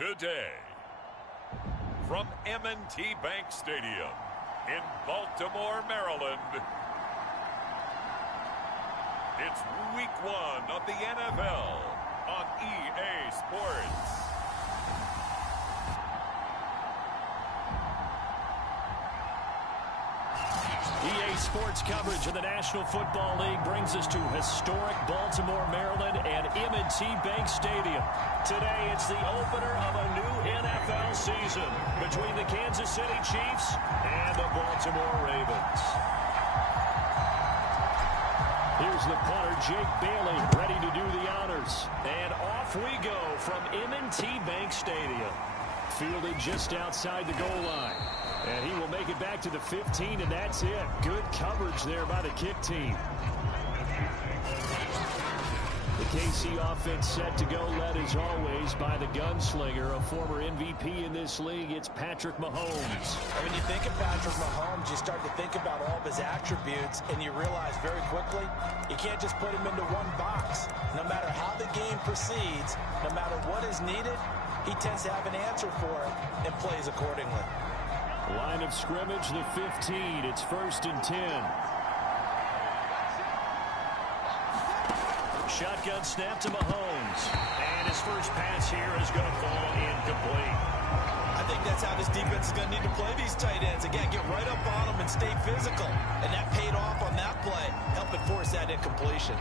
Today, from M&T Bank Stadium in Baltimore, Maryland, it's Week 1 of the NFL on EA Sports. EA Sports coverage of the National Football League brings us to historic Baltimore, Maryland and M&T Bank Stadium. Today, it's the opener of a new NFL season between the Kansas City Chiefs and the Baltimore Ravens. Here's the punter, Jake Bailey, ready to do the honors. And off we go from M&T Bank Stadium. Fielded just outside the goal line. And he will make it back to the 15, and that's it. Good coverage there by the kick team. The KC offense set to go, led as always by the gunslinger, a former MVP in this league. It's Patrick Mahomes. When you think of Patrick Mahomes, you start to think about all of his attributes, and you realize very quickly you can't just put him into one box. No matter how the game proceeds, no matter what is needed, he tends to have an answer for it and plays accordingly. Line of scrimmage, the 15. It's 1st and 10. Shotgun snap to Mahomes. And his first pass here is going to fall incomplete. I think that's how this defense is going to need to play these tight ends. Again, get right up on them and stay physical. And that paid off on that play, helping force that incompletion.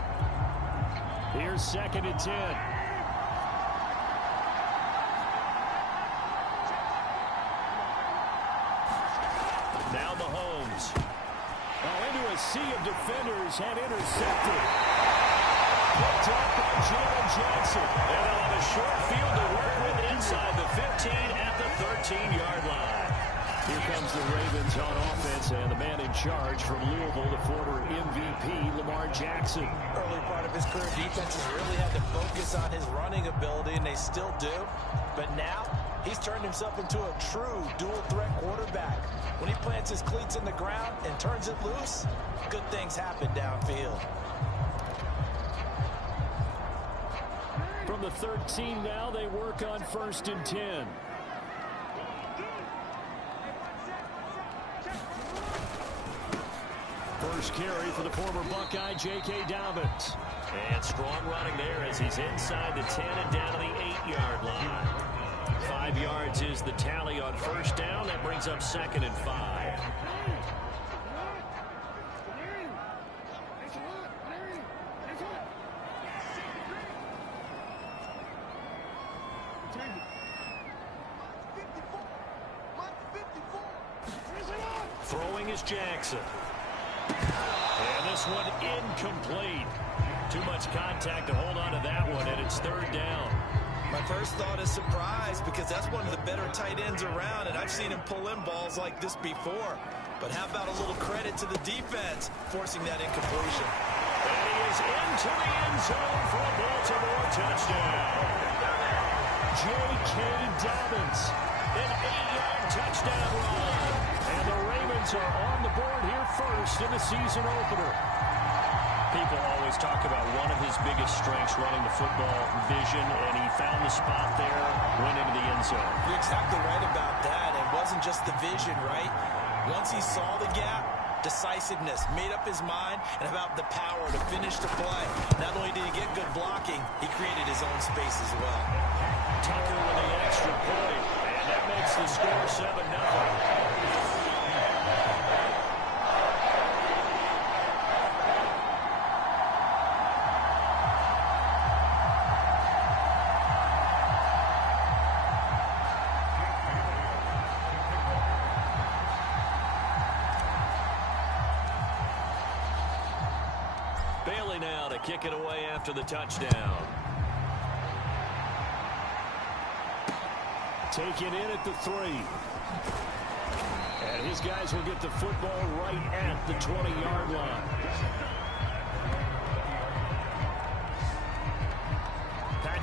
Here's 2nd and 10. Now Mahomes. Into a sea of defenders and intercepted. Picked up by Jalen Johnson. And they'll have a short field to work with inside the 15 at the 13-yard line. Here comes the Ravens on offense, and the man in charge from Louisville, the former MVP, Lamar Jackson. Early part of his career, defenses really had to focus on his running ability, and they still do. But now, he's turned himself into a true dual-threat quarterback. When he plants his cleats in the ground and turns it loose, good things happen downfield. From the 13 now, they work on 1st and 10. First carry for the former Buckeye, J.K. Dobbins. And strong running there as he's inside the 10 and down to the 8-yard line. 5 yards is the tally on 1st down. That brings up 2nd and 5. Throwing is Jackson. And this one incomplete. Too much contact to hold on to that one, and it's 3rd down. My first thought is surprise, because that's one of the better tight ends around, and I've seen him pull in balls like this before. But how about a little credit to the defense forcing that incompletion? And he is into the end zone for a Baltimore touchdown. J.K. Dobbins, an 8-yard touchdown run. And the Ravens are on the board here first in the season opener. People always talk about one of his biggest strengths running the football, vision, and he found the spot there, went into the end zone. You're exactly right about that. It wasn't just the vision, right? Once he saw the gap, decisiveness, made up his mind, and about the power to finish the play. Not only did he get good blocking, he created his own space as well. Tucker with the extra point, and that makes the score 7-0. Bailey now to kick it away after the touchdown. Taken in at the 3. And his guys will get the football right at the 20-yard line.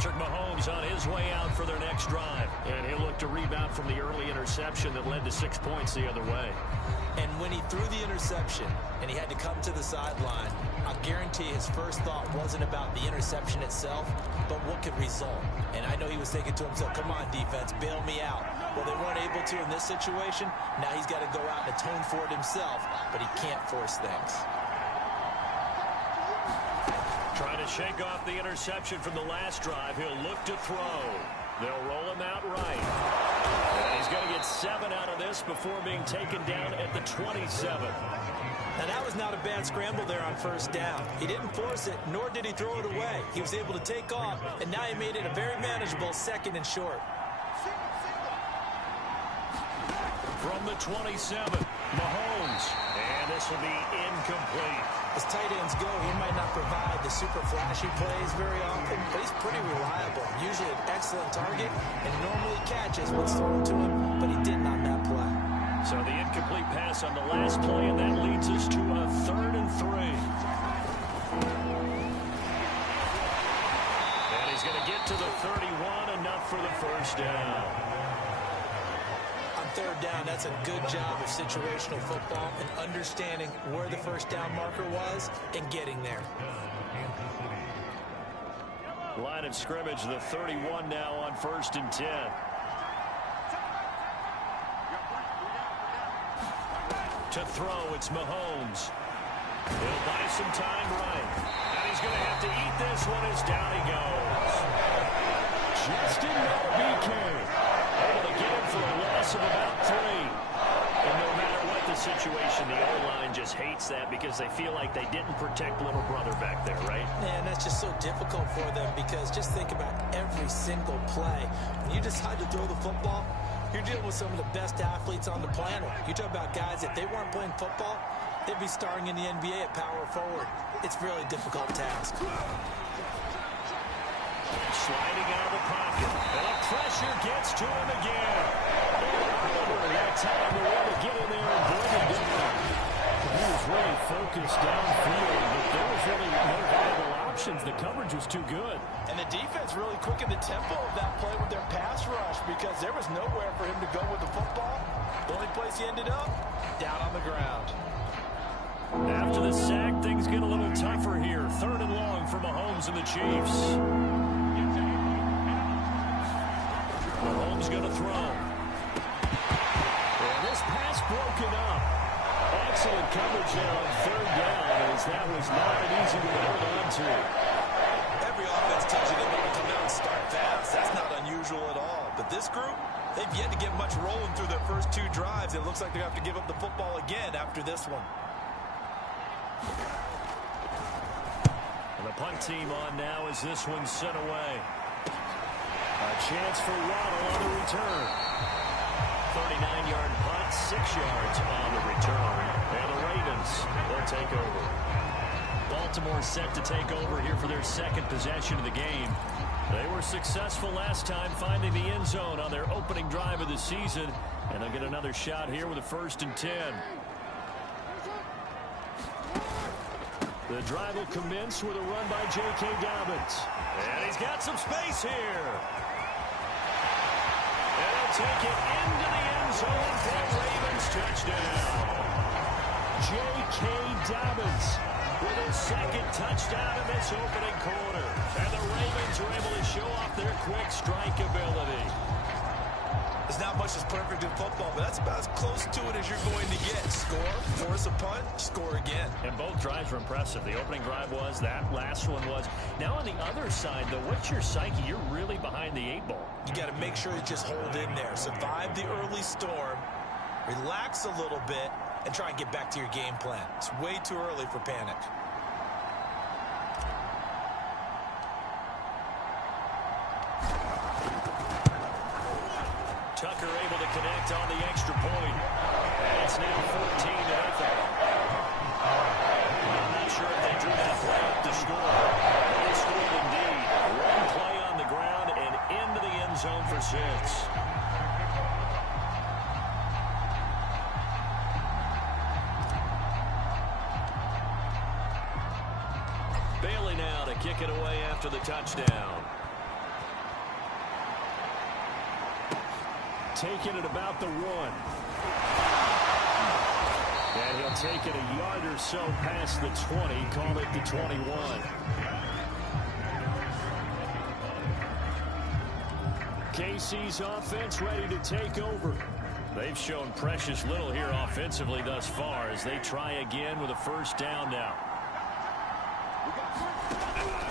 Patrick Mahomes on his way out for their next drive. And he'll look to rebound from the early interception that led to 6 points the other way. And when he threw the interception and he had to come to the sideline, I guarantee his first thought wasn't about the interception itself, but what could result. And I know he was thinking to himself, come on, defense, bail me out. Well, they weren't able to in this situation. Now he's got to go out and atone for it himself, but he can't force things. Trying to shake off the interception from the last drive. He'll look to throw. They'll roll him out right. And he's going to get 7 out of this before being taken down at the 27. Now, that was not a bad scramble there on first down. He didn't force it, nor did he throw it away. He was able to take off, and now he made it a very manageable 2nd and short. From the 27, Mahomes. And this will be incomplete. As tight ends go, he might not provide the super flashy plays very often, but he's pretty reliable. Usually an excellent target, and normally catches what's thrown to him, but he didn't on that play. So the incomplete pass on the last play, and that leads us to a 3rd and 3. And he's going to get to the 31, enough for the first down. On 3rd down, that's a good job of situational football and understanding where the first down marker was and getting there. Line of scrimmage, the 31 now on 1st and 10. To throw, it's Mahomes. He'll buy some time right. And he's going to have to eat this one as down he goes. Justin BK. Able to get him for a loss of about 3. And no matter what the situation, the O-line just hates that because they feel like they didn't protect little brother back there, right? Man, that's just so difficult for them because just think about every single play. When you decide to throw the football, you're dealing with some of the best athletes on the planet. You talk about guys, if they weren't playing football, they'd be starring in the NBA at power forward. It's a really difficult task. Sliding out of the pocket. And the pressure gets to him again. That time they want to get in there and bring him down. He was really focused downfield, but there was really no viable options. The coverage was too good. And the defense really quickened the tempo of that play with their pass rush because there was nowhere for him to go with the football. The only place he ended up, down on the ground. After the sack, things get a little tougher here. 3rd and long for Mahomes and the Chiefs. Mahomes going to throw. And this pass broken up. Excellent coverage there on 3rd down, as that was not an easy one to hold on to. Every offense tells you they want to come out and start fast. That's not unusual at all. But this group, they've yet to get much rolling through their first 2 drives. It looks like they have to give up the football again after this one. And the punt team on now as this one's sent away. A chance for Waddle on the return. 39-yard punt, 6 yards on the return. And the Ravens will take over. Baltimore set to take over here for their 2nd possession of the game. They were successful last time finding the end zone on their opening drive of the season. And they'll get another shot here with a 1st and 10. The drive will commence with a run by J.K. Dobbins. And he's got some space here. And he'll take it into the end zone for a Ravens touchdown. J.K. Dobbins with his 2nd touchdown in this opening quarter. And the Ravens are able to show off their quick strike ability. There's not much that's perfect in football, but that's about as close to it as you're going to get. Score, force a punt, score again. And both drives were impressive. The opening drive was, that last one was. Now on the other side, though, what's your psyche? You're really behind the 8 ball. You got to make sure you just hold in there. Survive the early storm, relax a little bit, and try and get back to your game plan. It's way too early for panic. Tucker able to connect on the extra point. And it's now 14-0. I'm not sure if they drew that play up to score. They scored indeed. One play on the ground and into the end zone for 6. Bailey now to kick it away after the touchdown. taken at about the 1. And he'll take it a yard or so past the 20, call it the 21. KC's offense ready to take over. They've shown precious little here offensively thus far as they try again with a first down now.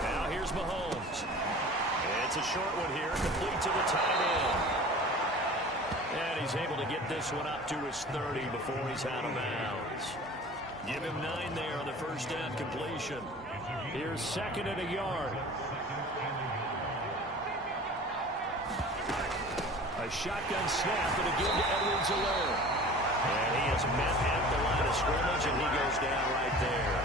Now here's Mahomes. It's a short one here, complete to the tight end. And he's able to get this one up to his 30 before he's out of bounds. Give him 9 there on the first down completion. Here's second and a yard. A shotgun snap, and again to Edwards-Helaire. And he is met at the line of scrimmage, and he goes down right there.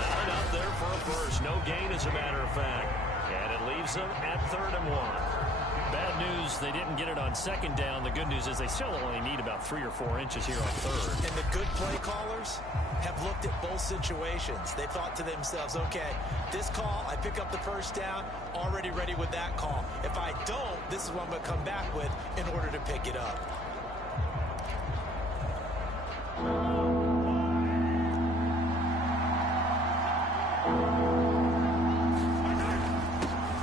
Not enough there for a first. No gain, as a matter of fact. And it leaves them at 3rd and 1. Bad news, they didn't get it on second down. The good news is they still only need about 3 or 4 inches here on third. And the good play callers have looked at both situations. They thought to themselves, okay, this call, I pick up the first down, already ready with that call. If I don't, this is what I'm going to come back with in order to pick it up.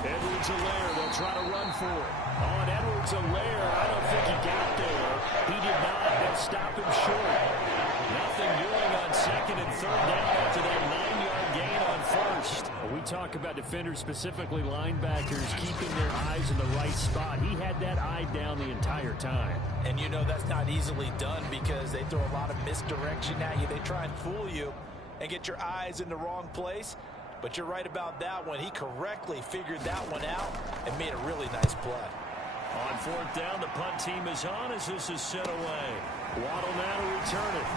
Edwards-Helaire, they'll try to run for it. On Edwards-Helaire, I don't think he got there. He did not. They'll stop him short. Nothing doing on second and third down after that 9-yard gain on first. We talk about defenders, specifically linebackers, keeping their eyes in the right spot. He had that eye down the entire time. And you know that's not easily done because they throw a lot of misdirection at you. They try and fool you and get your eyes in the wrong place. But you're right about that one. He correctly figured that one out and made a really nice play. On 4th down, the punt team is on as this is sent away. Waddle now to return it.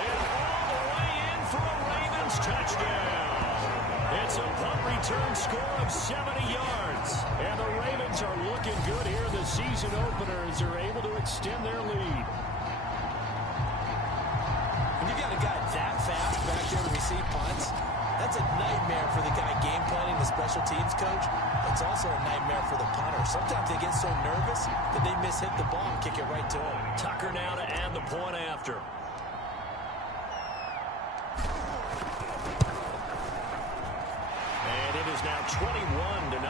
And all the way in for a Ravens touchdown. It's a punt return score of 70 yards. And the Ravens are looking good here in the season opener as they're able to extend their lead. When you got a guy that fast back there to receive punts, that's a nightmare for the guy game planning, the special teams coach. It's also a nightmare for the punter. Sometimes they get so nervous that they miss hit the ball and kick it right to him. Tucker now to add the point after. And it is now 21-0.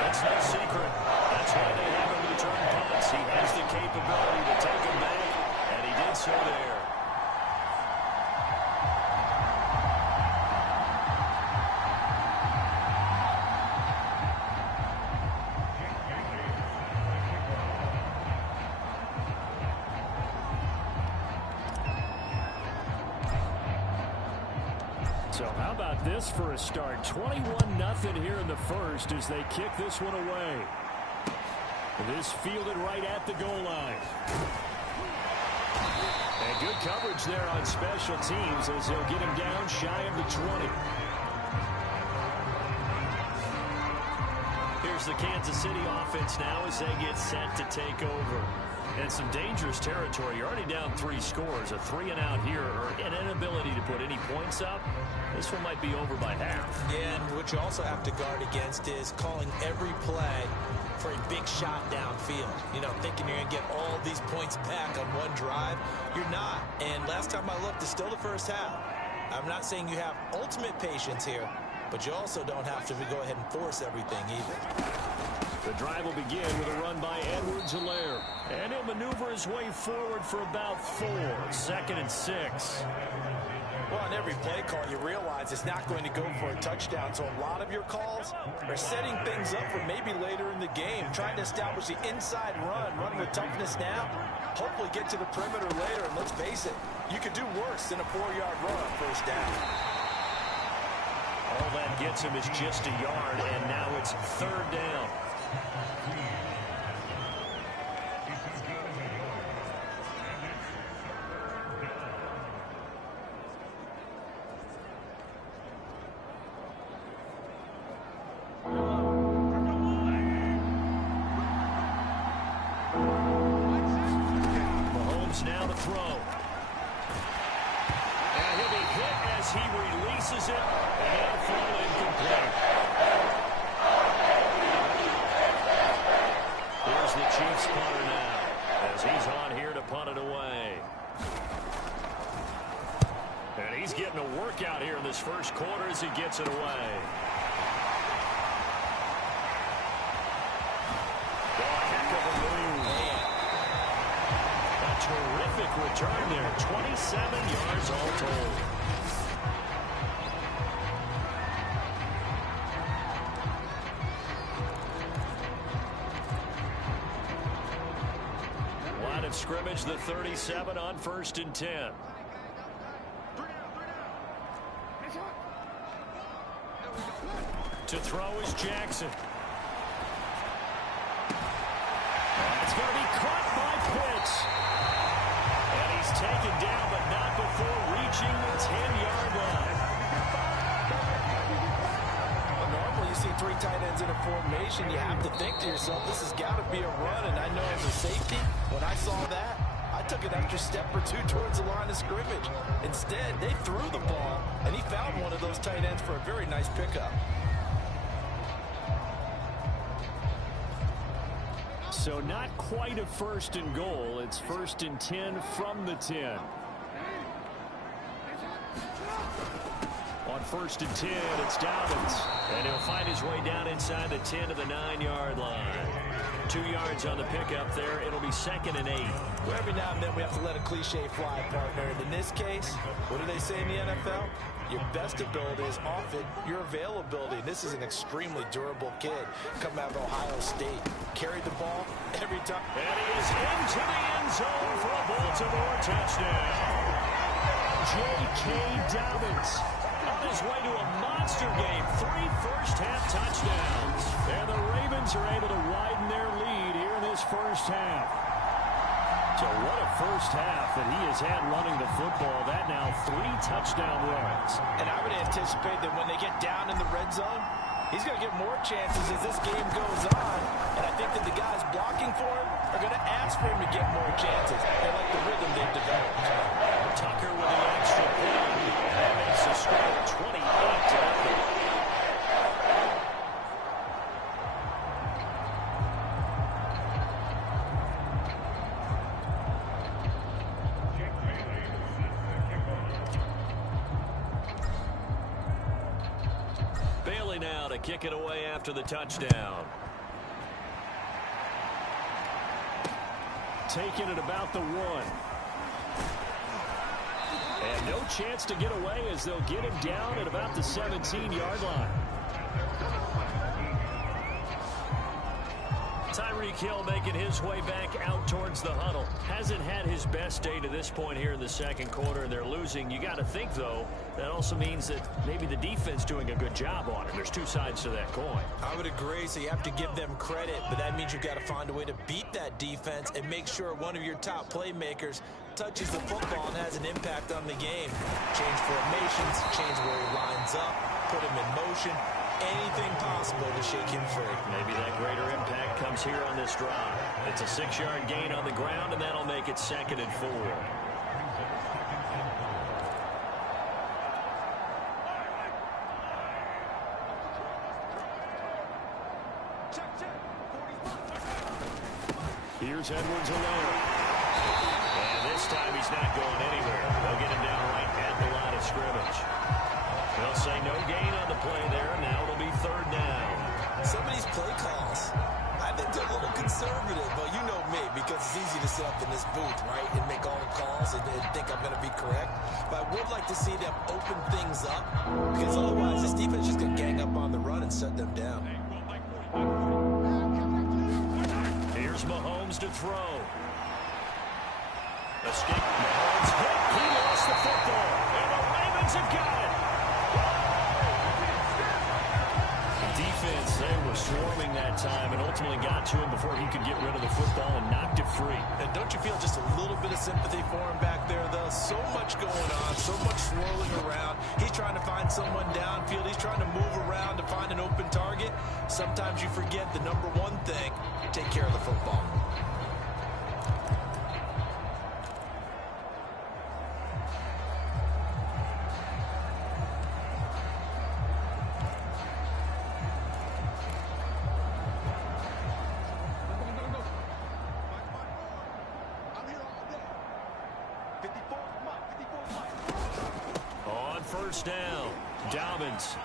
That's no secret. That's why they have him return punts. He has the capability to take him back, and he did so there. So how about this for a start? 21-0 here in the first as they kick this one away. This fielded right at the goal line. And good coverage there on special teams as they'll get him down shy of the 20. Here's the Kansas City offense now as they get set to take over. And some dangerous territory. You're already down 3 scores. A 3-and-out here or an inability to put any points up. This one might be over by half. Yeah, and what you also have to guard against is calling every play for a big shot downfield. You know, thinking you're going to get all these points back on one drive. You're not. And last time I looked, it's still the first half. I'm not saying you have ultimate patience here, but you also don't have to go ahead and force everything either. The drive will begin with a run by Edwards-Helaire. And he'll maneuver his way forward for about 4. 2nd and 6. Well, on every play call, you realize it's not going to go for a touchdown. So a lot of your calls are setting things up for maybe later in the game, trying to establish the inside run with toughness now, hopefully get to the perimeter later. And let's face it, you could do worse than a 4-yard run on first down. All that gets him is just a yard, and now it's 3rd down. Mahomes now to throw. And he'll be hit as He releases it, and it'll fall incomplete. Here's the Chiefs punter now, as he's on here to punt it away. And he's getting a workout here in this first quarter as he gets it away. Terrific return there. 27 yards all told. Line of scrimmage, the 37 on 1st and 10. To throw is Jackson. It's going to be caught by Pitts. And he's taken down, but not before reaching the 10-yard line. Well, normally you see three tight ends in a formation. You have to think to yourself, this has got to be a run. And I know as a safety, when I saw that, I took an extra step or two towards the line of scrimmage. Instead, they threw the ball, and he found one of those tight ends for a very nice pickup. So not quite a 1st and goal. It's 1st and 10 from the 10. On 1st and 10, it's Dobbins. And he'll find his way down inside the 10 to the 9-yard line. 2 yards on the pickup there. It'll be 2nd and 8. Well, every now and then we have to let a cliche fly, partner. And in this case, what do they say in the NFL? Your best ability is often your availability. This is an extremely durable kid coming out of Ohio State. Carried the ball every time. And he is into the end zone for a Baltimore touchdown. J.K. Dobbins on his way to a monster game. 3 first-half touchdowns. And the Ravens are able to widen their lead here in this first half. So what a first half that he has had running the football. That now 3 touchdown runs. And I would anticipate that when they get down in the red zone, he's going to get more chances as this game goes on. And I think that the guys blocking for him are going to ask for him to get more chances. They like the rhythm they've developed. Tucker with the extra point. That makes the score 28-0. Now to kick it away after the touchdown. Taking it about the 1. And no chance to get away as they'll get him down at about the 17-yard line. Tyreek Hill making his way back out towards the huddle. Hasn't had his best day to this point here in the second quarter, and they're losing. You got to think, though, that also means that maybe the defense doing a good job on it. There's 2 sides to that coin. I would agree, so you have to give them credit, but that means you've got to find a way to beat that defense and make sure one of your top playmakers touches the football and has an impact on the game. Change formations, change where he lines up, put him in motion. Anything possible to shake him free. Maybe that greater impact comes here on this drive. It's a 6-yard gain on the ground, and that'll make it 2nd and 4. Here's Edwards-Helaire. And this time he's not going anywhere. They'll get him down right at the line of scrimmage. They'll say no gain on the play there. Now it'll be 3rd down. Some of these play calls, I think they're a little conservative, but you know me, because it's easy to sit up in this booth, right, and make all the calls and think I'm going to be correct. But I would like to see them open things up, because otherwise this defense is just going to gang up on the run and shut them down. Here's Mahomes to throw. Escape. Mahomes hit. He lost the football. And the Ravens have got it. Defense, they were swarming that time and ultimately got to him before he could get rid of the football and knocked it free. And don't you feel just a little bit of sympathy for him back there, though? So much going on, so much swirling around. He's trying to find someone downfield. He's trying to move around to find an open target. Sometimes you forget the number one thing, take care of the football. first down. Dobbins.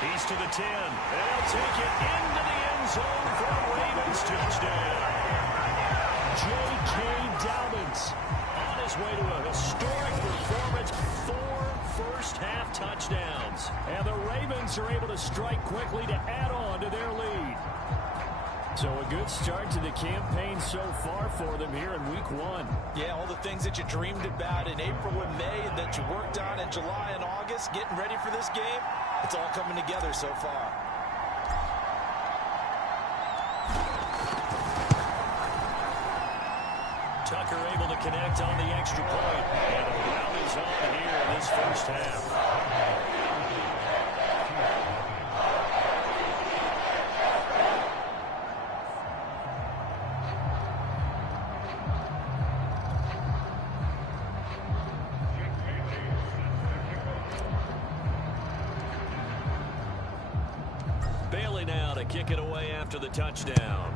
He's to the 10. And he'll take it into the end zone for a Ravens touchdown. J.K. Dobbins on his way to a historic performance. 4 first-half touchdowns. And the Ravens are able to strike quickly to add on to their lead. So a good start to the campaign so far for them here in week 1. Yeah, all the things that you dreamed about in April and May and that you worked on in July and August, getting ready for this game, it's all coming together so far. Tucker able to connect on the extra point. And a round is on here in this first half. Bailey now to kick it away after the touchdown.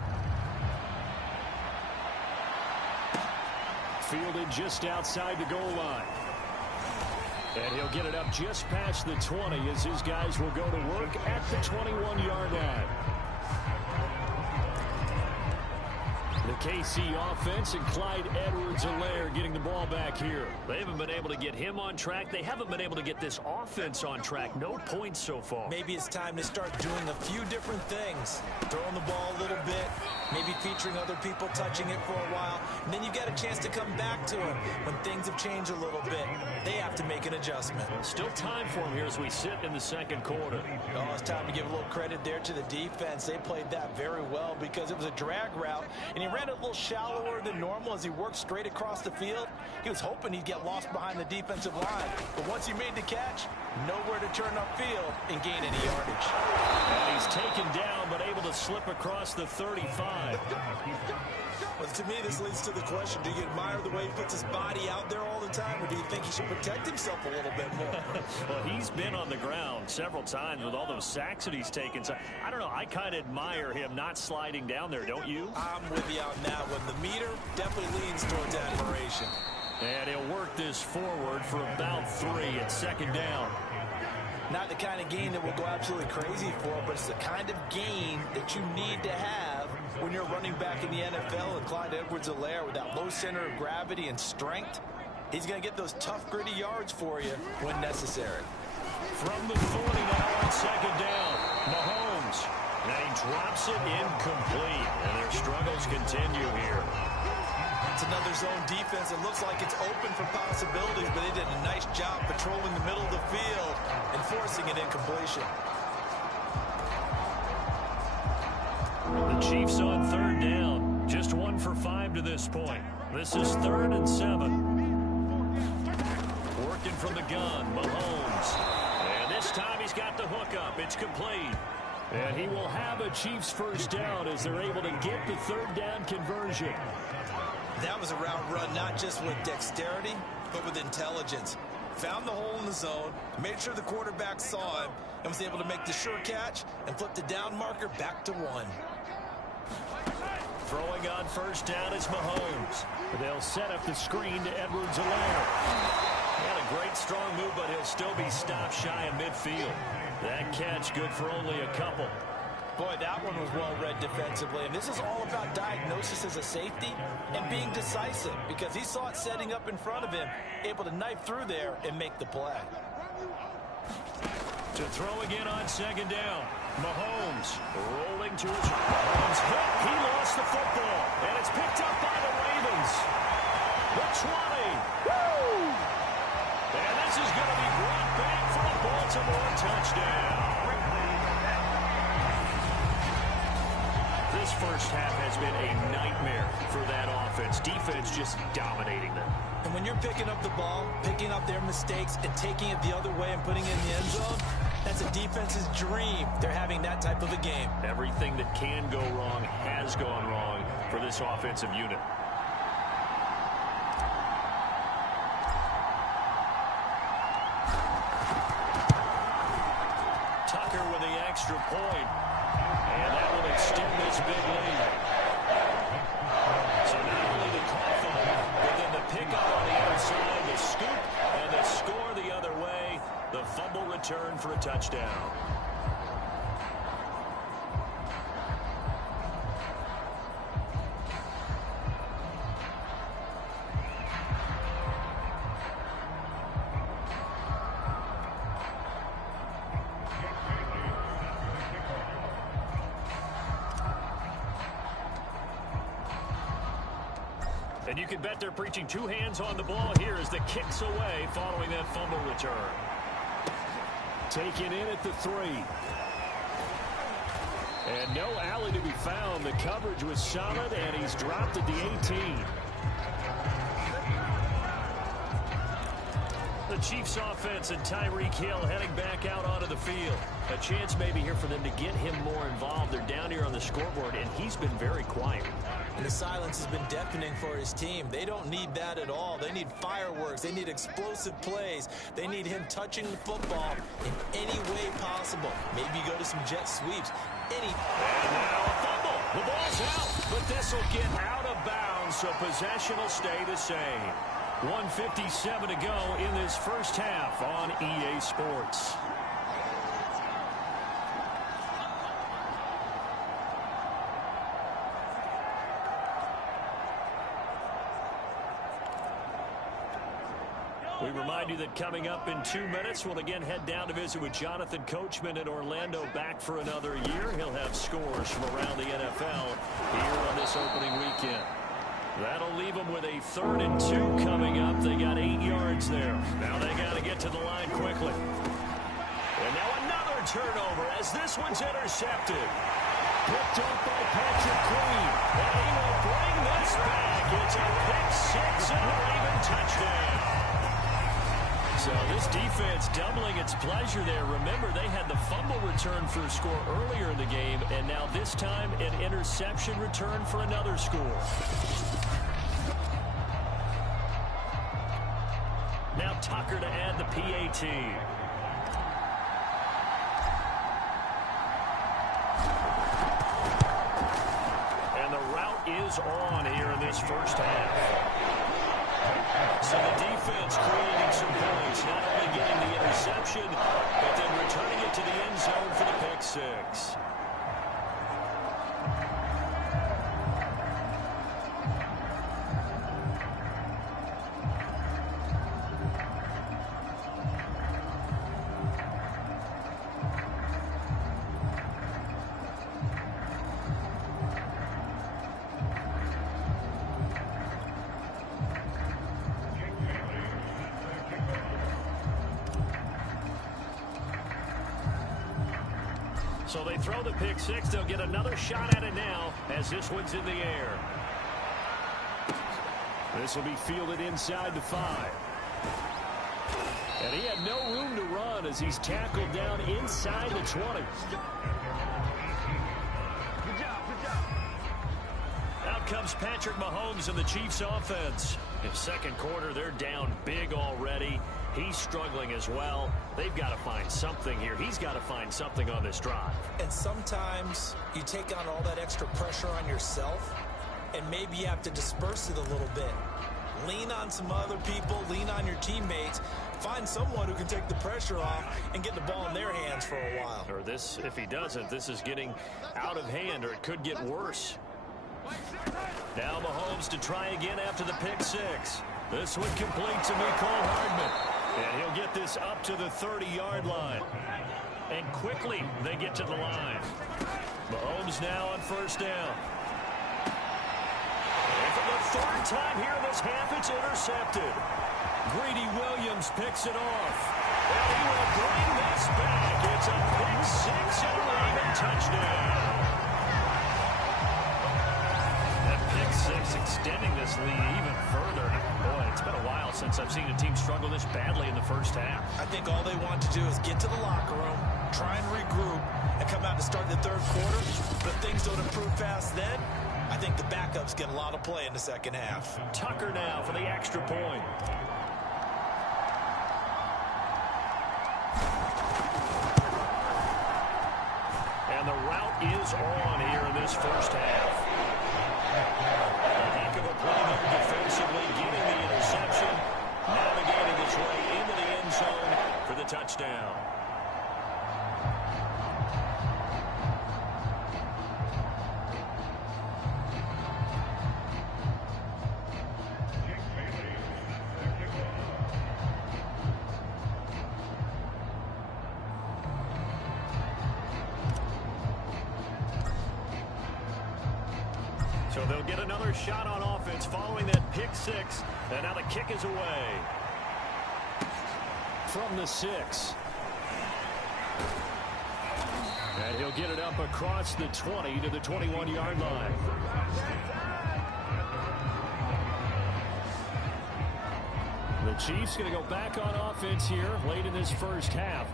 Fielded just outside the goal line. And he'll get it up just past the 20 as his guys will go to work at the 21-yard line. The KC offense and Clyde Edwards-Helaire getting the ball back here. They haven't been able to get him on track. They haven't been able to get this offense on track. No points so far. Maybe it's time to start doing a few different things. Throwing the ball a little bit, maybe featuring other people touching it for a while. And then you get a chance to come back to him when things have changed a little bit. They have to make an adjustment. Still time for him here as we sit in the second quarter. Oh, it's time to give a little credit there to the defense. They played that very well because it was a drag route, and he ran a little shallower than normal as he worked straight across the field. He was hoping he'd get lost behind the defensive line, but once he made the catch, nowhere to turn upfield and gain any yardage. And he's taken down, but able to slip across the 35. Well, to me, this leads to the question, do you admire the way he puts his body out there all the time, or do you think he should protect himself a little bit more? Well, he's been on the ground several times with all those sacks that he's taken. So, I don't know, I kind of admire him not sliding down there, don't you? I'm with you on that one. The meter definitely leans towards admiration. And he'll work this forward for about 3 at second down. Not the kind of gain that we'll go absolutely crazy for, but it's the kind of gain that you need to have when you're running back in the NFL. And Clyde Edwards-Helaire, with that low center of gravity and strength, he's going to get those tough, gritty yards for you when necessary. From the 40 now on second down, Mahomes. And he drops it incomplete. And their struggles continue here. It's another zone defense. It looks like it's open for possibilities, but they did a nice job patrolling the middle of the field and forcing an incompletion. The Chiefs on third down. Just 1 for 5 to this point. This is 3rd and 7. Working from the gun, Mahomes. And this time he's got the hook up. It's complete. And he will have a Chiefs first down as they're able to get the third down conversion. That was a route run not just with dexterity, but with intelligence. Found the hole in the zone, made sure the quarterback saw him, and was able to make the sure catch and flip the down marker back to 1. Throwing on first down is Mahomes. They'll set up the screen to Edwards-Helaire. Had a great strong move, but he'll still be stopped shy of midfield. That catch good for only a couple. Boy, that one was well read defensively, and this is all about diagnosis as a safety and being decisive because he saw it setting up in front of him, able to knife through there and make the play. To throw again on second down, Mahomes rolling to his Mahomes hit. He lost the football, and it's picked up by the Ravens. The 20. Woo! And this is going to be brought back for a Baltimore touchdown. This first half has been a nightmare for that offense. Defense just dominating them. And when you're picking up the ball, picking up their mistakes, and taking it the other way and putting it in the end zone, that's a defense's dream. They're having that type of a game. Everything that can go wrong has gone wrong for this offensive unit. Tucker with the extra point. And that will extend this big lead. So not only the cough on, but then the pickup on the other side, the scoop, and the score the other way. touchdown. And you can bet they're preaching two hands on the ball here as the kick's away following that fumble return. Taken in at the 3. And no alley to be found. The coverage was solid, and he's dropped at the 18. The Chiefs offense and Tyreek Hill heading back out onto the field. A chance maybe here for them to get him more involved. They're down here on the scoreboard, and he's been very quiet. And the silence has been deafening for his team. They don't need that at all. They need fireworks. They need explosive plays. They need him touching the football in any way possible. Maybe go to some jet sweeps. And now a fumble. The ball's out, but this will get out of bounds, so possession will stay the same. 1:57 to go in this first half on EA Sports. We remind you that coming up in 2 minutes, we'll again head down to visit with Jonathan Coachman in Orlando, back for another year. He'll have scores from around the NFL here on this opening weekend. That'll leave them with a 3rd and 2 coming up. They got 8 yards there. Now they got to get to the line quickly. And now another turnover as this one's intercepted. Picked up by Patrick Queen. And he will bring this back. It's a pick 6 and a Raven touchdown. So this defense doubling its pleasure there. Remember, they had the fumble return for a score earlier in the game, and now this time an interception return for another score. Now Tucker to add the PAT. And the route is on here in this first half. So the defense creating some points, not only getting the interception, but then returning it to the end zone for the pick 6. So they throw the pick 6. They'll get another shot at it now as this one's in the air. This will be fielded inside the 5. And he had no room to run as he's tackled down inside the 20. Out comes Patrick Mahomes and the Chiefs offense. In second quarter, they're down big already. He's struggling as well. They've got to find something here. He's got to find something on this drive. And sometimes you take on all that extra pressure on yourself, and maybe you have to disperse it a little bit. Lean on some other people. Lean on your teammates. Find someone who can take the pressure off and get the ball in their hands for a while. Or this, if he doesn't, this is getting out of hand, or it could get worse. Now Mahomes to try again after the pick 6. This one complete to Mecole Hardman. And he'll get this up to the 30-yard line. And quickly they get to the line. Mahomes now on first down. And for the 3rd time here this half, it's intercepted. Greedy Williams picks it off. And he will bring this back. It's a pick 6 and a Raven touchdown. That pick 6 extending this lead even further. Boy, it's been a while since I've seen a team struggle this badly in the first half. I think all they want to do is get to the locker room, try and regroup, and come out to start the 3rd quarter. But if things don't improve fast then, I think the backups get a lot of play in the second half. Tucker now for the extra point. And the route is on here in this first half. A heck of a play there defensively, getting the interception, navigating his way into the end zone for the touchdown. So they'll get another shot on offense following that pick six. And now the kick is away. From the 6. And he'll get it up across the 20 to the 21-yard line. The Chiefs going to go back on offense here late in this first half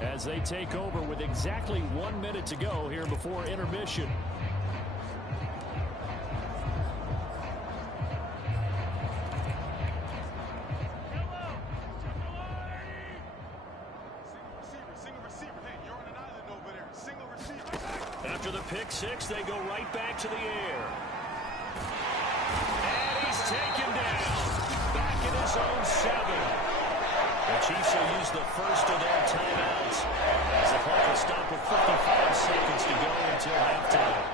as they take over with exactly 1 minute to go here before intermission. After the pick six, they go right back to the air. And he's taken down. Back in his own 7. The Chiefs will use the first of their timeouts as the clock will stop with 55 seconds to go until halftime.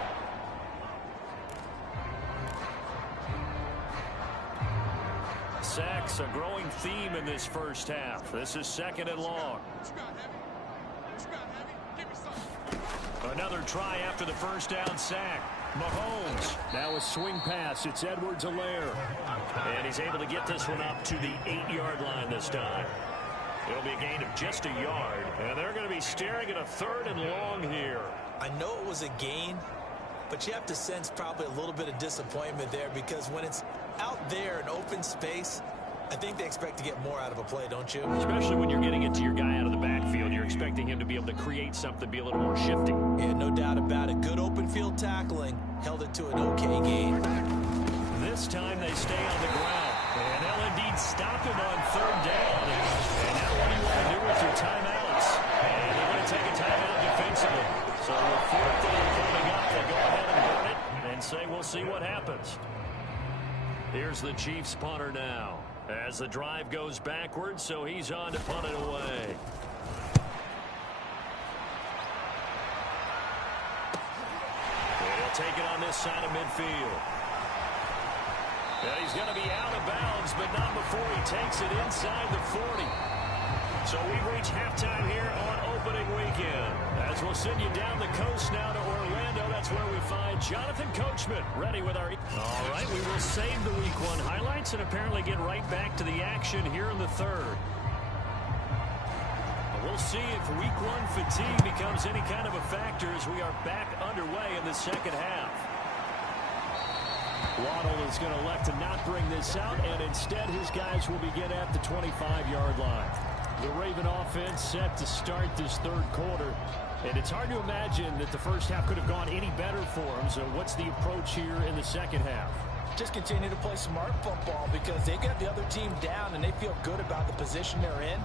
Sacks, a growing theme in this first half. This is 2nd and long. Another try after the first down sack. Mahomes. Now a swing pass. It's Edwards-Helaire. And he's able to get this one up to the 8-yard line this time. It'll be a gain of just a yard. And they're going to be staring at a 3rd and long here. I know it was a gain, but you have to sense probably a little bit of disappointment there because when it's out there in open space, I think they expect to get more out of a play, don't you? Especially when you're getting it to your guy out of the backfield. You're expecting him to be able to create something, be a little more shifty. Yeah, no doubt about it. Good open field tackling. Held it to an okay gain. This time they stay on the ground. And they'll indeed stop him on 3rd down. And now what do you want to do with your timeouts? And they're going to take a timeout defensively. So with 4th down coming up, they go ahead and burn it and say we'll see what happens. Here's the Chiefs punter now. As the drive goes backwards, so he's on to punt it away. And he'll take it on this side of midfield. And he's going to be out of bounds, but not before he takes it inside the 40. So we've reached halftime here on opening weekend. As we'll send you down the coast now to Orlando, that's where we find Jonathan Coachman ready with our... All right, we will save the Week 1 highlights and apparently get right back to the action here in the 3rd. We'll see if Week 1 fatigue becomes any kind of a factor as we are back underway in the 2nd half. Waddle is going to elect to not bring this out, and instead his guys will begin at the 25-yard line. The Raven offense set to start this 3rd quarter. And it's hard to imagine that the first half could have gone any better for them. So what's the approach here in the 2nd half? Just continue to play smart football because they got the other team down and they feel good about the position they're in.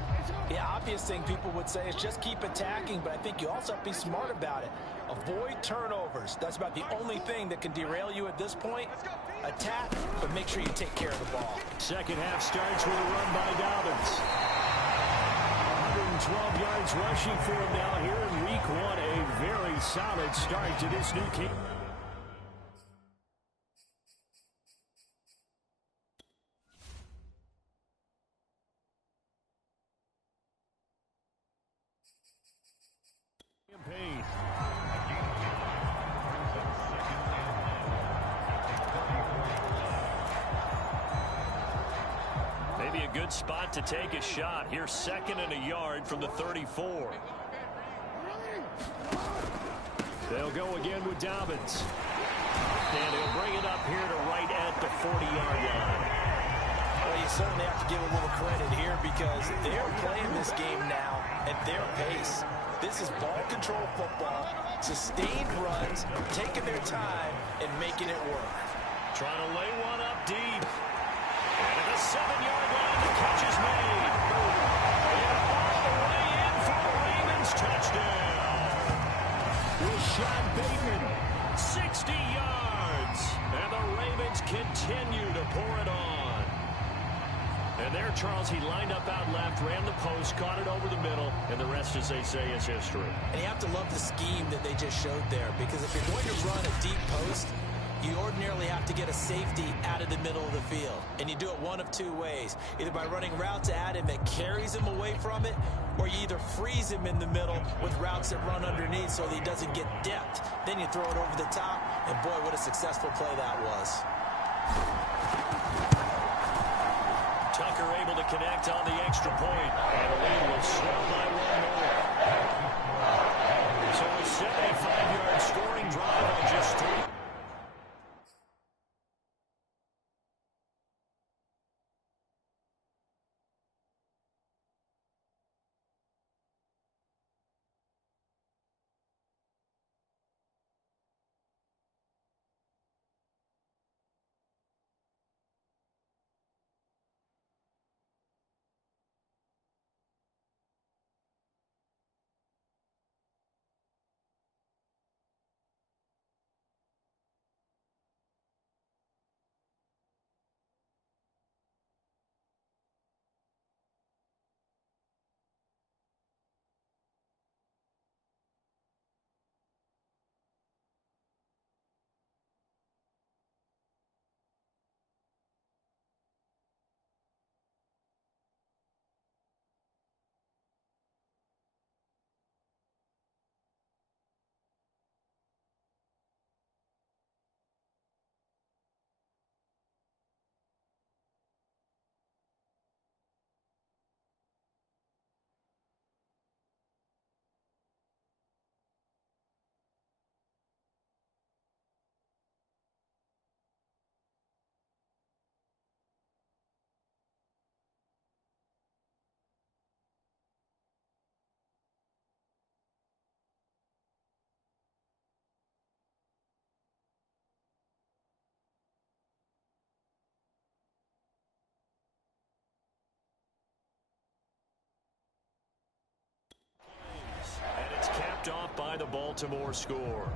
The obvious thing people would say is just keep attacking, but I think you also have to be smart about it. Avoid turnovers. That's about the only thing that can derail you at this point. Attack, but make sure you take care of the ball. 2nd half starts with a run by Dobbins. 112 yards rushing for him now here in Week 1. A very solid start to this new campaign. Maybe a good spot to take a shot. Here 2nd and a yard from the 34. They'll go again with Dobbins. And he'll bring it up here to right at the 40-yard line. Well, you certainly have to give a little credit here because they're playing this game now at their pace. This is ball control football, sustained runs, taking their time and making it work. Trying to lay one up deep. And at the 7-yard line, the catch is made. And all the way in for the Ravens touchdown. Rashad Bateman, 60 yards. And the Ravens continue to pour it on. And there, Charles, he lined up out left, ran the post, caught it over the middle, and the rest, as they say, is history. And you have to love the scheme that they just showed there, because if you're going to run a deep post, you ordinarily have to get a safety out of the middle of the field. And you do it one of two ways, either by running routes at him that carries him away from it, or you either freeze him in the middle with routes that run underneath so that he doesn't get depth. Then you throw it over the top, And boy, what a successful play that was. Tucker able to connect on the extra point. And the lead will swell by one more. So a 75-yard scoring drive on just 3. And it's capped off by the Baltimore score.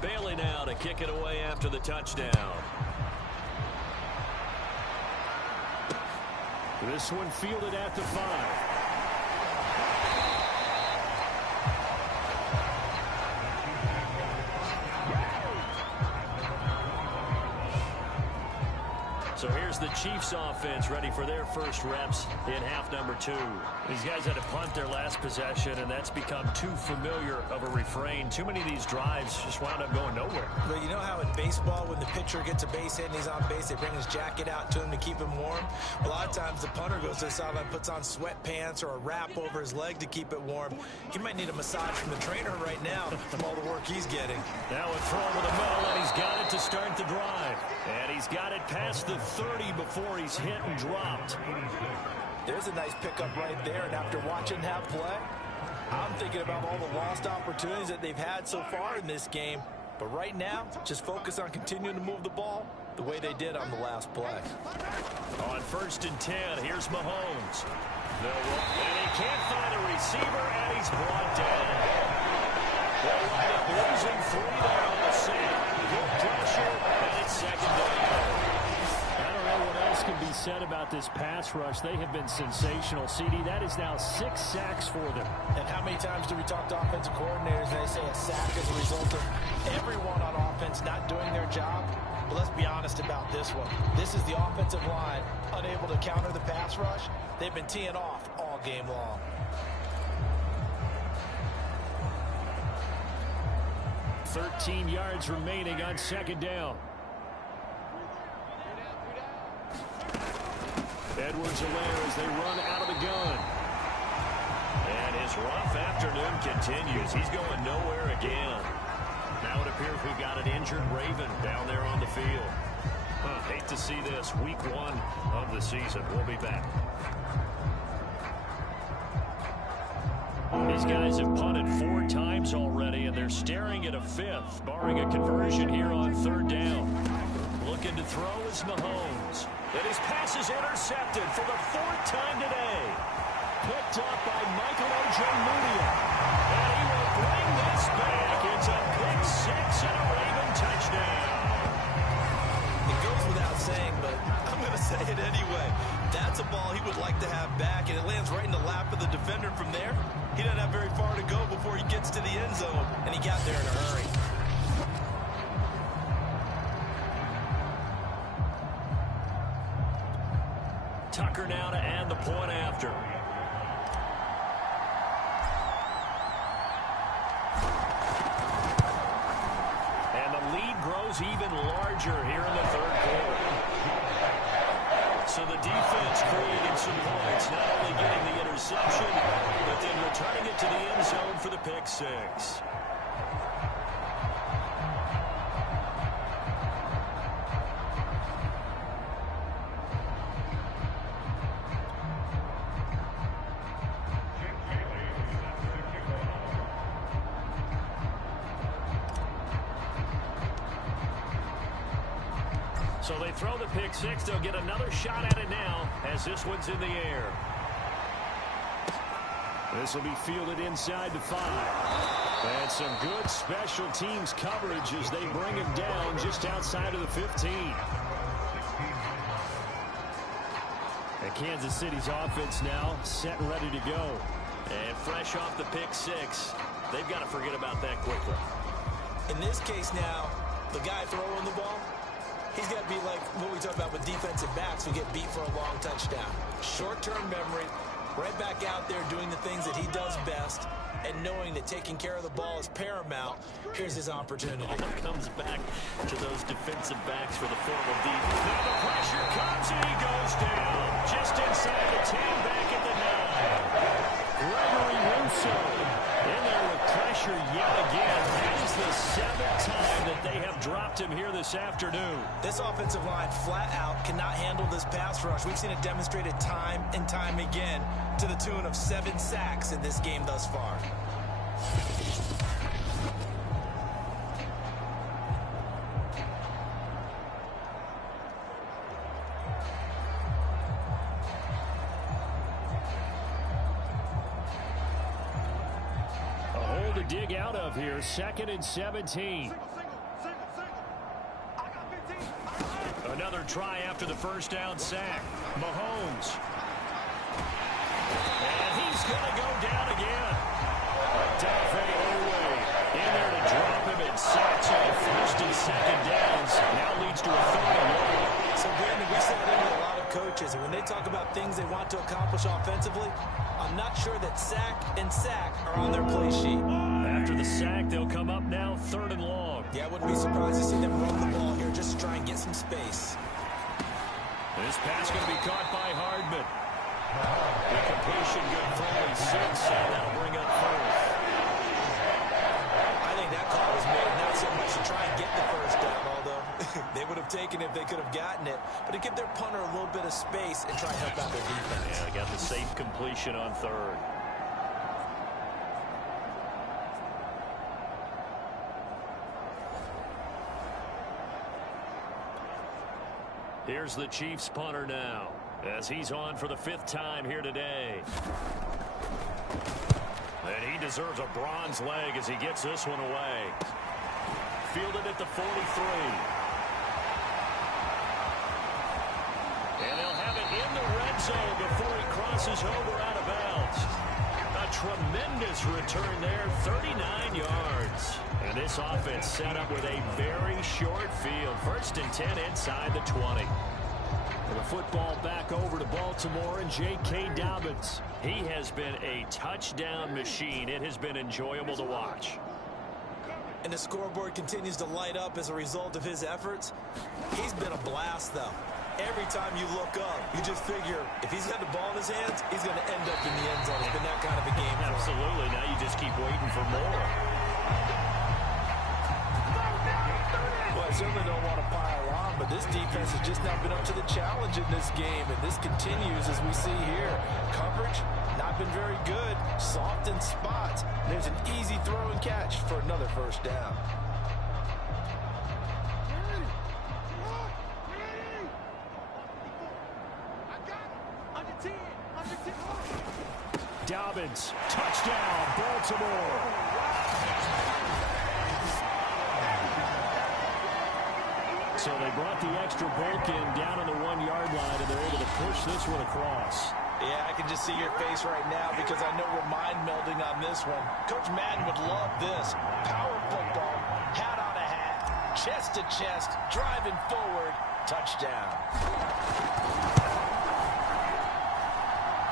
Bailey now to kick it away after the touchdown. This one fielded at the 5. So here's the Chiefs offense ready for their first reps in half number 2. These guys had to punt their last possession, and that's become too familiar of a refrain. Too many of these drives just wound up going nowhere. But you know how in baseball, when the pitcher gets a base hit and he's on base, they bring his jacket out to him to keep him warm? A lot of times the punter goes to the sideline, puts on sweatpants or a wrap over his leg to keep it warm. He might need a massage from the trainer right now from all the work he's getting. Now a throw over the middle, and he's got it to start the drive. And he's got it past the 30 before he's hit and dropped. There's a nice pickup right there, and after watching that play, I'm thinking about all the lost opportunities that they've had so far in this game. But right now, just focus on continuing to move the ball the way they did on the last play. On 1st and 10, here's Mahomes. And he can't find a receiver, and he's brought down. They'll wind up losing 3 there on the sack. Good pressure, and it's 2nd down. I don't know what else can be said about this pass rush. They have been sensational. CD, that is now 6 sacks for them. And how many times do we talk to offensive coordinators and they say a sack is a result of everyone on offense not doing their job? But let's be honest about this one. This is the offensive line unable to counter the pass rush. They've been teeing off all game long. $13 yards remaining on 2nd down. Edwards-Helaire as they run out of the gun. And his rough afternoon continues. He's going nowhere again. Now it appears we've got an injured Raven down there on the field. Hate to see this. Week 1 of the season. We'll be back. These guys have punted 4 times already, and they're staring at a 5th, barring a conversion here on 3rd down. Looking to throw is Mahomes. And his pass is intercepted for the 4th time today. Picked up by Michael Ojemudia. And he will bring this back. It's a pick 6 and a Raven touchdown. It goes without saying, but I'm going to say it anyway. That's a ball he would like to have back, and it lands right in the lap of the defender from there. He doesn't have very far to gets to the end zone, and he got there in a hurry. Tucker now to add the point after. And the lead grows even larger here in the third quarter. So the defense created some points, not only getting the interception, but then returning it to the end zone for the pick six. So they throw the pick six. They'll get another shot at it now as this one's in the air. This will be fielded inside the 5. And some good special teams coverage as they bring him down just outside of the 15. And Kansas City's offense now set and ready to go. And fresh off the pick six, they've got to forget about that quickly. In this case now, the guy throwing the ball, he's got to be like what we talk about with defensive backs who get beat for a long touchdown. Short-term memory, right back out there doing the things that he does best, and knowing that taking care of the ball is paramount. Here's his opportunity. Comes back to those defensive backs for the formal defense. Now the pressure comes and he goes down. Just inside the 10, back at the 9. Gregory Rousseau in there with pressure yet again. That is the 7th time that they have dropped him here this afternoon. This offensive line flat out cannot handle this pass rush. We've seen it demonstrated time and time again to the tune of 7 sacks in this game thus far. To dig out of here, 2nd and 17. Another try after the first down sack. Mahomes. And he's going to go down again. Odafe Oweh in there to drop him and sacks on 1st and 2nd downs. Now leads to a 3rd and 1. So, Brandon, we said it with a lot of coaches, and when they talk about things they want to accomplish offensively, I'm not sure that sack and sack are on their play sheet. After the sack, they'll come up now 3rd and long. Yeah, I wouldn't be surprised to see them run the ball here just to try and get some space. This pass going to be caught by Hardman. The completion good for only 6, and that'll bring up 4th. I think that call was made not so much to try and get the first down, although they would have taken it if they could have gotten it, but to give their punter a little bit of space and try and help out their defense. Yeah, they got the safe completion on 3rd. Here's the Chiefs punter now as he's on for the 5th time here today. And he deserves a bronze leg as he gets this one away. Fielded at the 43. And they'll have it in the red zone before he crosses over out of bounds. A tremendous return there, 39 yards. And this offense set up with a very short field. 1st and 10 inside the 20. And the football back over to Baltimore and J.K. Dobbins. He has been a touchdown machine. It has been enjoyable to watch. And the scoreboard continues to light up as a result of his efforts. He's been a blast, though. Every time you look up, you just figure if he's got the ball in his hands, he's going to end up in the end zone. It's been that kind of a game. Absolutely. Now you just keep waiting for more. Well, I certainly don't want to pile on, but this defense has just not been up to the challenge in this game, and this continues as we see here. Coverage, not been very good. Soft in spots. There's an easy throw and catch for another first down. Dobbins, touchdown, Baltimore. So they brought the extra bulk in down on the 1-yard line, and they're able to push this one across. Yeah, I can just see your face right now because I know we're mind melding on this one. Coach Madden would love this. Power football, hat on a hat, chest to chest, driving forward, touchdown.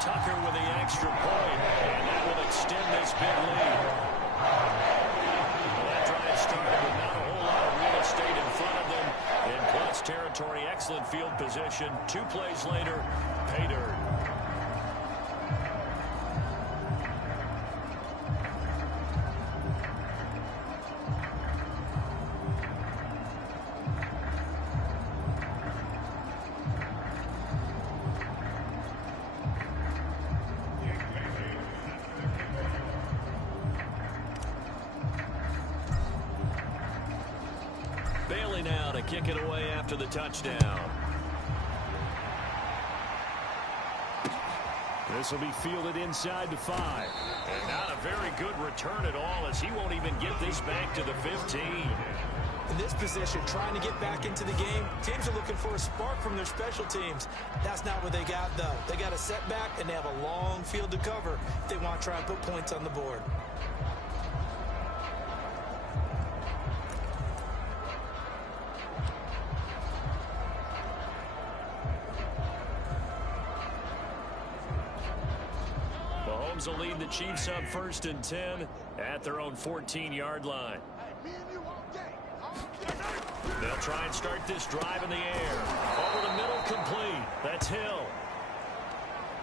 Tucker with the extra point, and that will extend this big lead. Well, that drive started with not a whole lot of real estate in front of them. In plus territory, excellent field position. 2 plays later, pay dirt. Bailey now to kick it away after the touchdown. This will be fielded inside the 5. And not a very good return at all, as he won't even get this back to the 15. In this position, trying to get back into the game, teams are looking for a spark from their special teams. That's not what they got, though. They got a setback, and they have a long field to cover if they want to try and put points on the board. Mahomes will lead the Chiefs up 1st and 10 at their own 14-yard line. They'll try and start this drive in the air. Over the middle, complete. That's Hill.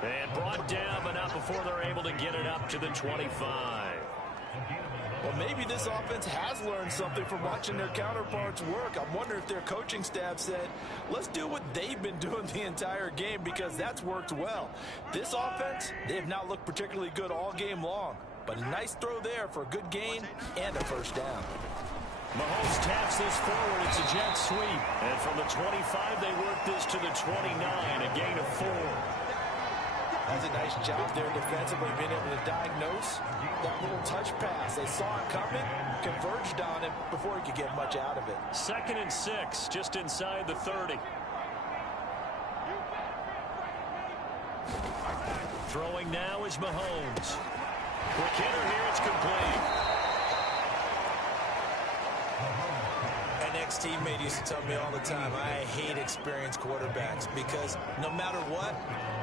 And brought down, but not before they're able to get it up to the 25. Well, maybe this offense has learned something from watching their counterparts work. I wonder if their coaching staff said, let's do what they've been doing the entire game, because that's worked well. This offense, they have not looked particularly good all game long. But a nice throw there for a good gain and a first down. Mahomes taps this forward. It's a jet sweep. And from the 25, they work this to the 29, a gain of 4. That's a nice job there defensively, being able to diagnose that little touch pass. They saw it coming, converged on it before he could get much out of it. 2nd and 6, just inside the 30. Throwing now is Mahomes. Quick hitter here, it's complete. An ex-teammate used to tell me all the time, I hate experienced quarterbacks because no matter what,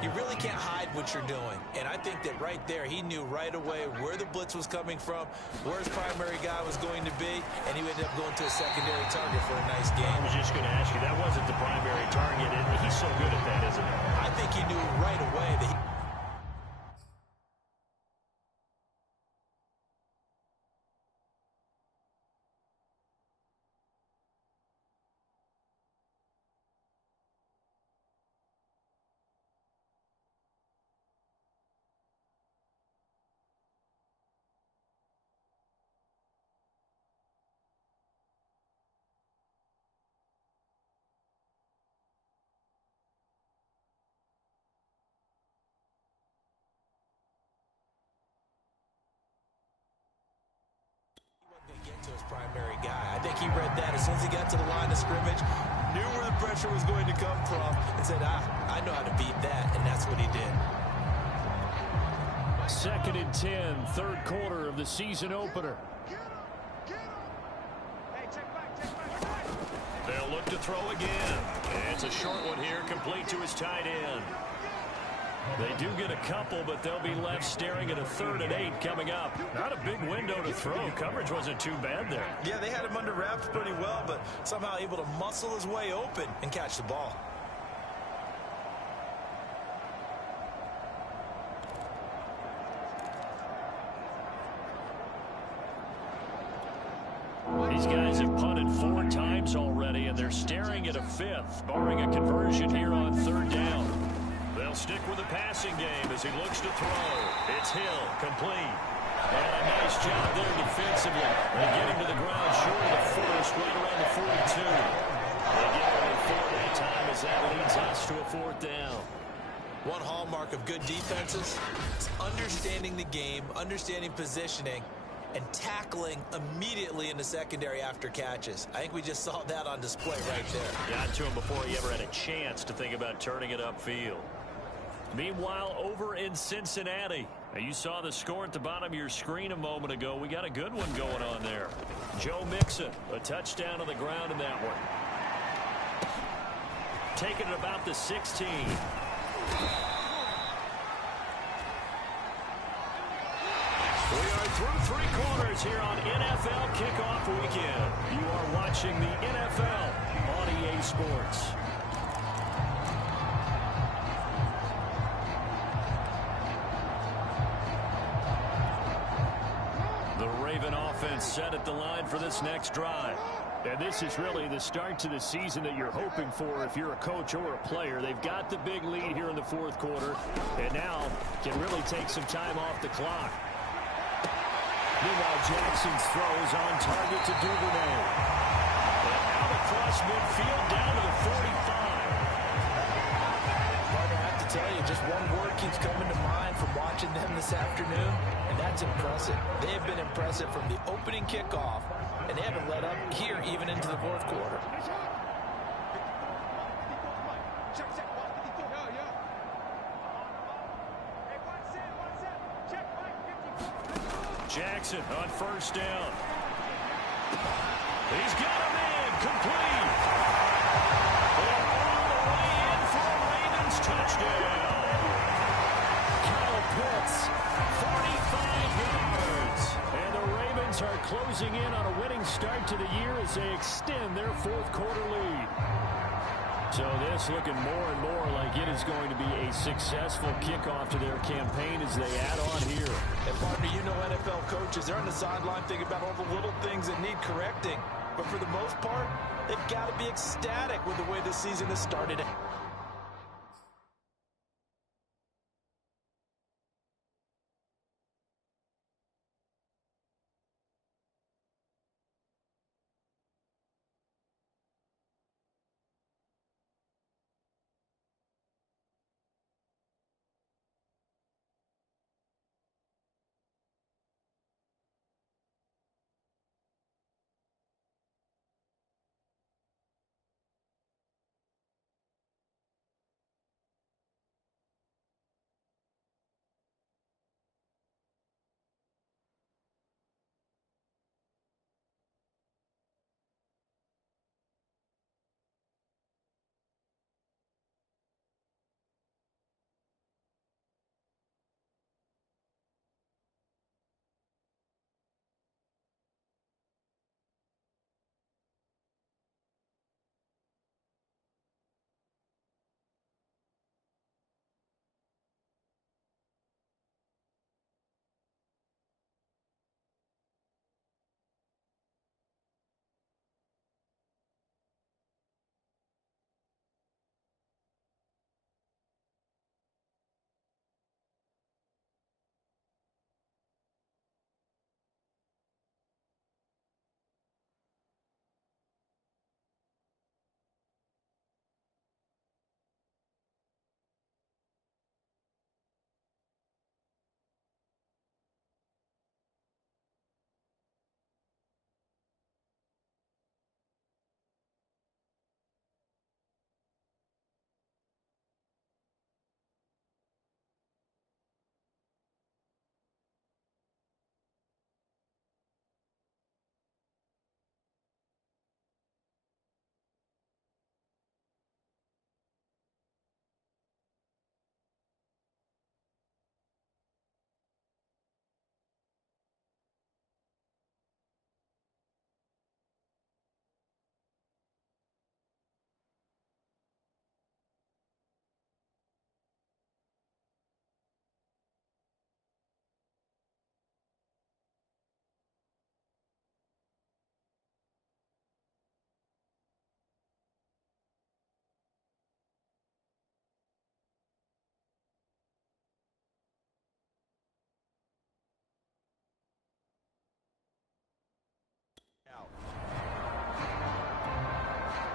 you really can't hide what you're doing. And I think that right there, he knew right away where the blitz was coming from, where his primary guy was going to be, and he ended up going to a secondary target for a nice game. I was just going to ask you, that wasn't the primary target, and he's so good at that, isn't he? I think he knew right away that he... get to his primary guy. I think he read that as soon as he got to the line of scrimmage, knew where the pressure was going to come from, and said, I know how to beat that, and that's what he did. 2nd and 10, 3rd quarter of the season opener. They'll look to throw again. And it's a short one here, complete to his tight end. They do get a couple, but they'll be left staring at a 3rd and 8 coming up. Not a big window to throw. Coverage wasn't too bad there. Yeah, they had him under wraps pretty well, but somehow able to muscle his way open and catch the ball. These guys have punted 4 times already, and they're staring at a 5th, barring a conversion here on 3rd down. They'll stick with the passing game as he looks to throw. It's Hill, complete. And a nice job there defensively. They're getting to the ground short of the 1st, right around the 42. They get only 4 that time as that leads us to a 4th down. One hallmark of good defenses is understanding the game, understanding positioning, and tackling immediately in the secondary after catches. I think we just saw that on display right there. Got to him before he ever had a chance to think about turning it upfield. Meanwhile, over in Cincinnati, you saw the score at the bottom of your screen a moment ago. We got a good one going on there. Joe Mixon, a touchdown on the ground in that one. Taking it about the 16. We are through three quarters here on NFL Kickoff Weekend. You are watching the NFL on EA Sports. The Raven offense set at the line for this next drive. And this is really the start to the season that you're hoping for if you're a coach or a player. They've got the big lead here in the fourth quarter, and now can really take some time off the clock. Meanwhile, Jackson's throws on target to Duvernay. And out across midfield down to the 45. Well, I have to tell you, just one word keeps coming to mind from watching them this afternoon, and that's impressive. They have been impressive from the opening kickoff, and they haven't let up here even into the fourth quarter. Jackson on first down. He's got a man complete. And all the way in for a Ravens touchdown. Kyle Pitts, 45 yards. And the Ravens are closing in on a winning start to the year as they extend their fourth quarter lead. So this looking more and more like it is going to be a successful kickoff to their campaign as they add on here. And partner, you know NFL coaches, they're on the sideline thinking about all the little things that need correcting. But for the most part, they've got to be ecstatic with the way the season has started.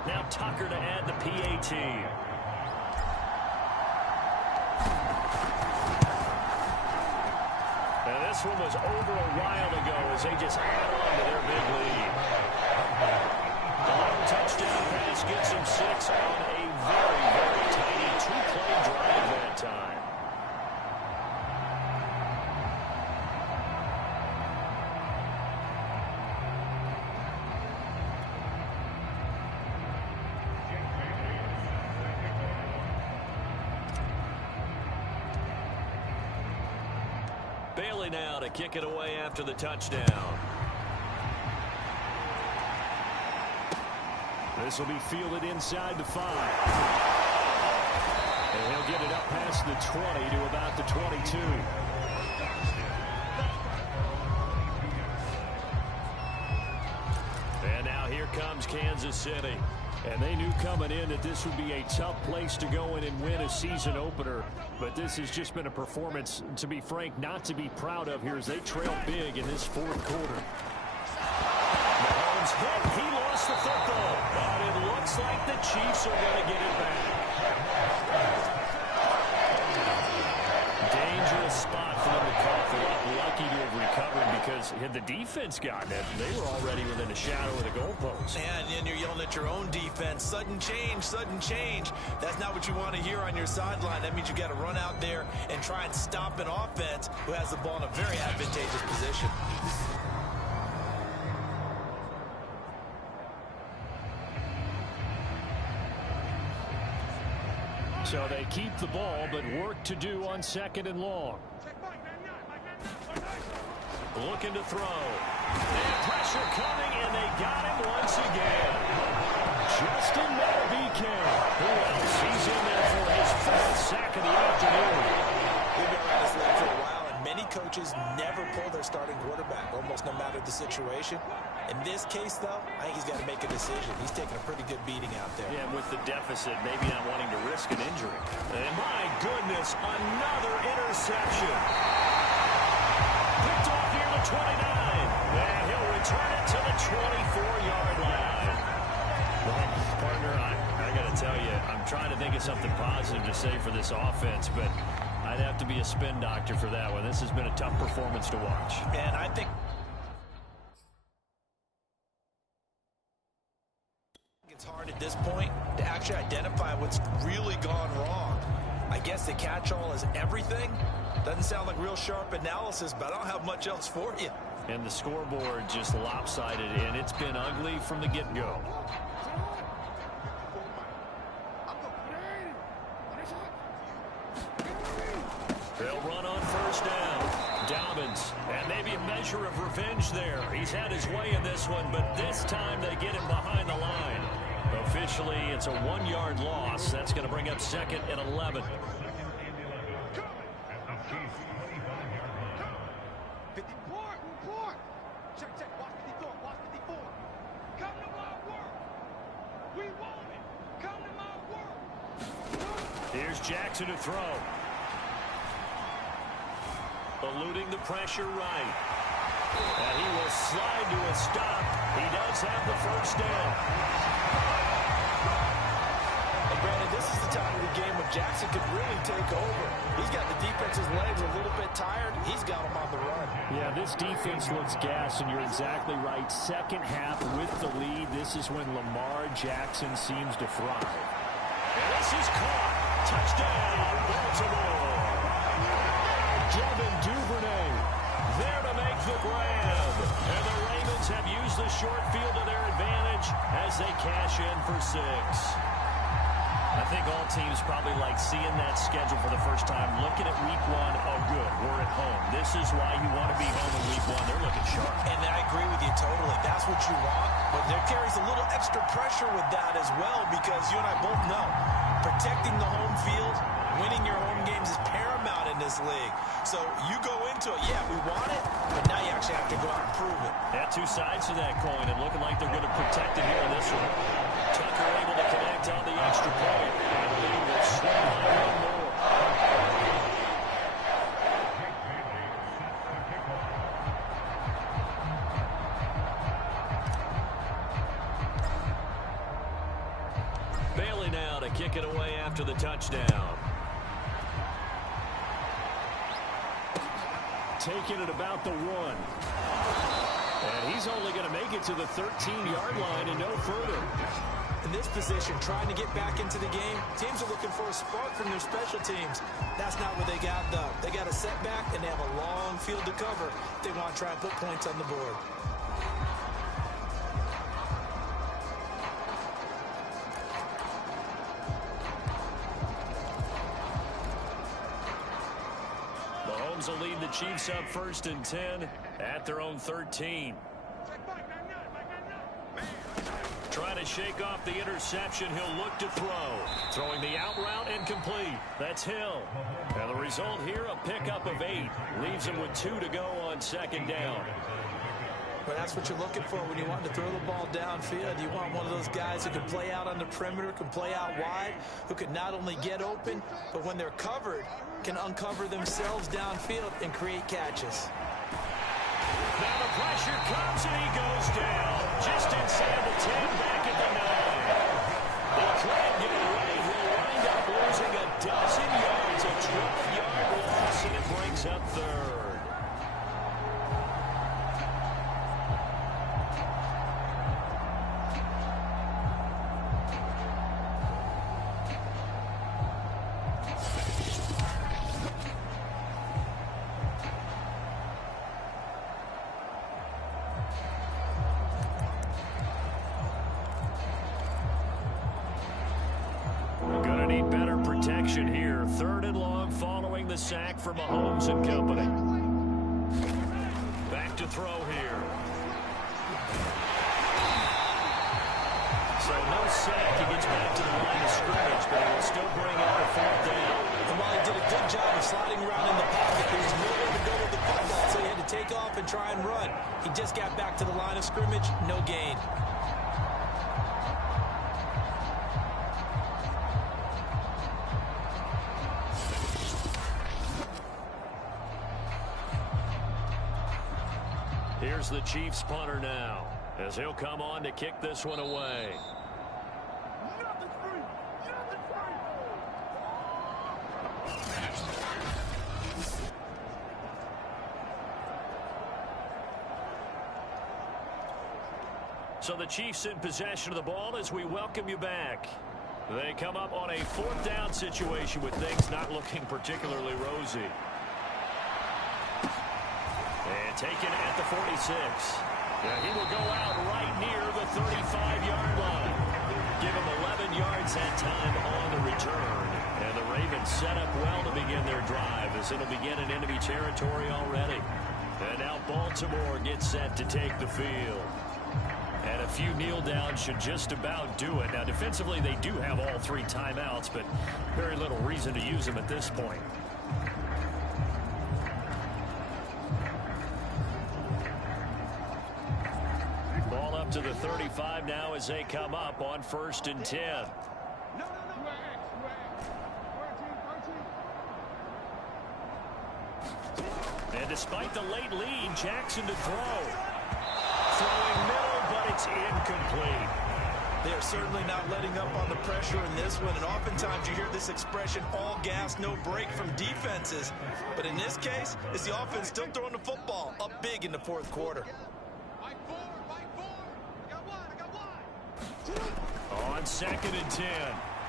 Now Tucker to add the PAT. And this one was over a while ago as they just add on to their big lead. The long touchdown pass gets them 6 on a very, very tiny two-play drive that time. Bailey now to kick it away after the touchdown. This will be fielded inside the 5. And he'll get it up past the 20 to about the 22. And now here comes Kansas City. And they knew coming in that this would be a tough place to go in and win a season opener. But this has just been a performance, to be frank, not to be proud of here as they trail big in this fourth quarter. Mahomes hit. He lost the football. But it looks like the Chiefs are going to get it back. Dangerous spot for them to cough it up. Lucky to have recovered because had the defense gotten it, they were already within a shadow of the goalpost. And you're yelling at your own defense. Sudden change, sudden change. That's not what you want to hear on your sideline. That means you got to run out there and try and stop an offense who has the ball in a very advantageous position. So they keep the ball, but work to do on 2nd and long. Looking to throw. And pressure coming, and they got him once again. Justin Madubuike. Who else? He's in there for his 4th sack of the afternoon. We've been around this league for a while, and many coaches never pull their starting quarterback, almost no matter the situation. In this case, though, I think he's got to make a decision. He's taking a pretty good beating out there. Yeah, with the deficit, maybe not wanting to risk an injury. And my goodness, another interception. Picked off near the 29. And he'll return it to the 24-yard line. Well, partner, I got to tell you, I'm trying to think of something positive to say for this offense, but I'd have to be a spin doctor for that one. This has been a tough performance to watch. And I think it's hard at this point to actually identify what's really gone wrong. I guess the catch-all is everything. Doesn't sound like real sharp analysis, but I don't have much else for you. And the scoreboard just lopsided, and it's been ugly from the get-go. They'll run on 1st down. Dobbins, and maybe a measure of revenge there. He's had his way in this one, but this time they get him behind the line. Officially, it's a 1-yard loss. That's going to bring up 2nd and 11. Here's Jackson to throw. Eluding the pressure right. And he will slide to a stop. He does have the 1st down. And Brandon, this is the time of the game when Jackson could really take over. He's got the defense's legs a little bit tired. He's got them on the run. Yeah, this defense looks gassed, and you're exactly right. 2nd half with the lead. This is when Lamar Jackson seems to thrive. And this is caught. Touchdown, Baltimore. Devin Duvernay there to make the grab. And the Ravens have used the short field to their advantage as they cash in for 6. I think all teams probably like seeing that schedule for the first time, looking at week 1. Oh, good, we're at home. This is why you want to be home in week 1. They're looking sharp. And I agree with you totally. That's what you want. But there carries a little extra pressure with that as well, because you and I both know protecting the home field, winning your home games is paramount in this league. So you go into it, yeah, we want it, but now you actually have to go out and prove it. Yeah, 2 sides to that coin, and looking like they're going to protect it here in this one. Tucker able to connect on the extra point. And the lead will swing on one more. Bailey now to kick it away after the touchdown. Taking it about the 1. And he's only going to make it to the 13-yard line and no further. In this position, trying to get back into the game, teams are looking for a spark from their special teams. That's not what they got, though. They got a setback, and they have a long field to cover if they want to try and put points on the board. Bengals will lead the Chiefs up 1st and 10 at their own 13. Trying to shake off the interception. He'll look to throw. Throwing the out route and complete. That's Hill. And the result here, a pickup of 8. Leaves him with 2 to go on 2nd down. Well, that's what you're looking for when you want to throw the ball downfield. You want one of those guys who can play out on the perimeter, can play out wide, who can not only get open, but when they're covered, can uncover themselves downfield and create catches. Now the pressure comes and he goes down. Just inside the 10, back at the 9. They can't get it right. He'll wind up losing a dozen yards, a 12-yard loss, and it brings up 3rd. Here, 3rd and long following the sack for Mahomes and company. Back to throw here. So no sack. He gets back to the line of scrimmage, but he will still bring out a 4th down. And while he did a good job of sliding around in the pocket, there was nowhere to go with the football, so he had to take off and try and run. He just got back to the line of scrimmage, no gain. Here's the Chiefs punter now, as he'll come on to kick this one away. So the Chiefs in possession of the ball as we welcome you back. They come up on a 4th down situation with things not looking particularly rosy. And taken at the 46. Yeah, he will go out right near the 35-yard line. Give him 11 yards that time on the return. And the Ravens set up well to begin their drive as it'll begin in enemy territory already. And now Baltimore gets set to take the field. And a few kneel downs should just about do it. Now, defensively, they do have all 3 timeouts, but very little reason to use them at this point. Ball up to the 35 now as they come up on 1st and 10. And despite the late lead, Jackson to throw. Throwing middle, but it's incomplete. They are certainly not letting up on the pressure in this one, and oftentimes you hear this expression, all gas, no break from defenses. But in this case, it's the offense still throwing the football up big in the 4th quarter. On 2nd and 10,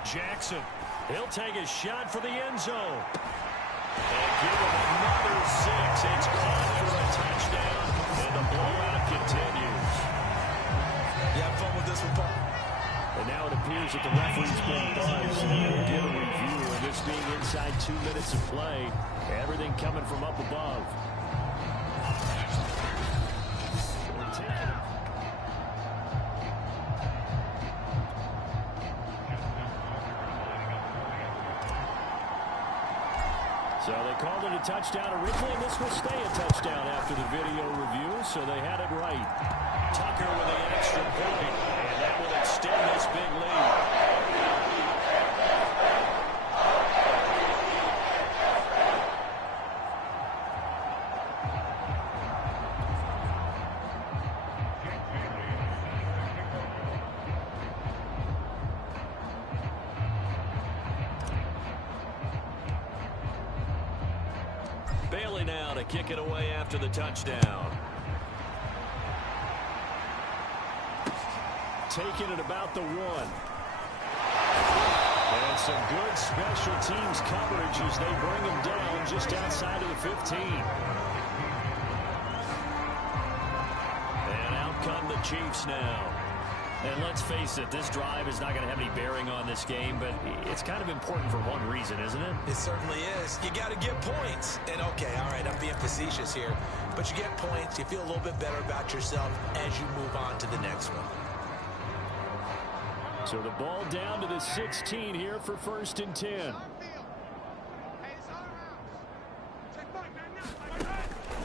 Jackson. He'll take a shot for the end zone. And give him another 6. It's gone for a touchdown, and the blowout continues. You have fun with this one, Paul? And now it appears that the referee's been buzzed, and he'll give a review. And this being inside 2 minutes of play, everything coming from up above. So they called it a touchdown originally, and this will stay a touchdown after the video review, so they had it right. Tucker with the extra point, and that will extend this big lead. Bailey now to kick it away after the touchdown. Taking it about the 1. And some good special teams coverage as they bring him down just outside of the 15. And out come the Chiefs now. And let's face it, this drive is not going to have any bearing on this game, but it's kind of important for one reason, isn't it? It certainly is. You got to get points. And, okay, all right, I'm being facetious here. But you get points, you feel a little bit better about yourself as you move on to the next one. So the ball down to the 16 here for 1st and 10.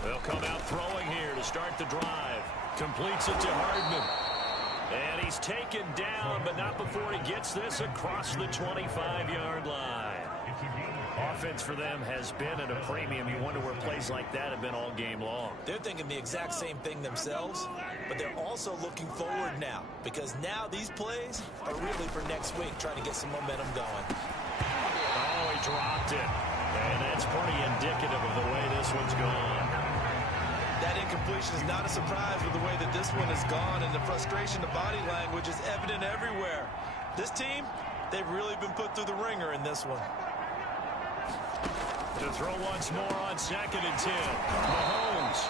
They'll come out throwing here to start the drive. Completes it to Hardman. And he's taken down, but not before he gets this across the 25-yard line. Offense for them has been at a premium. You wonder where plays like that have been all game long. They're thinking the exact same thing themselves, but they're also looking forward now, because now these plays are really for next week, trying to get some momentum going. Oh, he dropped it. And that's pretty indicative of the way this one's gone. That incompletion is not a surprise with the way that this one has gone, and the frustration, the body language is evident everywhere. This team, they've really been put through the ringer in this one. To throw once more on 2nd and 10. Mahomes.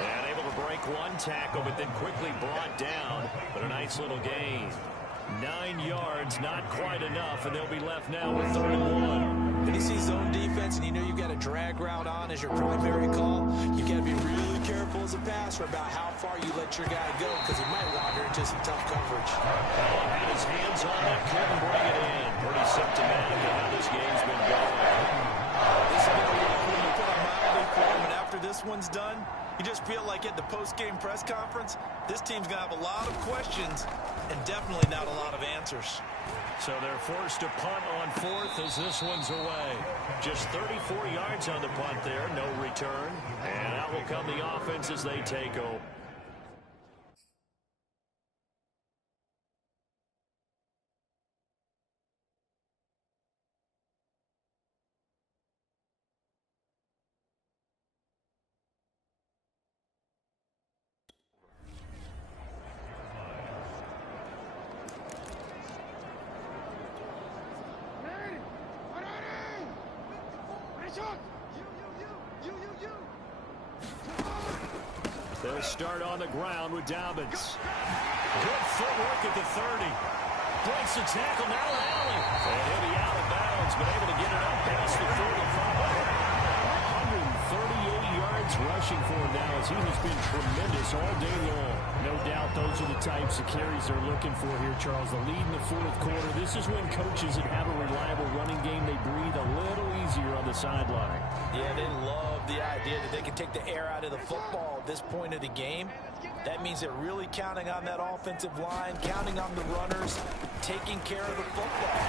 And able to break one tackle, but then quickly brought down. But a nice little gain. 9 yards, not quite enough, and they'll be left now with 3rd and 1. When you see zone defense and you know you've got a drag route on as your primary call, you've got to be really careful as a passer about how far you let your guy go, because he might wander into some tough coverage. Oh, had his hands on it, couldn't bring it in. Pretty symptomatic of how this game's been going. This has been a week when you put a mildly for him, and after this one's done, you just feel like at the post-game press conference, this team's going to have a lot of questions and definitely not a lot of answers. So they're forced to punt on 4th as this one's away. Just 34 yards on the punt there, no return. And out will come the offense as they take over. They'll start on the ground with Dobbins. Good footwork at the 30. Breaks the tackle, now Allen. And he'll be out of bounds, but able to get it up past the 45. 138 yards rushing for him now, as he has been tremendous all day long. No doubt those are the types of carries they're looking for here, Charles. The lead in the 4th quarter. This is when coaches that have a reliable running game, they breathe a little easier on the sideline. Yeah, they love the idea that they can take the air out of the football at this point of the game. That means they're really counting on that offensive line, counting on the runners, taking care of the football.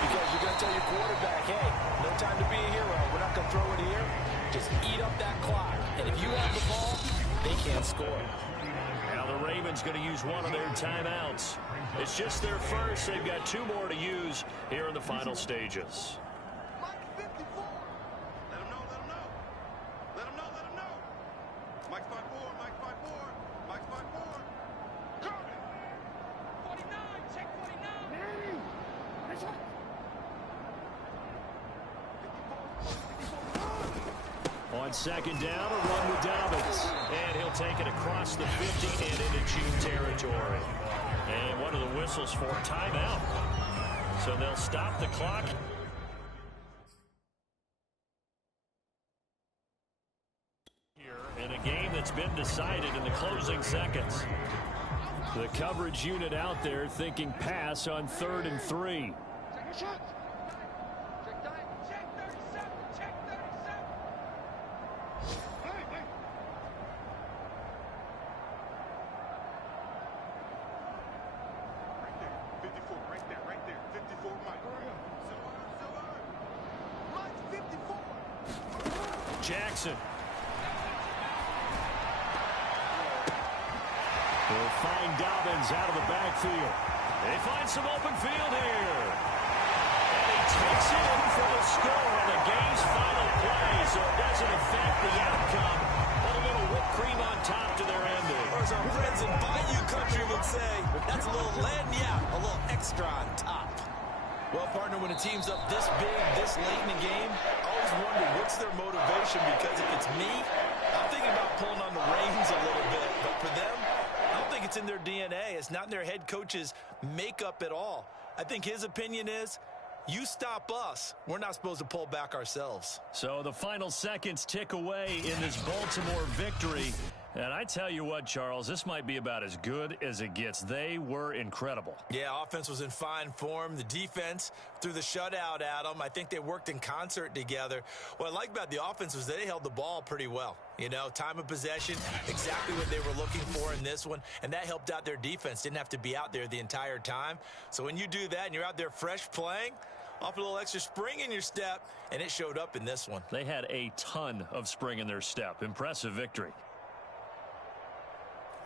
Because you're going to tell your quarterback, hey, no time to be a hero. We're not going to throw it here. Just eat up that clock. And if you have the ball, they can't score. Now the Ravens going to use one of their timeouts. It's just their first. They've got 2 more to use here in the final stages. On 2nd down, a run with Dobbins. And he'll take it across the 50 and into Chief territory. And one of the whistles for timeout. So they'll stop the clock. Here in a game that's been decided in the closing seconds. The coverage unit out there thinking pass on 3rd and 3. Jackson. They'll find Dobbins out of the backfield. They find some open field here. And he takes it in for the score on the game's final play, so it doesn't affect the outcome. But a little whipped cream on top to their ending. Or as our friends in Bayou Country would say, that's a little lagniappe, a little extra on top. Well, partner, when a team's up this big, this late in the game, I always wonder what's their motivation, because if it's me, I'm thinking about pulling on the reins a little bit. But for them, I don't think think it's in their DNA. It's not in their head coach's makeup at all. I think his opinion is, you stop us, we're not supposed to pull back ourselves. So the final seconds tick away in this Baltimore victory. And I tell you what, Charles, this might be about as good as it gets. They were incredible. Yeah, offense was in fine form. The defense threw the shutout at them. I think they worked in concert together. What I like about the offense was they held the ball pretty well. You know, time of possession, exactly what they were looking for in this one, and that helped out their defense. Didn't have to be out there the entire time. So when you do that and you're out there fresh playing, off a little extra spring in your step, and it showed up in this one. They had a ton of spring in their step. Impressive victory.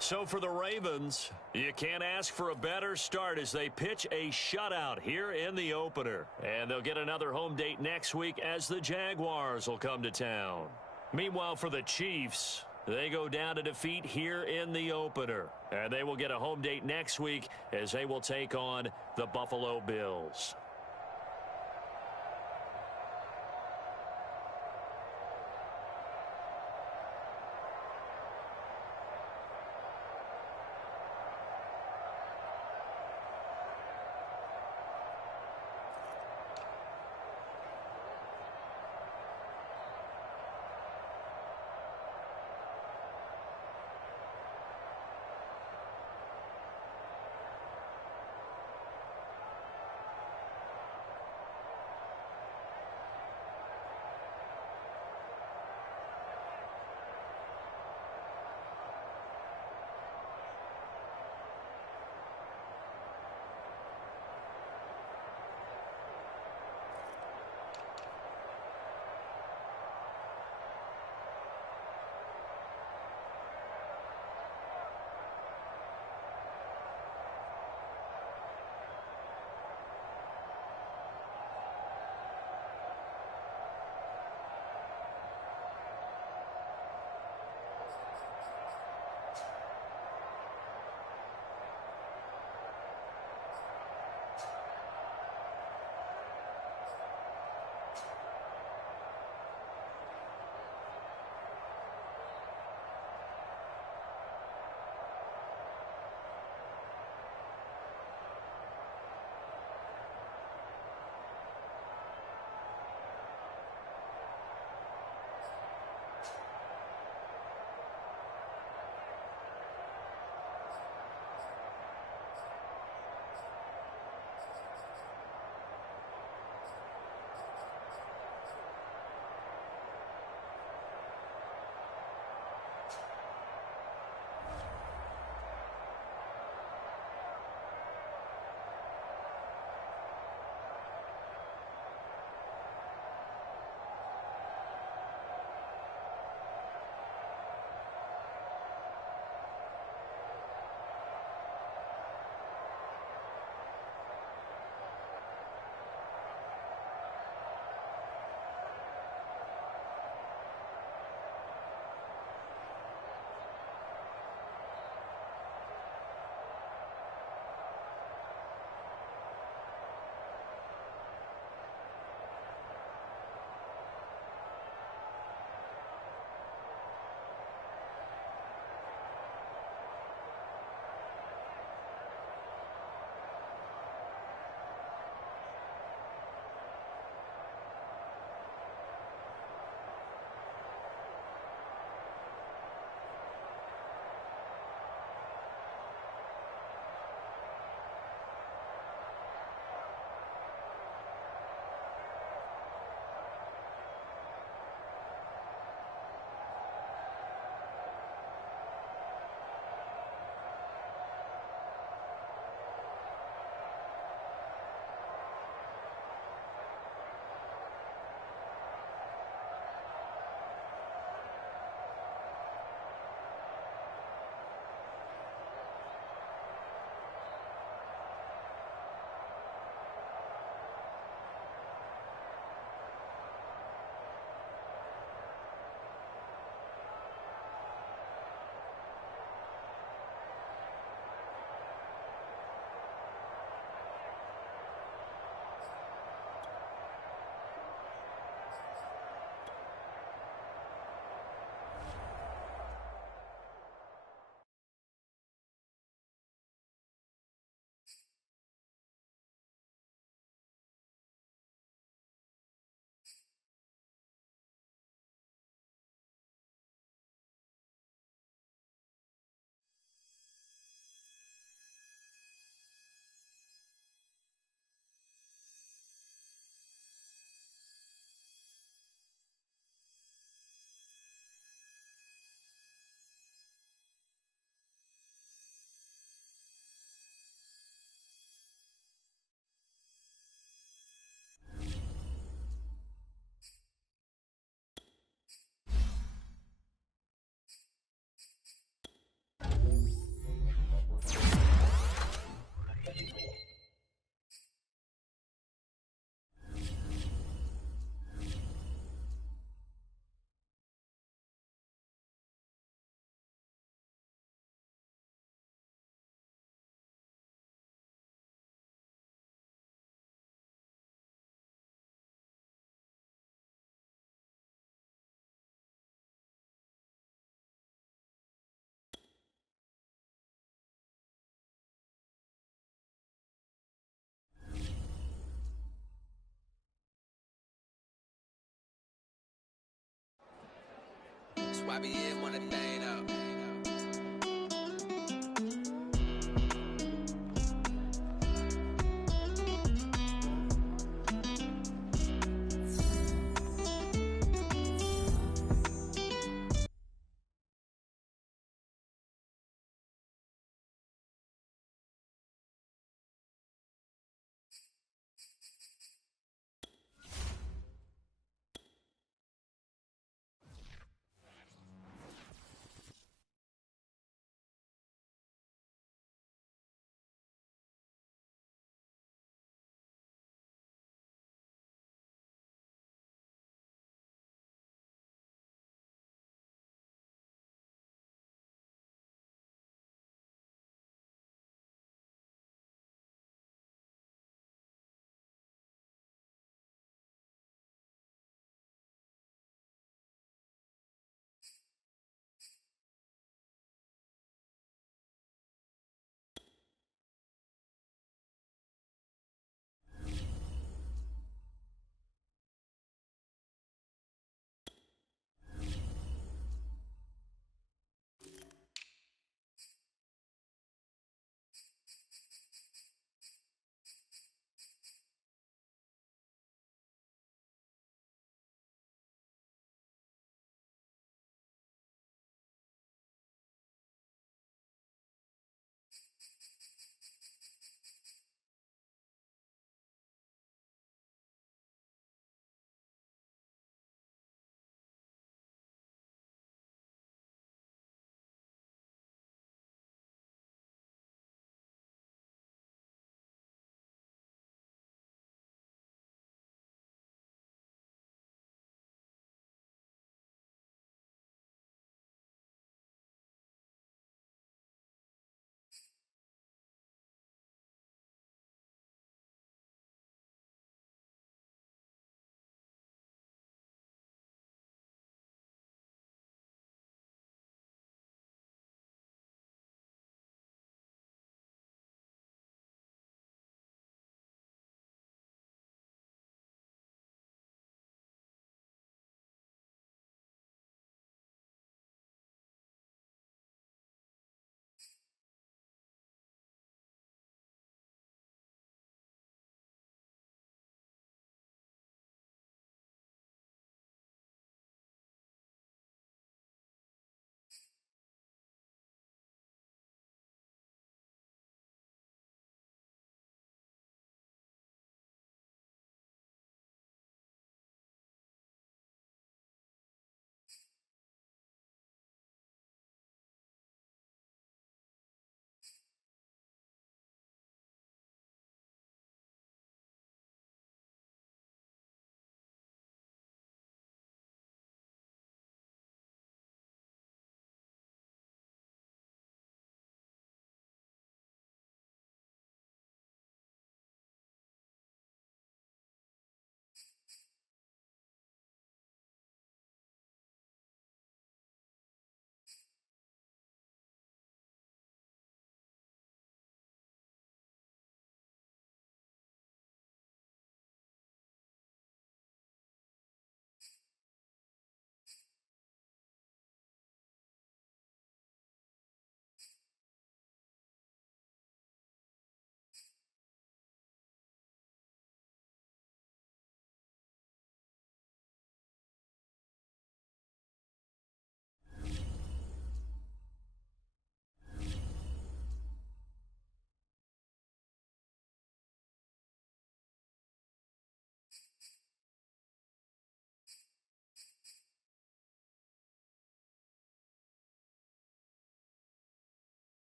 So for the Ravens, you can't ask for a better start as they pitch a shutout here in the opener. And they'll get another home date next week as the Jaguars will come to town. Meanwhile, for the Chiefs, they go down to defeat here in the opener. And they will get a home date next week as they will take on the Buffalo Bills. That's why we in when the thing up.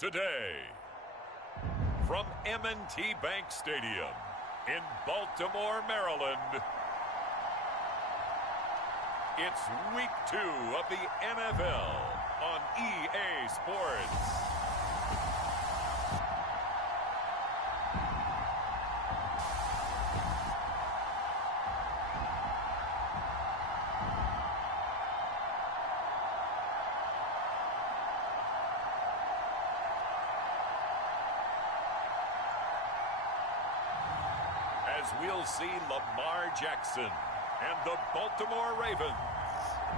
today. From M&T Bank Stadium in Baltimore, Maryland, it's Week 2 of the NFL on EA Sports. As we'll see Lamar Jackson and the Baltimore Ravens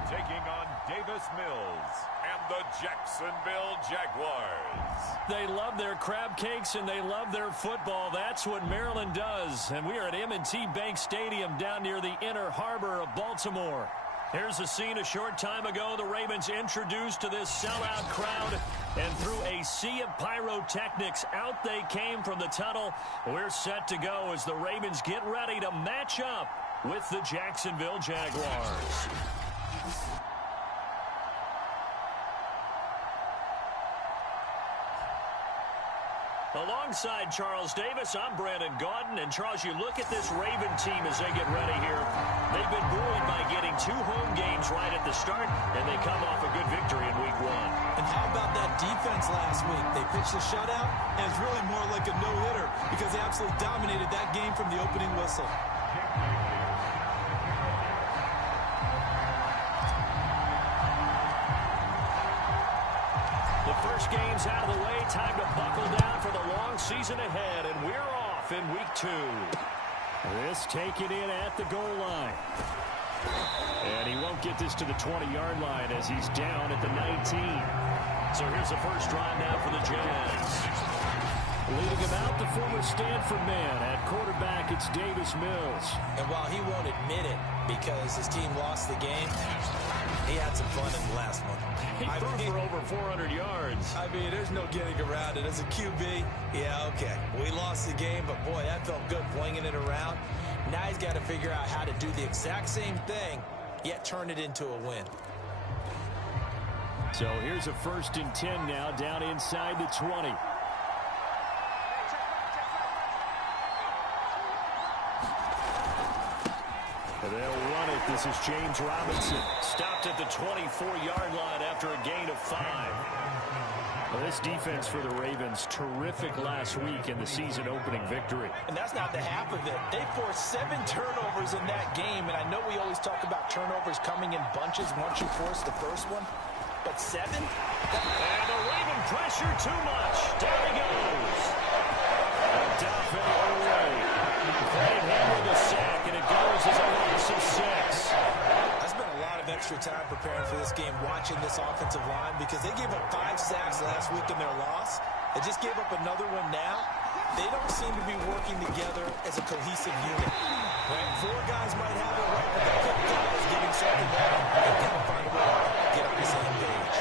taking on Davis Mills and the Jacksonville Jaguars. They love their crab cakes and they love their football. That's what Maryland does. And we are at M&T Bank Stadium down near the Inner Harbor of Baltimore. Here's a scene a short time ago. The Ravens introduced to this sellout crowd, and through a sea of pyrotechnics, out they came from the tunnel. We're set to go as the Ravens get ready to match up with the Jacksonville Jaguars. Alongside Charles Davis, I'm Brandon Gaudin. And Charles, you look at this Raven team as they get ready here. They've been buoyed by getting 2 home games right at the start, and they come off a good victory in Week 1. And how about that defense last week? They pitched a shutout, and it's really more like a no-hitter because they absolutely dominated that game from the opening whistle. First game's out of the way. Time to buckle down for the long season ahead, and we're off in Week 2. This taken in at the goal line. And he won't get this to the 20-yard line as he's down at the 19. So here's the first drive now for the Jags. Leading him out, the former Stanford man. At quarterback, it's Davis Mills. And while he won't admit it because his team lost the game, he had some fun in the last one. He threw for over 400 yards. I mean, there's no getting around it. As a QB, yeah, okay. We lost the game, but boy, that felt good flinging it around. Now he's got to figure out how to do the exact same thing, yet turn it into a win. So here's a 1st and 10 now, down inside the 20. They'll run it. This is James Robinson. Stopped at the 24-yard line after a gain of 5. Well, this defense for the Ravens, terrific last week in the season-opening victory. And that's not the half of it. They forced 7 turnovers in that game, and I know we always talk about turnovers coming in bunches once you force the first one, but 7? And the Raven pressure too much. Down he goes. Down for the other way. Playing him with a sack, and it goes as a loss of 6. I spent a lot of extra time preparing for this game, watching this offensive line, because they gave up 5 sacks last week in their loss. They just gave up another one now. They don't seem to be working together as a cohesive unit. Right? 4 guys might have it right, but the 5th guy is giving something wrong. They've got to find a way to get on the same page.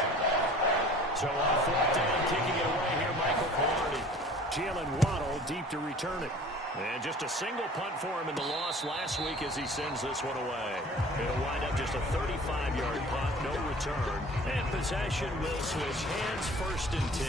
So on 4th down, kicking it away here, Michael Palardy. Jalen Waddle deep to return it. And just a single punt for him in the loss last week as he sends this one away. It'll wind up just a 35-yard punt, no return. And possession will switch hands, 1st and 10.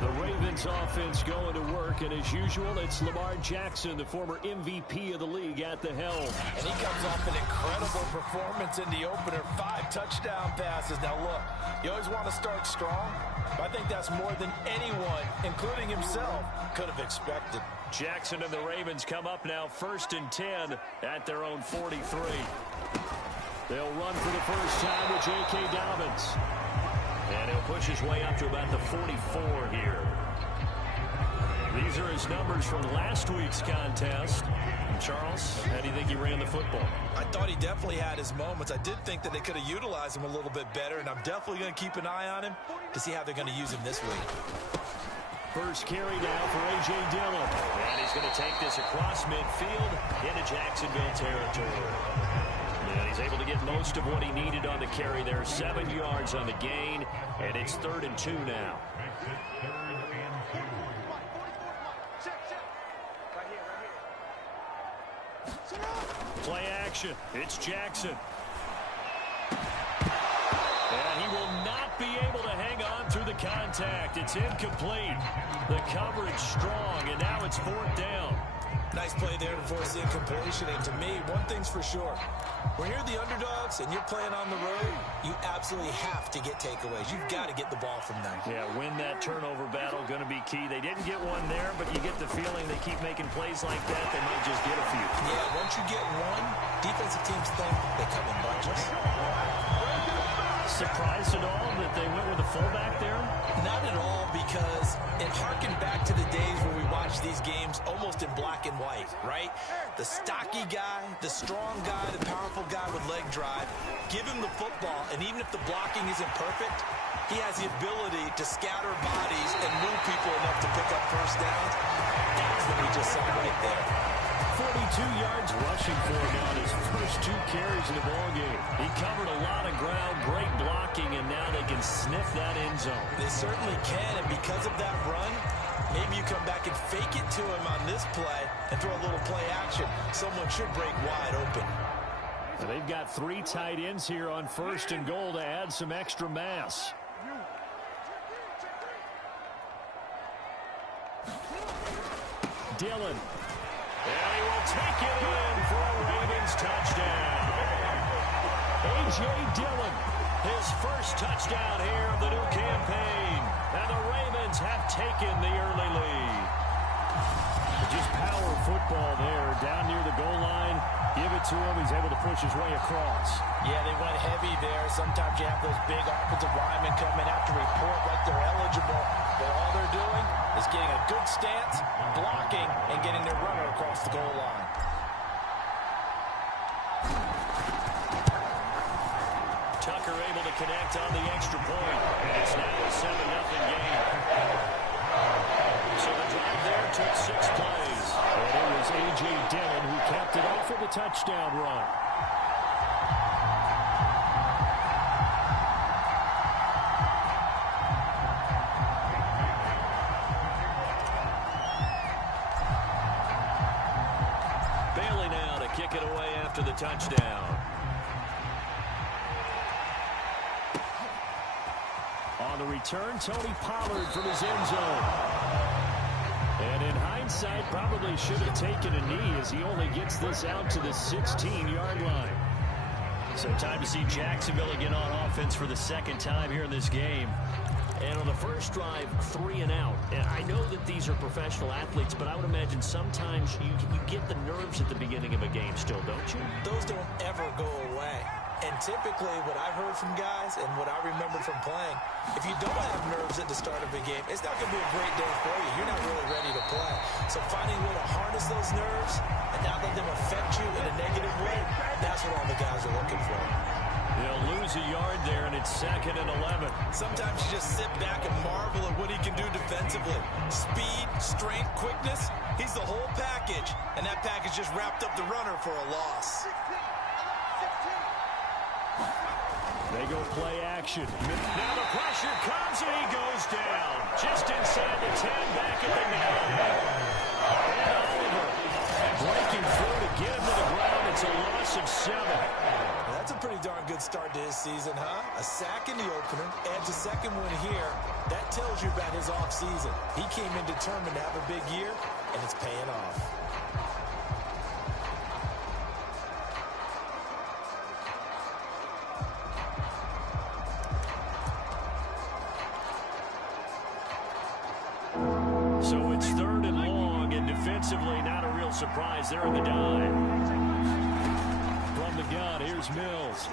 The Ravens offense going to work, and as usual, it's Lamar Jackson, the former MVP of the league, at the helm. And he comes off an incredible performance in the opener, 5 touchdown passes. Now look, you always want to start strong, but I think that's more than anyone, including himself, could have expected. Jackson and the Ravens come up now 1st and 10 at their own 43. They'll run for the first time with J.K. Dobbins. And he'll push his way up to about the 44 here. These are his numbers from last week's contest. Charles, how do you think he ran the football? I thought he definitely had his moments. I did think that they could have utilized him a little bit better, and I'm definitely going to keep an eye on him to see how they're going to use him this week. First carry now for A.J. Dillon. And he's going to take this across midfield into Jacksonville territory. And he's able to get most of what he needed on the carry there. 7 yards on the gain, and it's 3rd and 2 now. Play action. It's Jackson. And he will not be able to hang on through the contact. It's incomplete. The coverage strong, and now it's 4th down. Nice play there to force the incompletion. And to me, one thing's for sure. When you're the underdogs and you're playing on the road, you absolutely have to get takeaways. You've got to get the ball from them. Yeah, win that turnover battle, going to be key. They didn't get one there, but you get the feeling they keep making plays like that, they might just get a few. Yeah, once you get one, defensive teams think they come in bunches. Surprised at all that they went with a fullback there? Not at all, because it harkened back to the days where we watched these games almost in black and white, right? The stocky guy, the strong guy, the powerful guy with leg drive. Give him the football, and even if the blocking isn't perfect, he has the ability to scatter bodies and move people enough to pick up first downs. That's what we just saw right there. 42 yards rushing for him on his first 2 carries in the ballgame. He covered a lot of ground, great blocking, and now they can sniff that end zone. They certainly can, and because of that run, maybe you come back and fake it to him on this play and throw a little play action. Someone should break wide open. Now they've got 3 tight ends here on 1st and goal to add some extra mass. Dillon. And he will take it in for a Ravens touchdown. A.J. Dillon, his first touchdown here of the new campaign. And the Ravens have taken the early lead. Just power football there, down near the goal line. Give it to him. He's able to push his way across. Yeah, they went heavy there. Sometimes you have those big offensive linemen come in, have to report like they're eligible. But all they're doing is getting a good stance, blocking, and getting their runner across the goal line. Tucker able to connect on the extra point. And it's now a 7-0 game. So the drive there took 6 plays. And it was A.J. Dillon who capped it off with a touchdown run. Bailey now to kick it away after the touchdown. On the return, Tony Pollard from his end zone. And in hindsight, probably should have taken a knee as he only gets this out to the 16-yard line. So time to see Jacksonville again on offense for the 2nd time here in this game. And on the first drive, 3 and out. And I know that these are professional athletes, but I would imagine sometimes you get the nerves at the beginning of a game still, don't you? Those don't ever go away. And typically, what I've heard from guys and what I remember from playing, if you don't have nerves at the start of a game, it's not going to be a great day for you. You're not really ready to play. So finding a way to harness those nerves and not let them affect you in a negative way, that's what all the guys are looking for. They'll lose a yard there, and it's 2nd and 11. Sometimes you just sit back and marvel at what he can do defensively. Speed, strength, quickness, he's the whole package. And that package just wrapped up the runner for a loss. They go play action. Now the pressure comes, and he goes down. Just inside the 10, back at the 9. And Oliver breaking through to get him to the ground. It's a loss of 7. Well, that's a pretty darn good start to his season, huh? A sack in the opener, adds a 2nd one here. That tells you about his offseason. He came in determined to have a big year, and it's paying off. So it's 3rd and long, and defensively not a real surprise there in the dive. From the gun, here's Mills.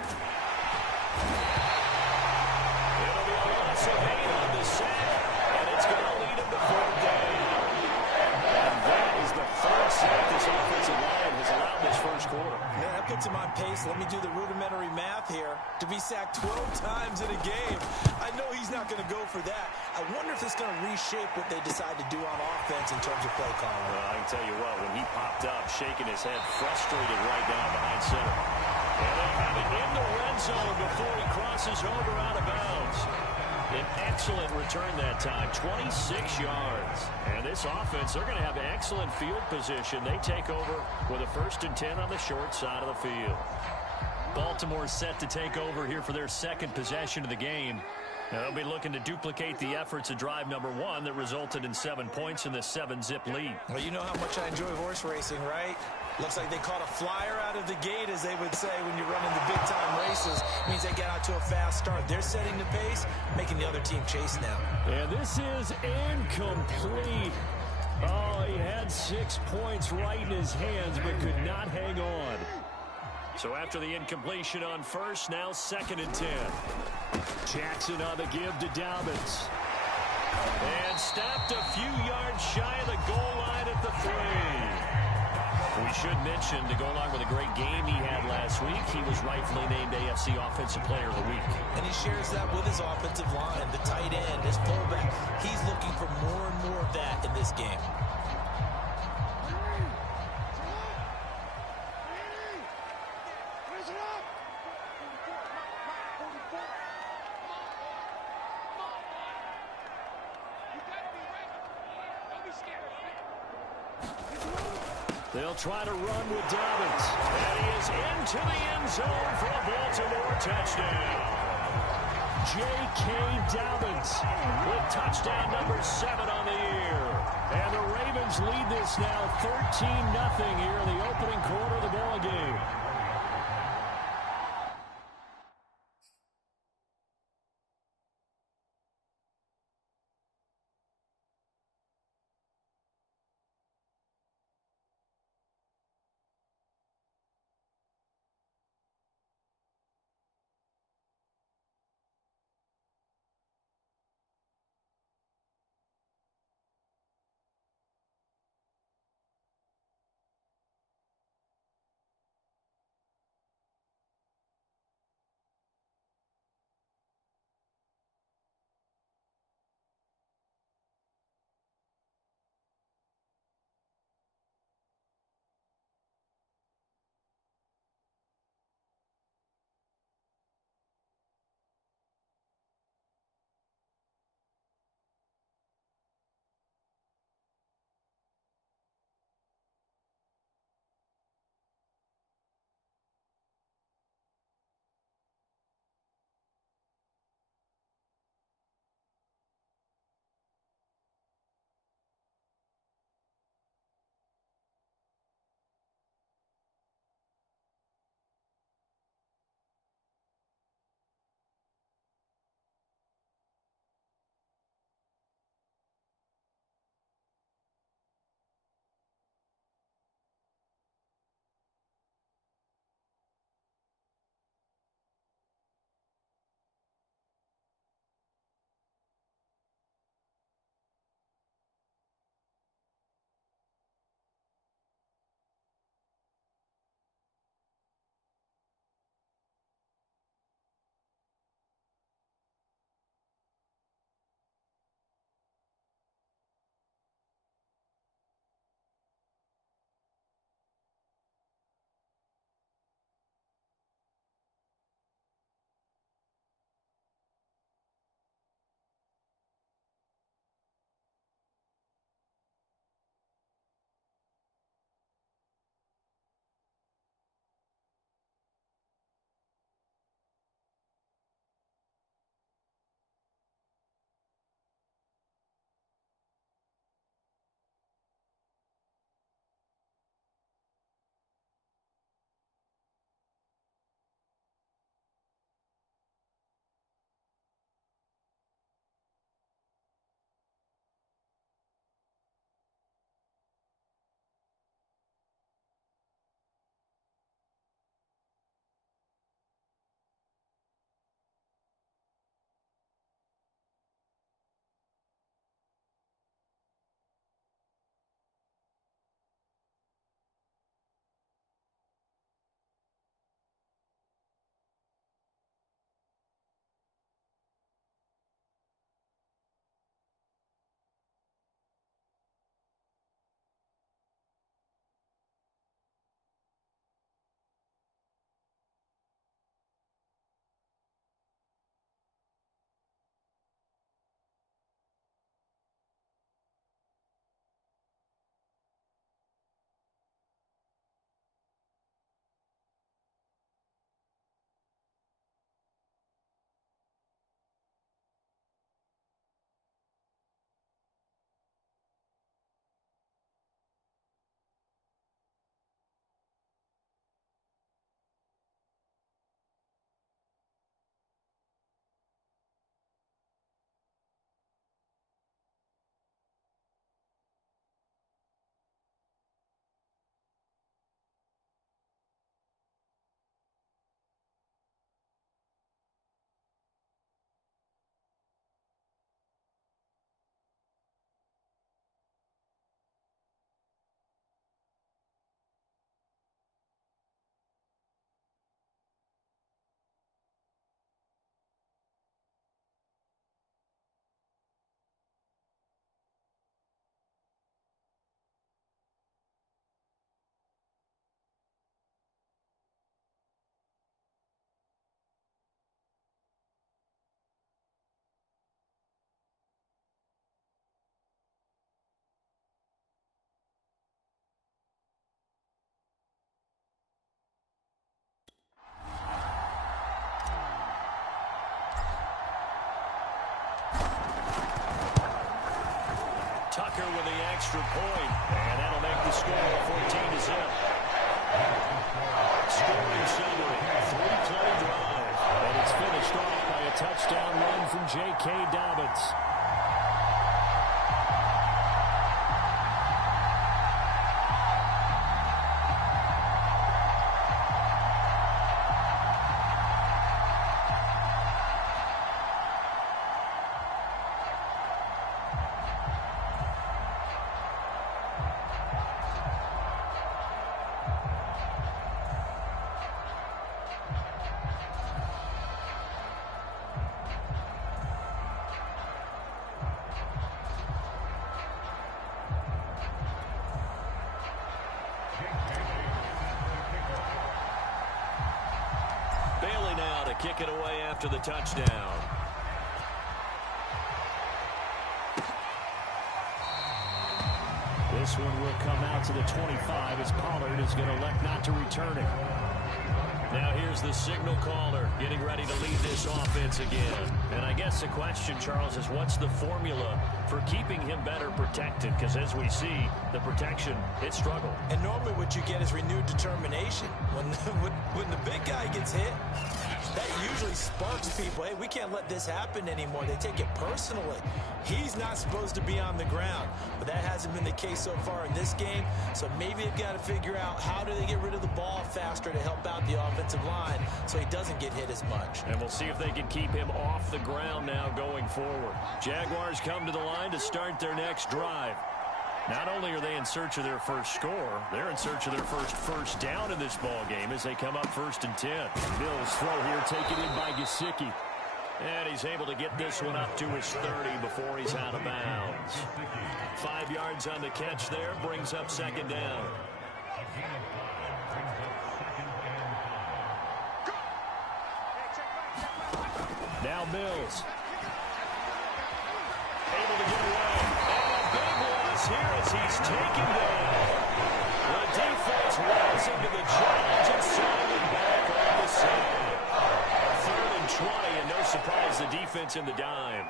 It'll be a loss of 8 on the sack, and it's going to lead him to 4th down. And that is the 3rd sack this offensive line has allowed this first quarter. Yeah, that puts him on pace. Let me do the rudimentary math here. To be sacked 12 times in a game, I know he's not going to go for that. I wonder if it's going to reshape what they decide to do on offense in terms of play calling. Well, I can tell you what, when he popped up, shaking his head, frustrated right down behind center. And they have it in the red zone before he crosses over out of bounds. An excellent return that time, 26 yards. And this offense, they're going to have excellent field position. They take over with a 1st and 10 on the short side of the field. Baltimore set to take over here for their 2nd possession of the game. They'll be looking to duplicate the efforts of drive number 1 that resulted in 7 points in this 7-zip lead. Well, you know how much I enjoy horse racing, right? Looks like they caught a flyer out of the gate, as they would say when you're running the big-time races. It means they get out to a fast start. They're setting the pace, making the other team chase now. And this is incomplete. Oh, he had 6 points right in his hands, but could not hang on. So after the incompletion on first, now 2nd and 10. Jackson on the give to Dobbins. And stopped a few yards shy of the goal line at the 3. We should mention to go along with a great game he had last week, he was rightfully named AFC Offensive Player of the Week. And he shares that with his offensive line, the tight end, his fullback. He's looking for more and more of that in this game. They'll try to run with Dobbins. And he is into the end zone for a Baltimore touchdown. J.K. Dobbins with touchdown number 7 on the year. And the Ravens lead this now 13-0 here in the opening quarter of the ball game. extra point, and that'll make the score 14-0. Scoring summary, 3-play drive, and it's finished off by a touchdown run from J.K. Dobbins. Bailey now to kick it away after the touchdown. This one will come out to the 25 as Pollard is going to elect not to return it. Now here's the signal caller getting ready to lead this offense again. And I guess the question, Charles, is what's the formula for keeping him better protected? Because as we see, the protection, it struggled. And normally what you get is renewed determination. When the big guy gets hit, that usually sparks people. Hey, we can't let this happen anymore. They take it personally. He's not supposed to be on the ground, but that hasn't been the case so far in this game. So maybe they've got to figure out how do they get rid of the ball faster to help out the offensive line so he doesn't get hit as much. And we'll see if they can keep him off the ground now going forward. Jaguars come to the line to start their next drive. Not only are they in search of their first score, they're in search of their first down in this ball game as they come up 1st and 10. Mills throw here taken in by Gesicki. And he's able to get this one up to his 30 before he's out of bounds. 5 yards on the catch there, brings up 2nd down. Now Mills. Able to get away. And a big loss here as he's taken down. The defense rising to the challenge and sending him back on the side. 3rd and 20, and no surprise the defense in the dime.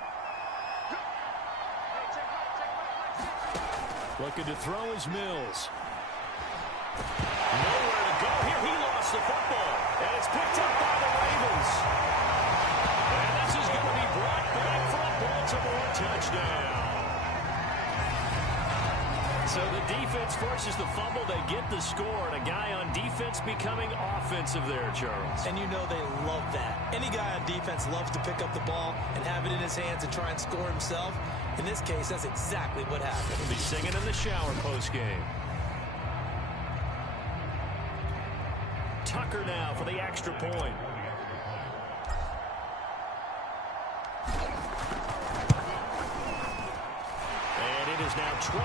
Looking to throw is Mills. Nowhere to go here. He lost the football, and it's picked up by the Ravens. And this is going to be brought back for a Baltimore touchdown. So the defense forces the fumble. They get the score, and a guy on defense becoming offensive there, Charles. And you know they love that. Any guy on defense loves to pick up the ball and have it in his hands and try and score himself. In this case, that's exactly what happened. He'll be singing in the shower postgame. Tucker now for the extra point. Is now 21-0.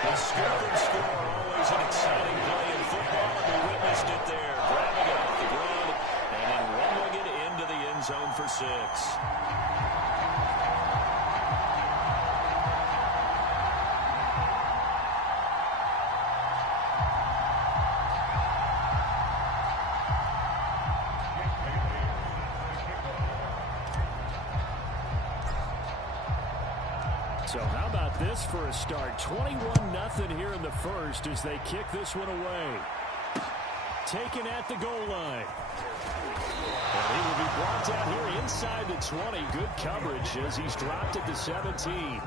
The scoop and score, always an exciting play in football, and we witnessed it there, grabbing it off the ground and then rumbling it into the end zone for 6. So how about this for a start? 21-0 here in the first as they kick this one away. Taken at the goal line. And he will be brought down here inside the 20. Good coverage as he's dropped at the 17.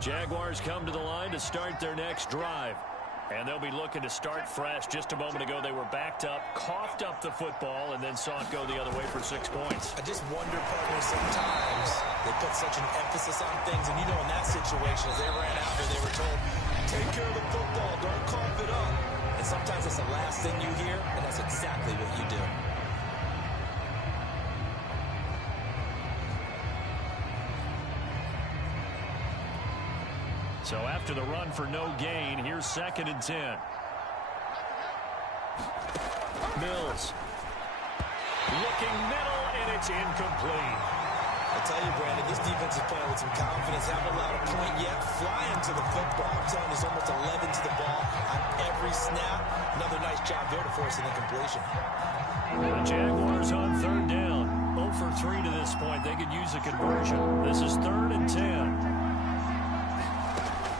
Jaguars come to the line to start their next drive. And they'll be looking to start fresh. Just a moment ago, they were backed up, coughed up the football, and then saw it go the other way for 6 points. I just wonder, partner, sometimes they put such an emphasis on things. And, you know, in that situation, as they ran out there, they were told, take care of the football, don't cough it up. And sometimes that's the last thing you hear, and that's exactly what you do. So after the run for no gain, here's 2nd and 10. Mills. Looking middle, and it's incomplete. I tell you, Brandon, this defense is playing with some confidence. Haven't allowed a point yet. Flying to the football. I'm telling you, it's almost 11 to the ball on every snap. Another nice job there to force an incompletion. The Jaguars on third down. 0 for 3 to this point. They could use a conversion. This is 3rd and 10.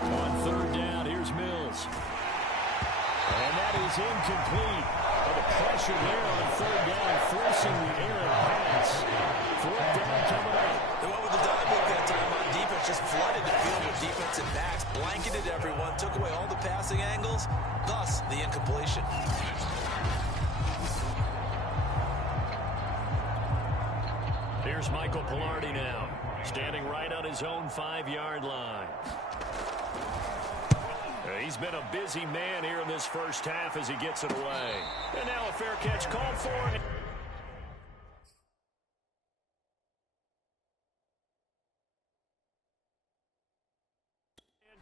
On third down, here's Mills. And that is incomplete. But the pressure there on third down, forcing the errant pass. 4th down coming up. They went with the dive book that time on defense. Just flooded the field with defensive backs. Blanketed everyone. Took away all the passing angles. Thus, the incompletion. Here's Michael Pilardi now, standing right on his own 5-yard line. He's been a busy man here in this first half as he gets it away. And now a fair catch called for. And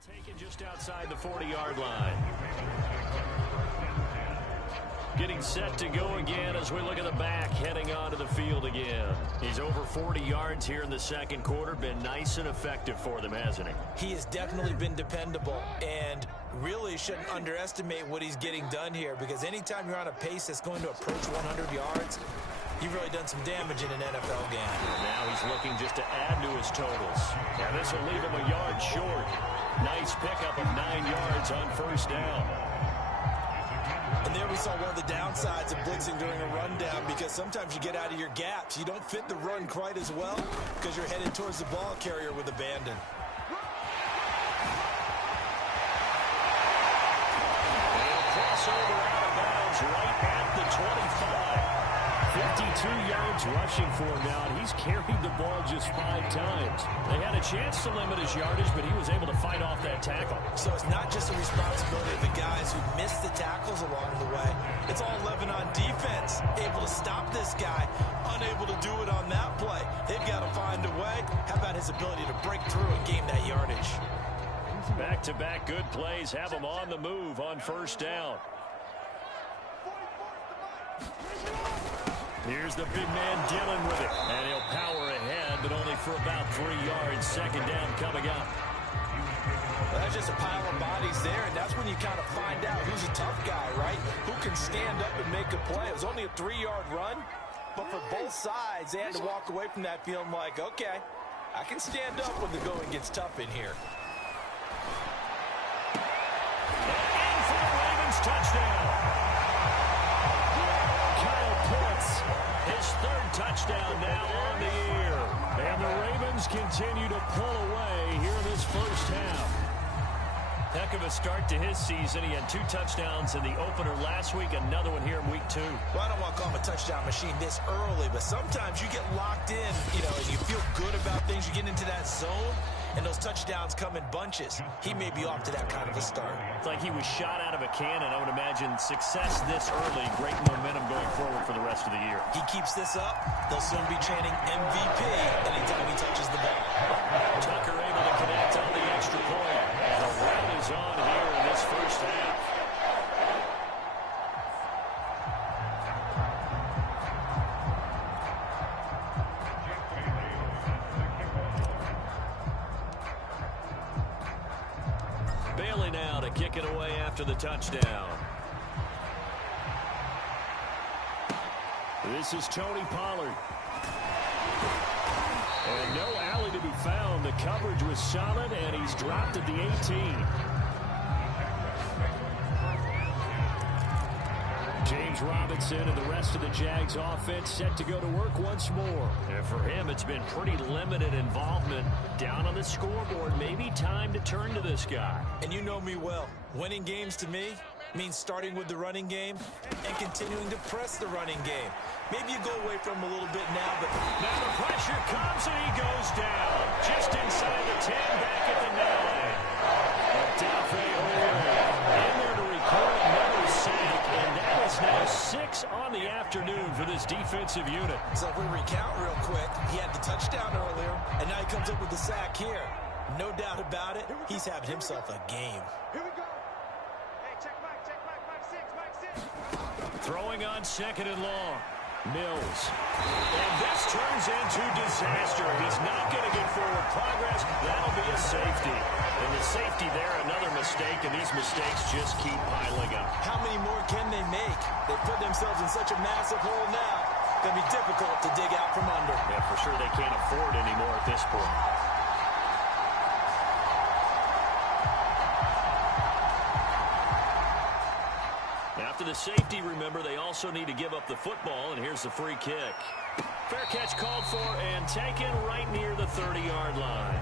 taken just outside the 40-yard line. Getting set to go again as we look at the back, heading onto the field again. He's over 40 yards here in the second quarter. Been nice and effective for them, hasn't he? He has definitely been dependable, and really shouldn't underestimate what he's getting done here, because anytime you're on a pace that's going to approach 100 yards, you've really done some damage in an NFL game. Now he's looking just to add to his totals. And this will leave him a yard short. Nice pickup of 9 yards on first down. And there we saw one of the downsides of blitzing during a rundown, because sometimes you get out of your gaps. You don't fit the run quite as well because you're headed towards the ball carrier with abandon. Crossover out of bounds right at the 25. 52 yards rushing for him now, and he's carried the ball just 5 times. They had a chance to limit his yardage, but he was able to fight off that tackle. So it's not just a responsibility of the guys who missed the tackles along the way. It's all 11 on defense, able to stop this guy, unable to do it on that play. They've got to find a way. How about his ability to break through and gain that yardage? Back-to-back good plays have him on the move on first down. Here's the big man dealing with it. And he'll power ahead, but only for about 3 yards. Second down coming up. Well, that's just a pile of bodies there, and that's when you kind of find out who's a tough guy, right? Who can stand up and make a play. It was only a 3-yard run, but for both sides, they had to walk away from that feeling like, okay, I can stand up when the going gets tough in here. And for the Ravens, touchdown. His 3rd touchdown now on the year. And the Ravens continue to pull away here in this first half. Heck of a start to his season. He had 2 touchdowns in the opener last week, another one here in week 2. Well, I don't want to call him a touchdown machine this early, but sometimes you get locked in, and you feel good about things. You get into that zone, and those touchdowns come in bunches. He may be off to that kind of a start. It's like he was shot out of a cannon. I would imagine success this early, great momentum going forward for the rest of the year. He keeps this up, they'll soon be chanting MVP anytime he touches the ball. Tucker able to connect on the extra point. And a run is on here in this first half. Bailey now to kick it away after the touchdown. This is Tony Pollard. And no alley to be found. The coverage was solid, and he's dropped at the 18. James Robinson and the rest of the Jags offense set to go to work once more. And for him, it's been pretty limited involvement. Down on the scoreboard, maybe time to turn to this guy. And you know me well. Winning games to me means starting with the running game and continuing to press the running game. Maybe you go away from him a little bit now, but now the pressure comes and he goes down. Just inside the 10, back at the 9. Odafe Oweh in there to record another sack, and that is now 6 on the afternoon for this defensive unit. So if we recount real quick, he had the touchdown earlier, and now he comes up with the sack here. No doubt about it, he's having himself a game. Here we go. Hey, check back, 5-6. Throwing on 2nd and long. Mills. And this turns into disaster. He's not going to get forward progress. That'll be a safety. And the safety there, another mistake, and these mistakes just keep piling up. How many more can they make? They put themselves in such a massive hole now. Going to be difficult to dig out from under. Yeah, for sure they can't afford anymore at this point. After the safety, remember, they also need to give up the football, and here's the free kick. Fair catch called for and taken right near the 30-yard line.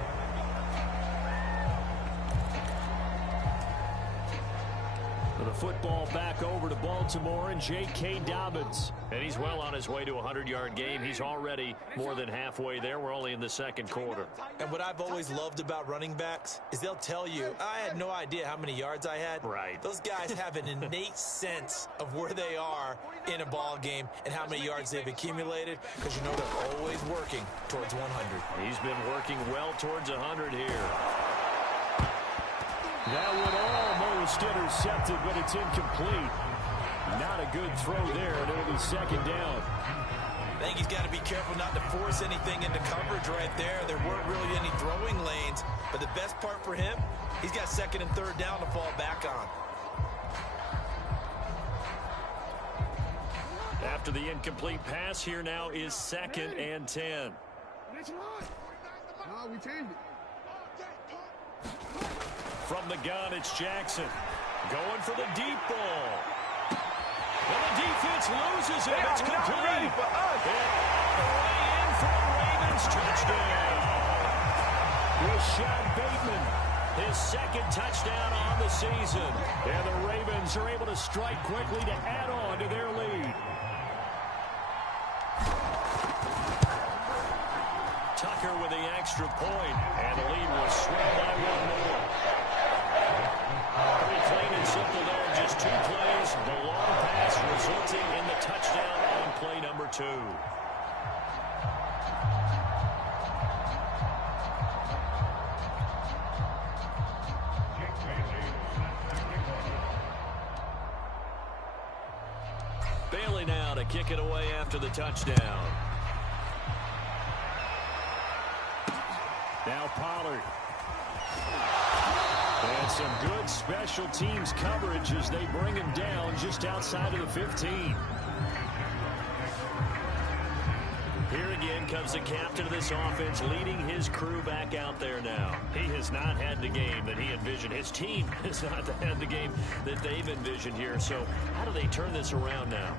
The football back over to Baltimore and J.K. Dobbins. And he's well on his way to a 100-yard game. He's already more than halfway there. We're only in the second quarter. And what I've always loved about running backs is they'll tell you, I had no idea how many yards I had. Right. Those guys have an innate sense of where they are in a ball game and how many yards they've accumulated, because you know they're always working towards 100. He's been working well towards 100 here. That one almost intercepted, but it's incomplete. Not a good throw there, and it'll be second down. I think he's got to be careful not to force anything into coverage right there. There weren't really any throwing lanes, but the best part for him, he's got second and third down to fall back on. After the incomplete pass, here now is second and 10. No, we changed it. From the gun, it's Jackson. Going for the deep ball. And the defense loses it. It's complete. And way in for a Ravens touchdown. Rashad Bateman, his second touchdown on the season. And the Ravens are able to strike quickly to add on to their lead. Tucker with the extra point. And the lead was swelled by one more. Pretty plain and simple there. Just two plays. The long pass resulting in the touchdown on play number 2. Bailey now to kick it away after the touchdown. Now Pollard. And some good special teams coverage as they bring him down just outside of the 15. Here again comes the captain of this offense, leading his crew back out there now. He has not had the game that he envisioned. His team has not had the game that they've envisioned here. So how do they turn this around now?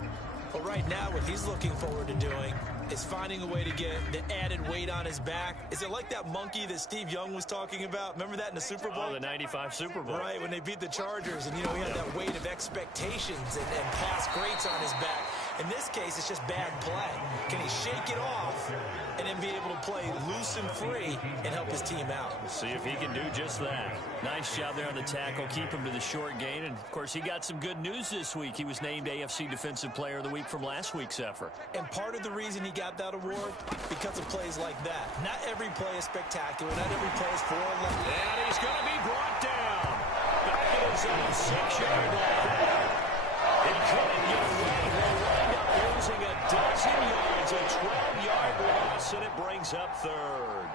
Well, right now, what he's looking forward to doing is finding a way to get the added weight on his back. Is it like that monkey that Steve Young was talking about? Remember that in the Super Bowl? Oh, the 95 Super Bowl. Right, when they beat the Chargers, and, you know, he had that weight of expectations and past greats on his back. In this case, it's just bad play. Can he shake it off and then be able to play loose and free and help his team out? See if he can do just that. Nice job there on the tackle. Keep him to the short gain. And, of course, he got some good news this week. He was named AFC Defensive Player of the Week from last week's effort. And part of the reason he got that award, because of plays like that. Not every play is spectacular. Not every play is for a line. And he's going to be brought down. Back at his own 6-yard line. He couldn't get away. He'll wind up losing a dozen yards. A 12-yard loss, and it brings up third.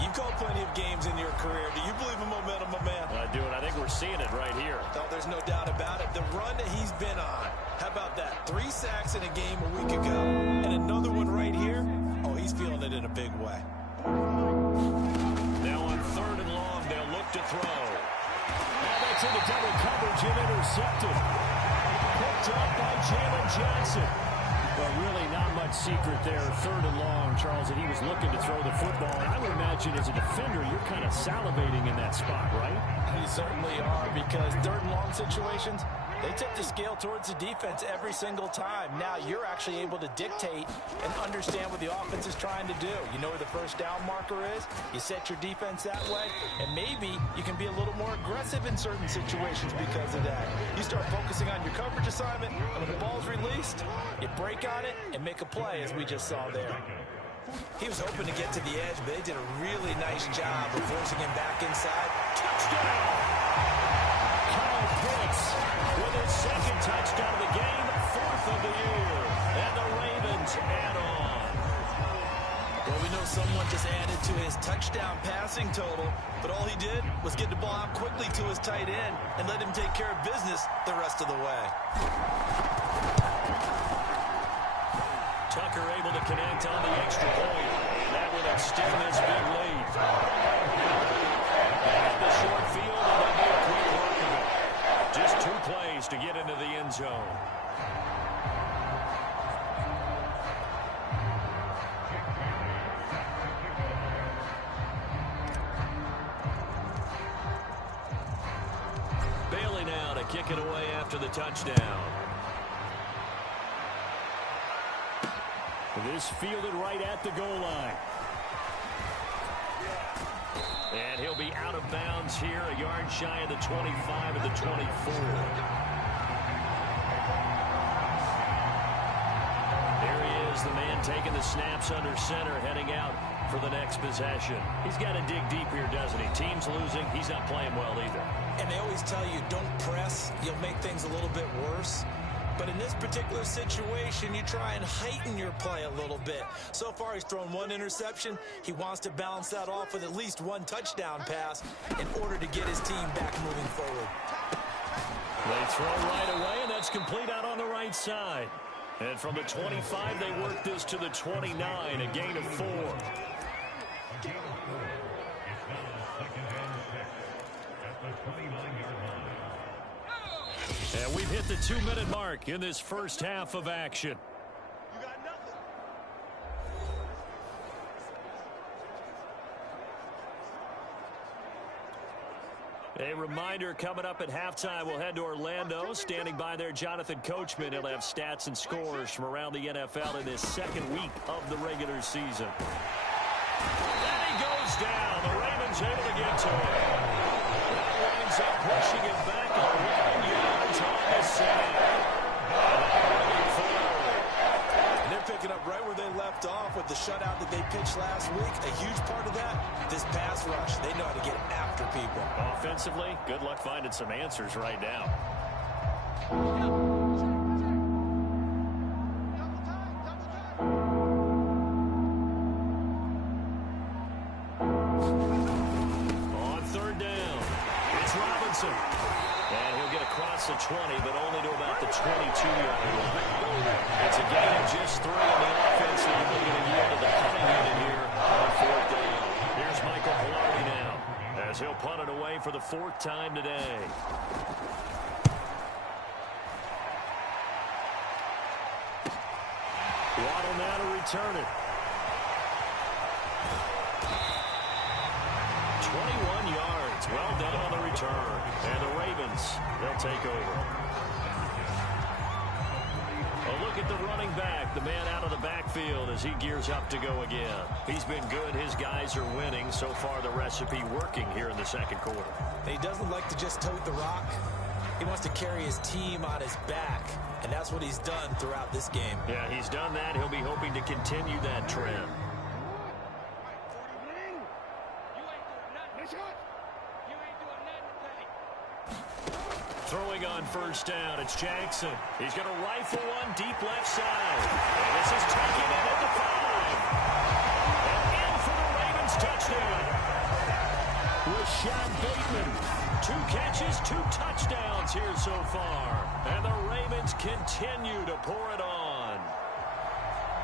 You've called plenty of games in your career. Do you believe in momentum, my man? I do, and I think we're seeing it right here. No, there's no doubt about it. The run that he's been on. How about that? 3 sacks in a game a week ago, and another one right here. Oh, he's feeling it in a big way. Now on 3rd and long, they'll look to throw. Now that's into double coverage and intercepted. Picked up by Jalen Johnson. But really not much secret there. 3rd and long, Charles, and he was looking to throw the football. And I would imagine as a defender, you're kind of salivating in that spot, right? You certainly are, because 3rd and long situations, they tip the scale towards the defense every single time. Now you're actually able to dictate and understand what the offense is trying to do. You know where the first down marker is. You set your defense that way, and maybe you can be a little more aggressive in certain situations because of that. You start focusing on your coverage assignment, and when the ball's released, you break on it and make a play, as we just saw there. He was hoping to get to the edge, but they did a really nice job of forcing him back inside. Touchdown! Kyle Pitts with his second touchdown of the game, 4th of the year. And the Ravens touchdown passing total, but all he did was get the ball out quickly to his tight end and let him take care of business the rest of the way. Tucker able to connect on the extra point, and that will extend this big lead. They have the short field, and they make quick work of it. Just 2 plays to get into the end zone. Bailey now to kick it away after the touchdown. This fielded right at the goal line. And he'll be out of bounds here, a yard shy of the 25 of the 24. There he is, the man taking the snaps under center, heading out for the next possession. He's got to dig deep here, doesn't he? Team's losing. He's not playing well either. And they always tell you, don't press. You'll make things a little bit worse. But in this particular situation, you try and heighten your play a little bit. So far, he's thrown 1 interception. He wants to balance that off with at least 1 touchdown pass in order to get his team back moving forward. They throw right away, and that's complete out on the right side. And from the 25, they work this to the 29, a gain of 4. And we've hit the 2-minute mark in this first half of action. A reminder, coming up at halftime, we'll head to Orlando. Standing by there, Jonathan Coachman. He'll have stats and scores from around the NFL in this second week of the regular season. And he goes down. The Ravens able to get to him. That winds up pushing it back 11 yards on the sand. And they're picking up right where they left off with the shutout that they pitched last week. A huge part of that, this pass rush. They know how to get after people. Offensively, good luck finding some answers right now. On 3rd down, it's Robinson. And he'll get across the 20, but only to about the 22-yard line. It's a gain of just 3 on the offense that you're going to yield to the punting unit here on 4th down. Here's Michael Pilardi now, as he'll punt it away for the 4th time today. Waddle now to return it. 21 yards. Well done on the return. And the Ravens, they'll take over. A look at the running back, the man out of the backfield as he gears up to go again. He's been good. His guys are winning. So far, the recipe working here in the second quarter. He doesn't like to just tote the rock. He wants to carry his team on his back, and that's what he's done throughout this game. Yeah, he's done that. He'll be hoping to continue that trend. Throwing on 1st down, it's Jackson. He's going to rifle one deep left side. And this is taken in at the 5. And in for the Ravens touchdown. Rashad Bateman, 2 catches, 2 touchdowns here so far. And the Ravens continue to pour it on.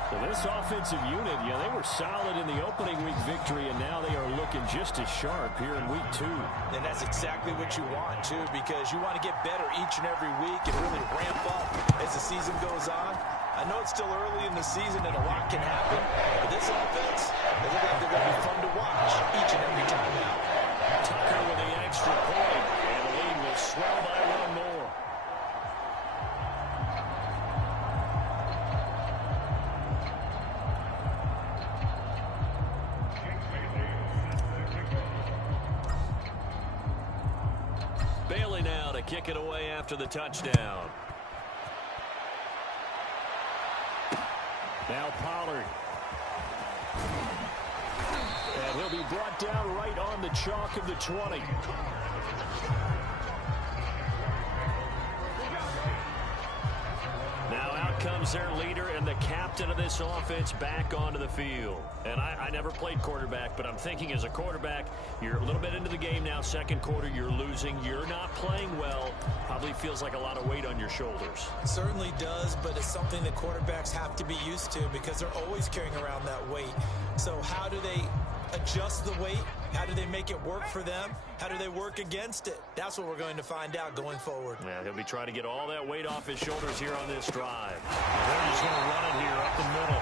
Well, this offensive unit, yeah, they were solid in the opening week victory, and now they are looking just as sharp here in week 2. And that's exactly what you want, too, because you want to get better each and every week and really ramp up as the season goes on. I know it's still early in the season and a lot can happen, but this offense, they look like they're going to be fun to watch each and every time out. Tucker with the extra point, and the lead will swell by 1 more. Bailey now to kick it away after the touchdown. Now Pollard. And he'll be brought down right on the chalk of the 20. Now out comes their leader and the captain of this offense back onto the field. And I never played quarterback, but I'm thinking as a quarterback, you're a little bit into the game now. Second quarter, you're losing. You're not playing well. Probably feels like a lot of weight on your shoulders. It certainly does, but it's something that quarterbacks have to be used to because they're always carrying around that weight. So how do they adjust the weight? How do they make it work for them? How do they work against it? That's what we're going to find out going forward. Yeah, he'll be trying to get all that weight off his shoulders here on this drive. They're just going to run it here up the middle.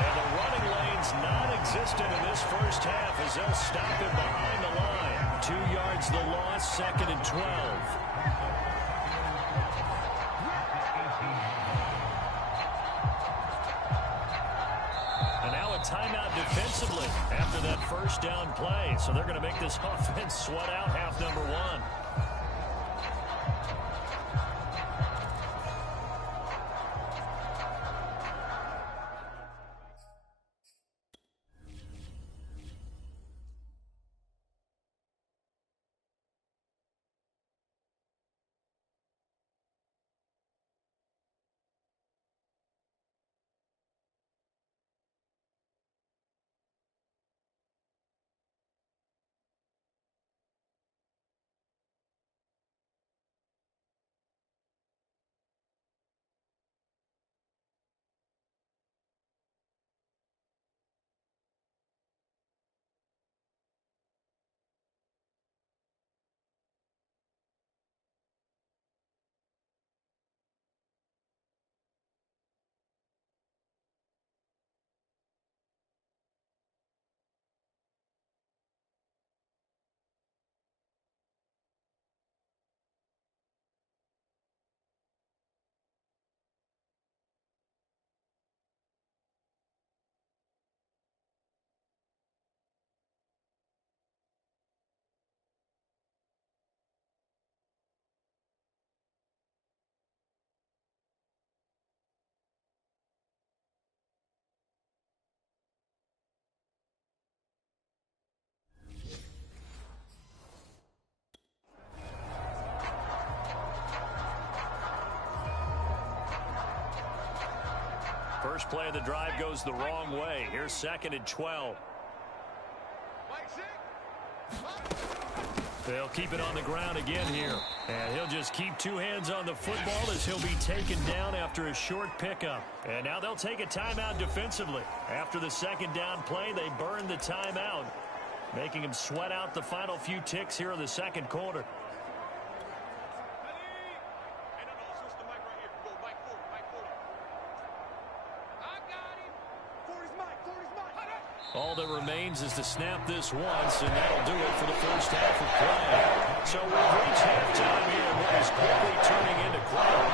And the running lane's non-existent in this first half as they'll stop him behind the line. 2 yards the loss, 2nd and 12. Timeout defensively after that first down play. So they're going to make this offense sweat out half number one. First play of the drive goes the wrong way. Here's 2nd and 12. They'll keep it on the ground again here. And he'll just keep 2 hands on the football as he'll be taken down after a short pickup. And now they'll take a timeout defensively. After the 2nd down play, they burn the timeout, making him sweat out the final few ticks here in the 2nd quarter. All that remains is to snap this once, and that'll do it for the first half of play. So we've reached halftime here, and what is quickly turning into crowd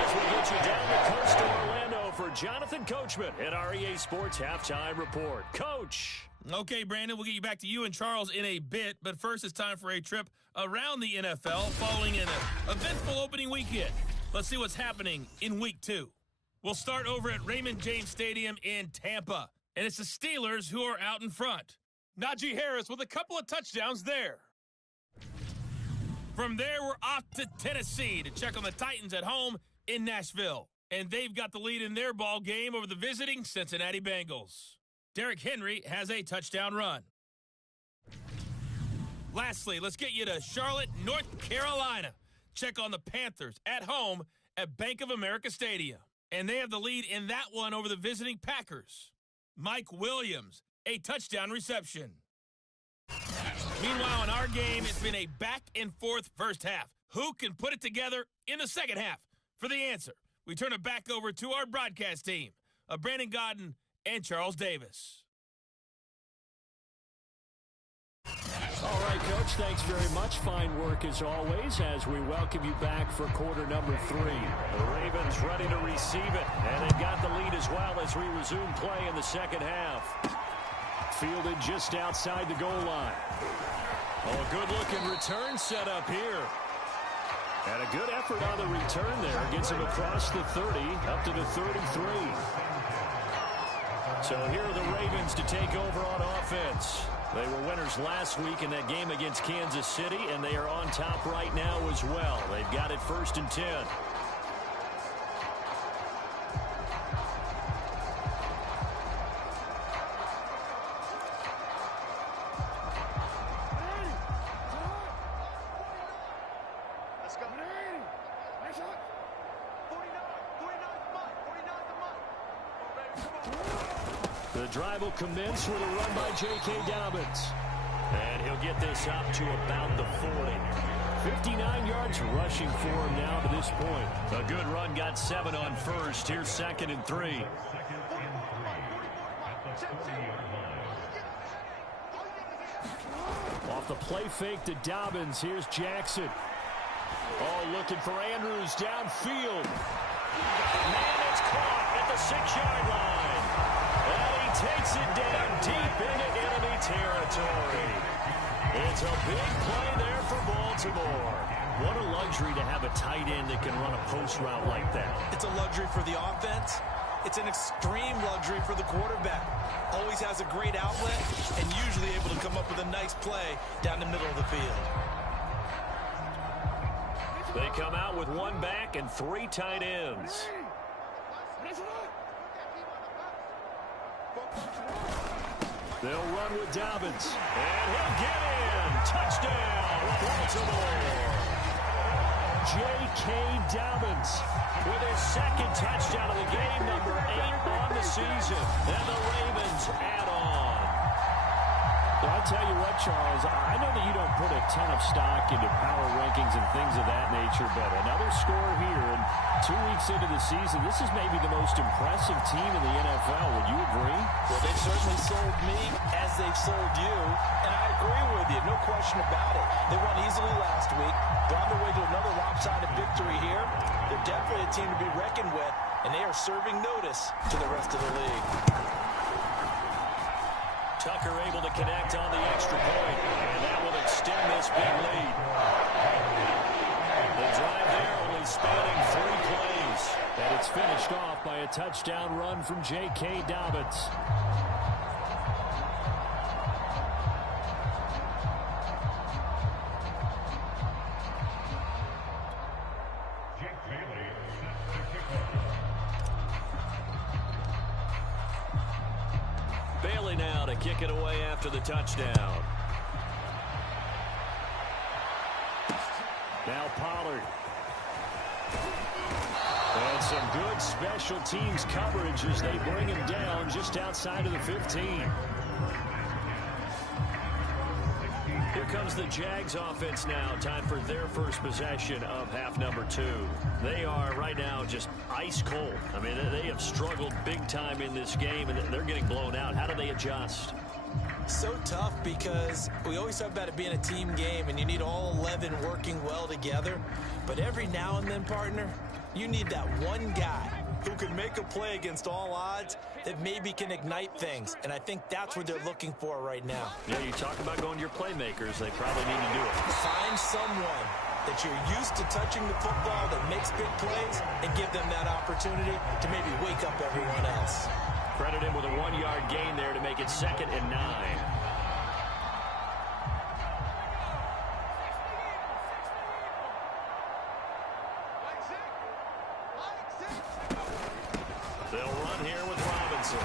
as we get you down the coast to Orlando for Jonathan Coachman at our EA Sports Halftime Report. Coach. Okay, Brandon, we'll get you back to you and Charles in a bit, but first it's time for a trip around the NFL following an eventful opening weekend. Let's see what's happening in Week 2. We'll start over at Raymond James Stadium in Tampa. And it's the Steelers who are out in front. Najee Harris with a couple of touchdowns there. From there, we're off to Tennessee to check on the Titans at home in Nashville. And they've got the lead in their ball game over the visiting Cincinnati Bengals. Derrick Henry has a touchdown run. Lastly, let's get you to Charlotte, North Carolina. Check on the Panthers at home at Bank of America Stadium. And they have the lead in that one over the visiting Packers. Mike Williams, a touchdown reception. Meanwhile, in our game, it's been a back-and-forth first half. Who can put it together in the second half? For the answer, we turn it back over to our broadcast team of Brandon Godden and Charles Davis. All right, Coach, thanks very much. Fine work as always as we welcome you back for quarter number 3. The Ravens ready to receive it, and they've got the lead as well as we resume play in the second half. Fielded just outside the goal line. Oh, a good-looking return set up here. And a good effort on the return there. Gets him across the 30, up to the 33. So here are the Ravens to take over on offense. They were winners last week in that game against Kansas City, and they are on top right now as well. They've got it 1st and 10. drive will commence with a run by J.K. Dobbins. And he'll get this up to about the 40. 59 yards rushing for him now to this point. A good run, got 7 on first. Here's 2nd and 3. Off the play fake to Dobbins. Here's Jackson. Oh, looking for Andrews downfield. Man, it's caught at the 6-yard line. And he takes it down deep into enemy territory. It's a big play there for Baltimore. What a luxury to have a tight end that can run a post route like that. It's a luxury for the offense. It's an extreme luxury for the quarterback. Always has a great outlet and usually able to come up with a nice play down the middle of the field. They come out with 1 back and 3 tight ends. They'll run with Dobbins. And he'll get in. Touchdown, Baltimore. J.K. Dobbins with his 2nd touchdown of the game, number 8 on the season. And the Ravens add on. Well, I'll tell you what, Charles, I know that you don't put a ton of stock into power rankings and things of that nature, but another score here, and 2 weeks into the season, this is maybe the most impressive team in the NFL. Would you agree? Well, they've certainly sold me as they've sold you, and I agree with you, no question about it. They won easily last week. They're on their way to another lopsided victory here. They're definitely a team to be reckoned with, and they are serving notice to the rest of the league. Tucker able to connect on the extra point, and that will extend this big lead. The drive there only spanning 3 plays. And it's finished off by a touchdown run from J.K. Dobbins. Bailey now to kick it away after the touchdown. Now Pollard. And some good special teams coverage as they bring him down just outside of the 15. Here comes the Jags offense now. Time for their first possession of half number 2. They are right now just ice cold. I mean, they have struggled big time in this game, and they're getting blown out. How do they adjust? So tough because we always talk about it being a team game, and you need all 11 working well together. But every now and then, partner, you need that one guy who can make a play against all odds that maybe can ignite things. And I think that's what they're looking for right now. Yeah, you talk about going to your playmakers. They probably need to do it. Find someone that you're used to touching the football that makes big plays and give them that opportunity to maybe wake up everyone else. Credit him with a 1-yard gain there to make it 2nd and 9. They'll run here with Robinson.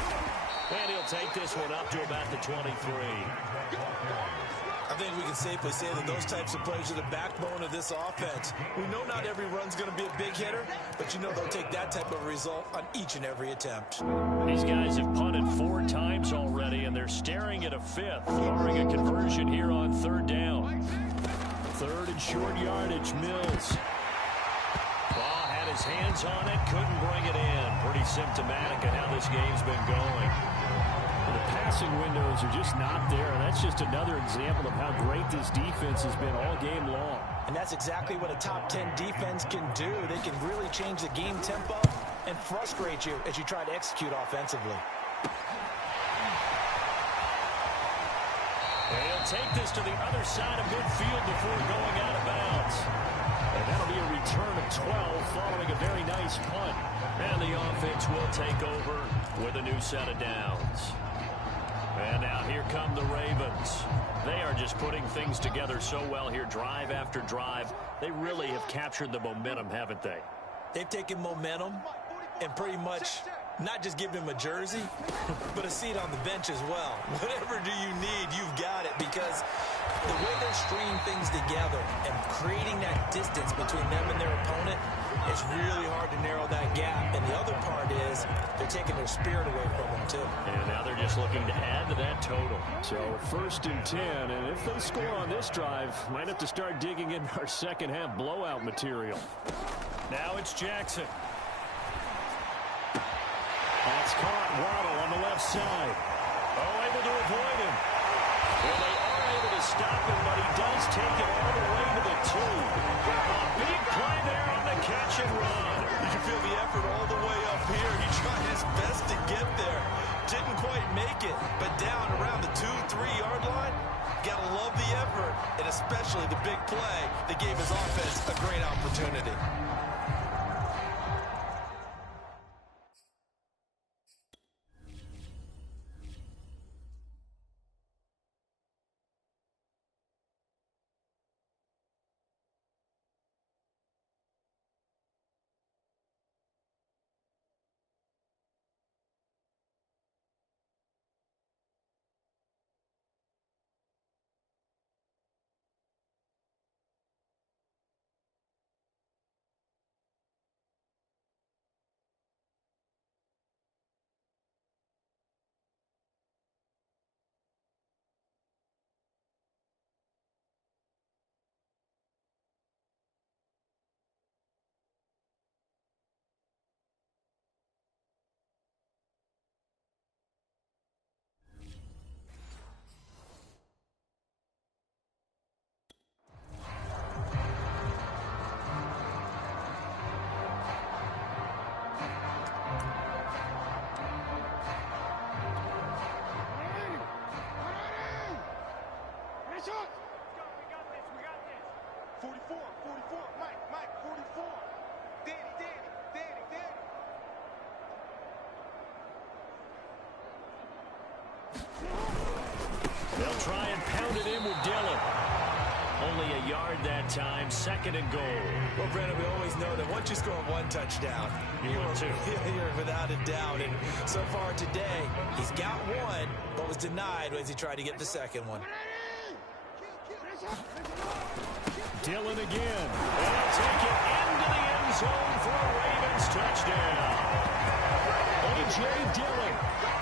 And he'll take this one up to about the 23. I think we can safely say that those types of plays are the backbone of this offense. We know not every run's going to be a big hitter, but you know they'll take that type of result on each and every attempt. These guys have punted 4 times already, and they're staring at a 5th, barring a conversion here on 3rd down. 3rd and short yardage, Mills. Ball had his hands on it, couldn't bring it in. Pretty symptomatic of how this game's been going. The passing windows are just not there. That's just another example of how great this defense has been all game long. And that's exactly what a top 10 defense can do. They can really change the game tempo and frustrate you as you try to execute offensively. They'll take this to the other side of midfield before going out of bounds. And that'll be a return of 12 following a very nice punt. And the offense will take over with a new set of downs. And now here come the Ravens. They are just putting things together so well here, drive after drive. They really have captured the momentum, haven't they? They've taken momentum and pretty much not just given him a jersey, but a seat on the bench as well. Whatever do you need, you've got it, because the way they're stringing things together and creating that distance between them and their opponent it's really hard to narrow that gap. And the other part is they're taking their spirit away from them, too. And now they're just looking to add to that total. So 1st and 10, and if they score on this drive, might have to start digging in our second half blowout material. Now it's Jackson. That's caught. Waddle on the left side. Oh, able to avoid him. Well, they are able to stop him, but he does take it all the way to the 2. A big play there on the catch and run. You can feel the effort all the way up here. He tried his best to get there. Didn't quite make it, but down around the 2-3 yard line, gotta love the effort, and especially the big play that gave his offense a great opportunity. They'll try and pound it in with Dillon. Only a yard that time, 2nd and goal. Well, Brandon, we always know that once you score 1 touchdown, you're without a doubt. And so far today, he's got 1, but was denied as he tried to get the 2nd one. Dillon again. They'll take it into the end zone for a Ravens touchdown. A.J. Dillon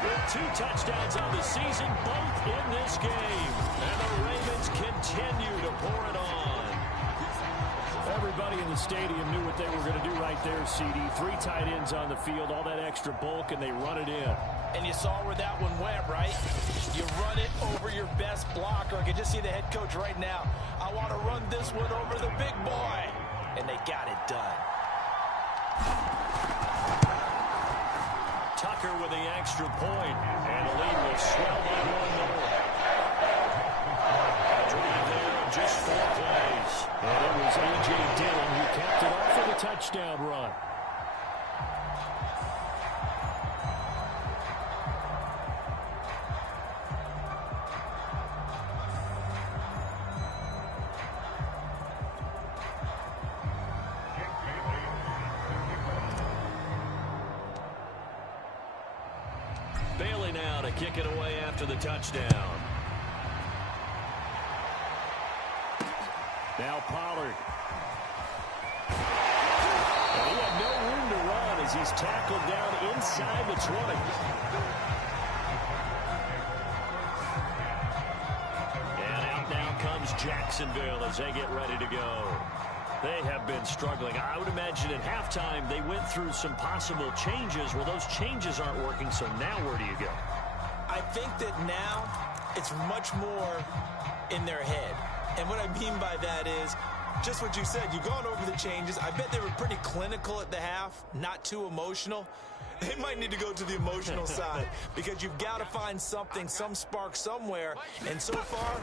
with 2 touchdowns on the season, both in this game. And the Ravens continue to pour it on. Everybody in the stadium knew what they were going to do right there, CD. 3 tight ends on the field, all that extra bulk, and they run it in. And you saw where that one went, right? You run it over your best blocker. I can just see the head coach right now. I want to run this one over the big boy. And they got it done. Tucker with the extra point, and the lead will swell by 1 more. A drive there of just 4 plays. And it was A.J. Dillon who capped it off for the touchdown run. Bailey now to kick it away after the touchdown. Now Pollard. And he had no room to run as he's tackled down inside the 20. And out now comes Jacksonville as they get ready to go. They have been struggling. I would imagine at halftime they went through some possible changes. Well, those changes aren't working, so now where do you go? I think that now it's much more in their head. And what I mean by that is just what you said. You've gone over the changes. I bet they were pretty clinical at the half, not too emotional. They might need to go to the emotional side because you've got to find something, some spark somewhere. And so far,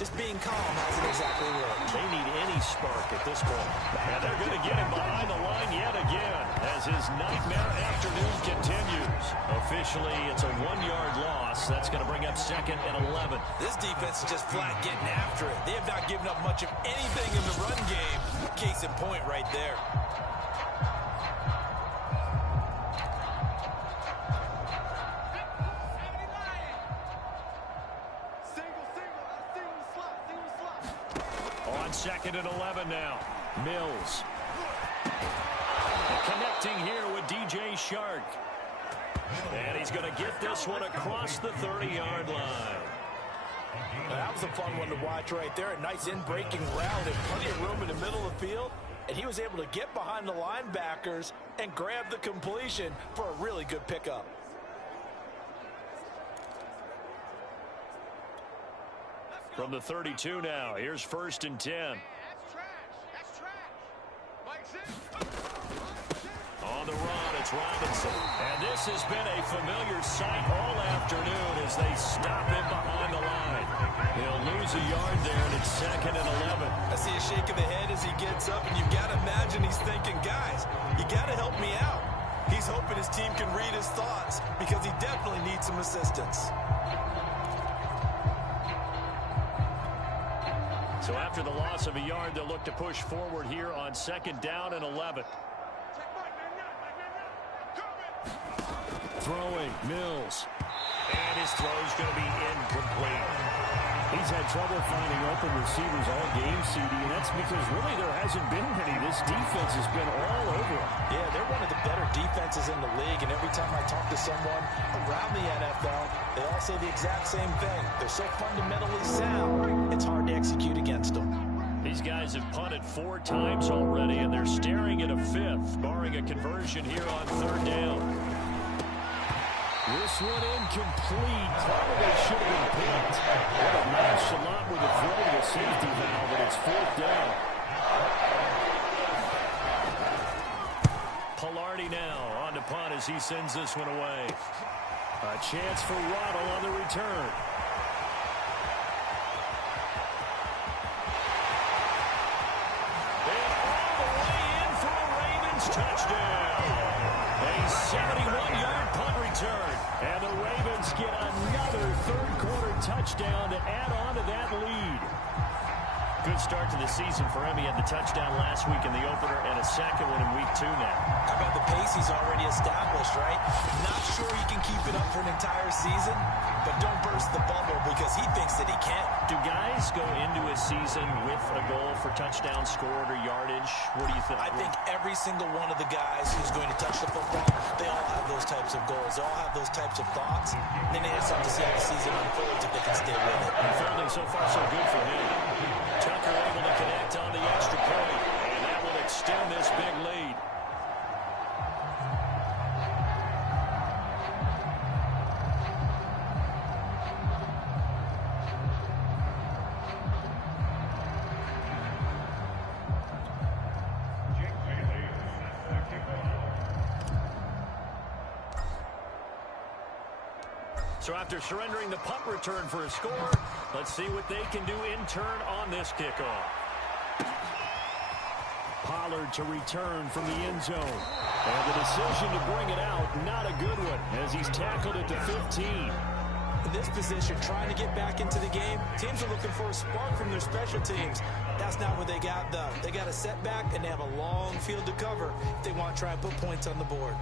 just being calm hasn't exactly worked. They need any spark at this point. And they're going to get him behind the line yet again as his nightmare afternoon continues. Officially, it's a 1-yard loss. That's going to bring up 2nd and 11. This defense is just flat getting after it. They have not given up much of anything in the run game. Case in point right there. On 2nd and 11 now. Mills. Shark. And he's going to get this one across the 30-yard line. That was a fun one to watch right there. A nice in-breaking route and plenty of room in the middle of the field. And he was able to get behind the linebackers and grab the completion for a really good pickup. From the 32 now, here's 1st and 10. That's trash. On the run, it's Robinson. And this has been a familiar sight all afternoon as they stop him behind the line. He'll lose a yard there, and it's 2nd and 11. I see a shake of the head as he gets up, and you've got to imagine he's thinking, guys, you got to help me out. He's hoping his team can read his thoughts because he definitely needs some assistance. So after the loss of a yard, they'll look to push forward here on 2nd down and 11. Throwing, Mills. And his throw's going to be incomplete. He's had trouble finding open receivers all game, CD, and that's because really there hasn't been many. This defense has been all over him. Yeah, they're one of the better defenses in the league, and every time I talk to someone around the NFL, they all say the exact same thing. They're so fundamentally sound, it's hard to execute against them. These guys have punted 4 times already, and they're staring at a 5th, barring a conversion here on 3rd down. This one incomplete. Probably should have been picked. What a nonchalant with a throw to the safety valve, but it's 4th down. Pilardi now on to punt as he sends this one away. A chance for Waddle on the return. And all the way in for a Ravens touchdown. A 71-yard punt return. And the Ravens get another third-quarter touchdown to add on to that lead. Good start to the season for him. He had the touchdown last week in the opener and a second one in week 2 now. How about the pace he's already established, right? Not sure he can keep it up for an entire season, but don't burst the bubble because he thinks that he can. Do guys go into a season with a goal for touchdown scored or yardage? What do you think? I think every single one of the guys who's going to touch the football, they all have those types of goals. They all have those types of thoughts. And then they have something to see how the season unfolds if they can stay with it. Unfolding so far so good for him. Tucker able to connect on the extra point, and that will extend this big lead. So after surrendering the punt return for a score, let's see what they can do in turn on this kickoff. Pollard to return from the end zone. And the decision to bring it out, not a good one, as he's tackled at the 15. In this position, trying to get back into the game, teams are looking for a spark from their special teams. That's not what they got, though. They got a setback, and they have a long field to cover if they want to try and put points on the board.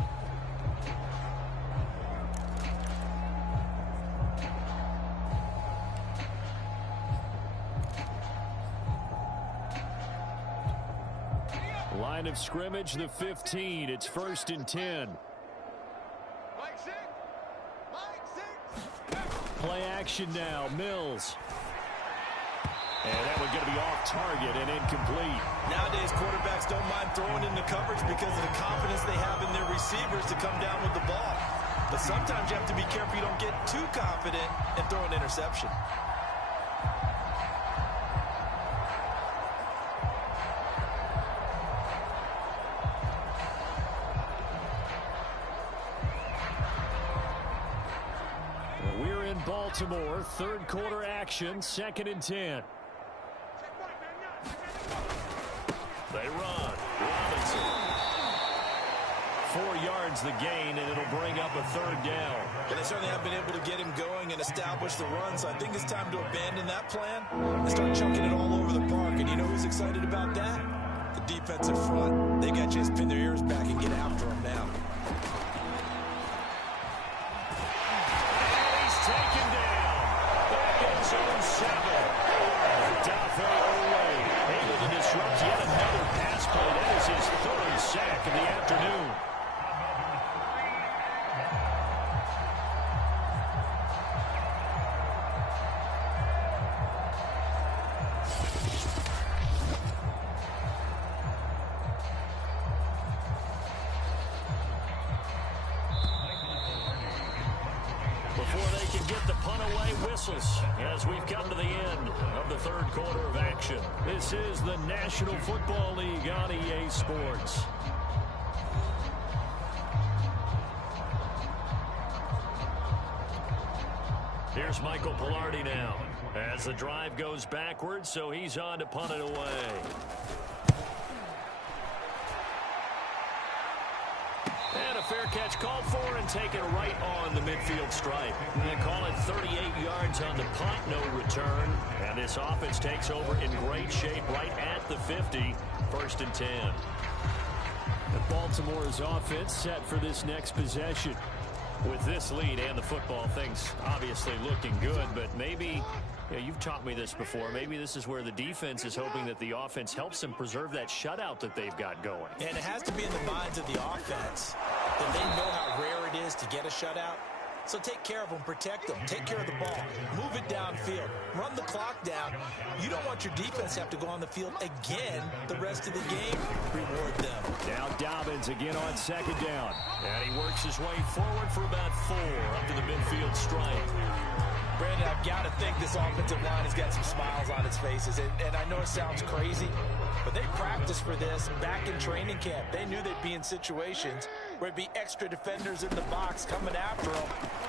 Line of scrimmage, the 15. It's 1st and 10. Play action now. Mills. And that one going to be off target and incomplete. Nowadays, quarterbacks don't mind throwing in the coverage because of the confidence they have in their receivers to come down with the ball. But sometimes you have to be careful you don't get too confident and throw an interception. We're in Baltimore. Third quarter action. 2nd and 10. They run. Robinson. 4 yards the gain, and it'll bring up a 3rd down. And they certainly have been able to get him going and establish the run, so I think it's time to abandon that plan and start chunking it all over the park. And you know who's excited about that? The defensive front. They got to just pin their ears back and get after him now. And he's taken down. Back in zone 7. Dafe Oweh able to disrupt yet another pass play. That is his 3rd sack of the afternoon. whistles as we've come to the end of the third quarter of action. This is the National Football League on EA Sports. Here's Michael Pilardi now as the drive goes backwards, so he's on to punt it away. And a fair catch called for and taken right on the midfield stripe. They call it 38 yards on the punt, no return. And this offense takes over in great shape right at the 50, 1st and 10. And Baltimore's offense set for this next possession. With this lead and the football, things obviously looking good, but maybe, you've taught me this before, maybe this is where the defense is hoping that the offense helps them preserve that shutout that they've got going. And it has to be in the minds of the offense that they know how rare it is to get a shutout. So take care of them, protect them, take care of the ball, move it downfield, run the clock down. You don't want your defense to have to go on the field again the rest of the game. Reward them. Now Dobbins again on 2nd down. And he works his way forward for about 4 up to the midfield stripe. Brandon, I've got to think this offensive line has got some smiles on its faces. And I know it sounds crazy, but they practiced for this back in training camp. They knew they'd be in situations where it'd be extra defenders in the box coming after them,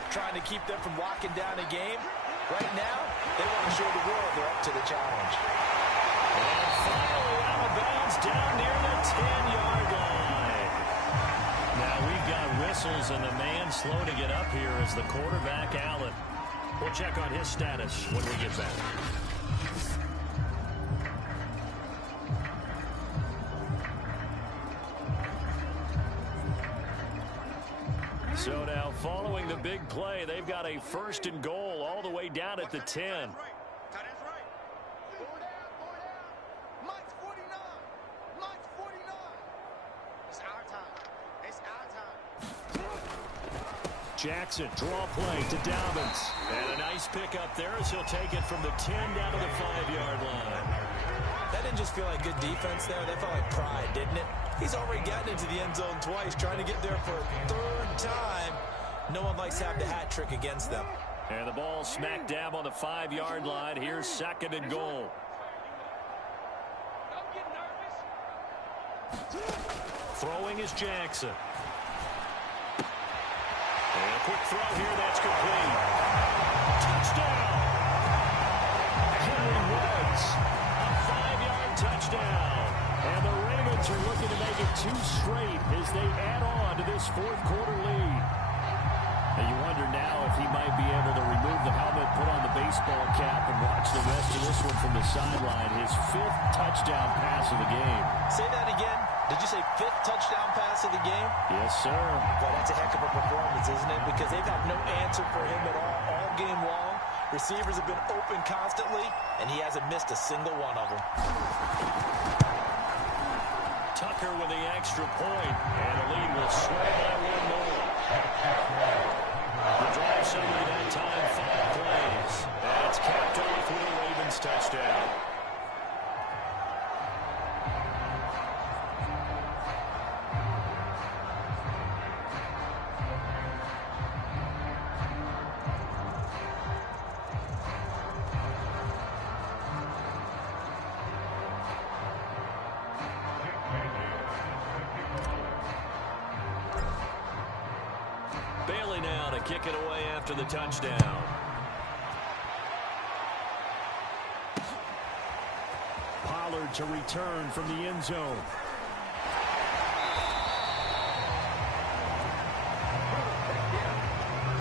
trying to keep them from locking down a game. Right now, they want to show the world they're up to the challenge. And finally out of bounds down near the 10-yard line. Now we've got whistles, and the man slow to get up here is the quarterback, Allen. We'll check on his status when we get back. So now, following the big play, they've got a 1st and goal all the way down at the 10. Jackson, draw play to Dobbins. And a nice pickup there as he'll take it from the 10 down to the 5-yard line. That didn't just feel like good defense there. That felt like pride, didn't it? He's already gotten into the end zone twice, trying to get there for a 3rd time. No one likes to have the hat trick against them. And the ball smack dab on the 5-yard line. Here's 2nd and goal. Throwing is Jackson. And a quick throw here, that's complete. Touchdown! Henry Woods. A 5-yard touchdown. And the Ravens are looking to make it 2 straight as they add on to this 4th quarter lead. And you wonder now if he might be able to remove the helmet, put on the baseball cap, and watch the rest of this one from the sideline. His 5th touchdown pass of the game. Say that again. Did you say 5th touchdown pass of the game? Yes, sir. Well, that's a heck of a performance, isn't it? Because they've had no answer for him at all game long. Receivers have been open constantly, and he hasn't missed a single one of them. Tucker with the extra point, and the lead will sway by 1 more. The drive summary that time, 5 plays. And it's capped off with a Ravens touchdown. Bailey now to kick it away after the touchdown. Pollard to return from the end zone.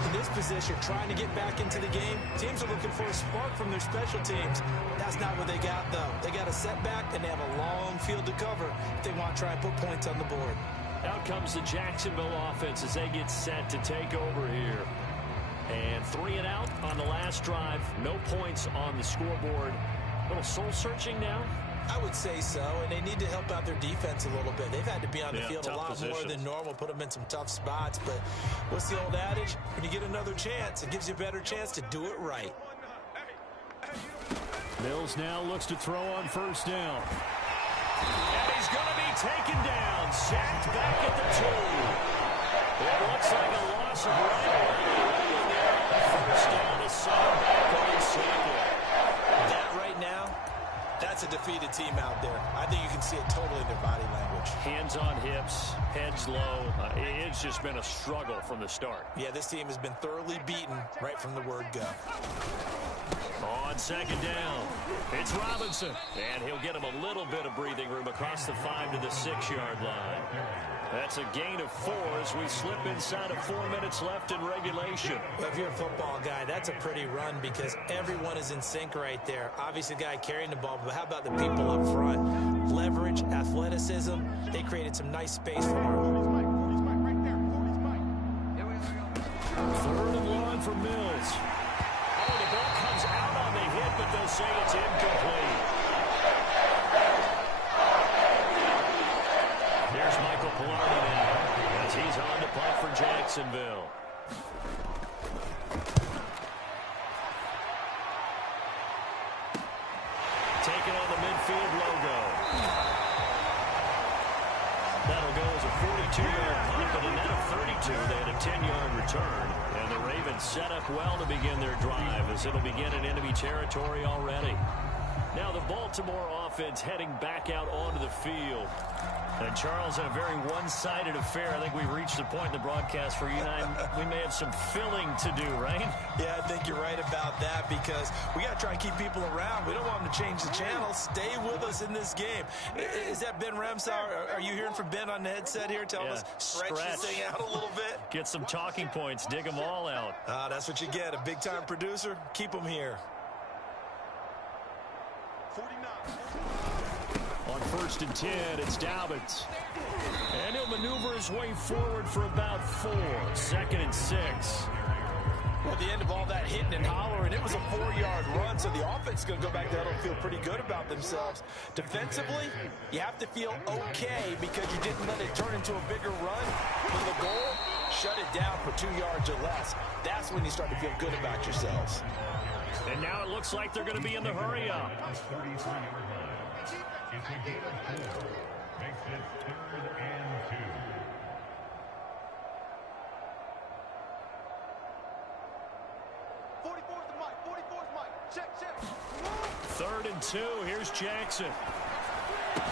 In this position, trying to get back into the game, teams are looking for a spark from their special teams. That's not what they got, though. They got a setback, and they have a long field to cover if they want to try and put points on the board. Out comes the Jacksonville offense as they get set to take over here. And 3 and out on the last drive. No points on the scoreboard. A little soul-searching now? I would say so, and they need to help out their defense a little bit. They've had to be on the field a lot more than normal, put them in some tough spots. But what's the old adage? When you get another chance, it gives you a better chance to do it right. Mills now looks to throw on 1st down. And he's going to be taken down, sacked back at the 2. It looks like a loss of right away. 1st down to 7 back on team out there. I think you can see it totally in their body language. Hands on hips, heads low. It's just been a struggle from the start. Yeah, this team has been thoroughly beaten right from the word go. On second down, it's Robinson. And he'll get him a little bit of breathing room across the 5 to the 6-yard line. That's a gain of 4 as we slip inside of 4 minutes left in regulation. Well, if you're a football guy, that's a pretty run because everyone is in sync right there. Obviously, the guy carrying the ball, but how about the people up front? Leverage, athleticism. They created some nice space for him. 3rd and long for Mills. Oh, the ball comes out on the hit, but they'll say it's incomplete. There's Michael Pilardi now as he's on to punt for Jacksonville. Taking on the midfield logo. That'll go as a 42-yard punt, but a net of 32. They had a 10-yard return. And the Ravens set up well to begin their drive as it'll begin in enemy territory already. Now the Baltimore offense heading back out onto the field. And Charles, in a very one-sided affair, I think we've reached the point in the broadcast where you and I, we may have some filling to do, right? Yeah, I think you're right about that because we got to try and keep people around. We don't want them to change the channel. Stay with us in this game. Is that Ben Ramsauer? Are you hearing from Ben on the headset here telling us stretch this thing out a little bit? Get some talking points. Dig them all out. That's what you get. A big-time producer. Keep them here. 49. On 1st and 10, it's Dobbins. And he'll maneuver his way forward for about 4. 2nd and 6. Well, at the end of all that hitting and hollering, it was a 4-yard run, so the offense is going to go back there and feel pretty good about themselves. Defensively, you have to feel okay because you didn't let it turn into a bigger run. For the goal, shut it down for 2 yards or less. That's when you start to feel good about yourselves. And now it looks like they're going to be in the hurry-up. It's a gain of 4. Makes it 3rd and 2. Check. 3rd and 2. Here's Jackson. Oh,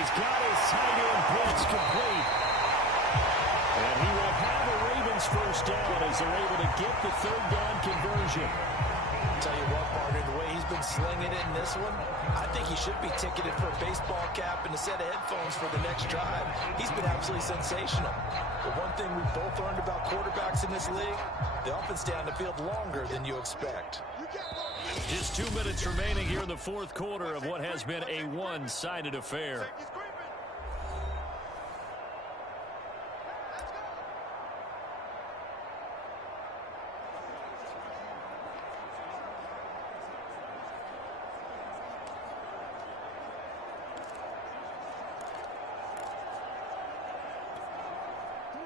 he's got his tight end blitz complete. And he will have a Ravens first down as they're able to get the 3rd down conversion. Tell you what, partner, the way he's been slinging it in this one, I think he should be ticketed for a baseball cap and a set of headphones for the next drive. He's been absolutely sensational. But one thing we've both learned about quarterbacks in this league, the offense down the field longer than you expect. Just 2 minutes remaining here in the 4th quarter of what has been a one-sided affair.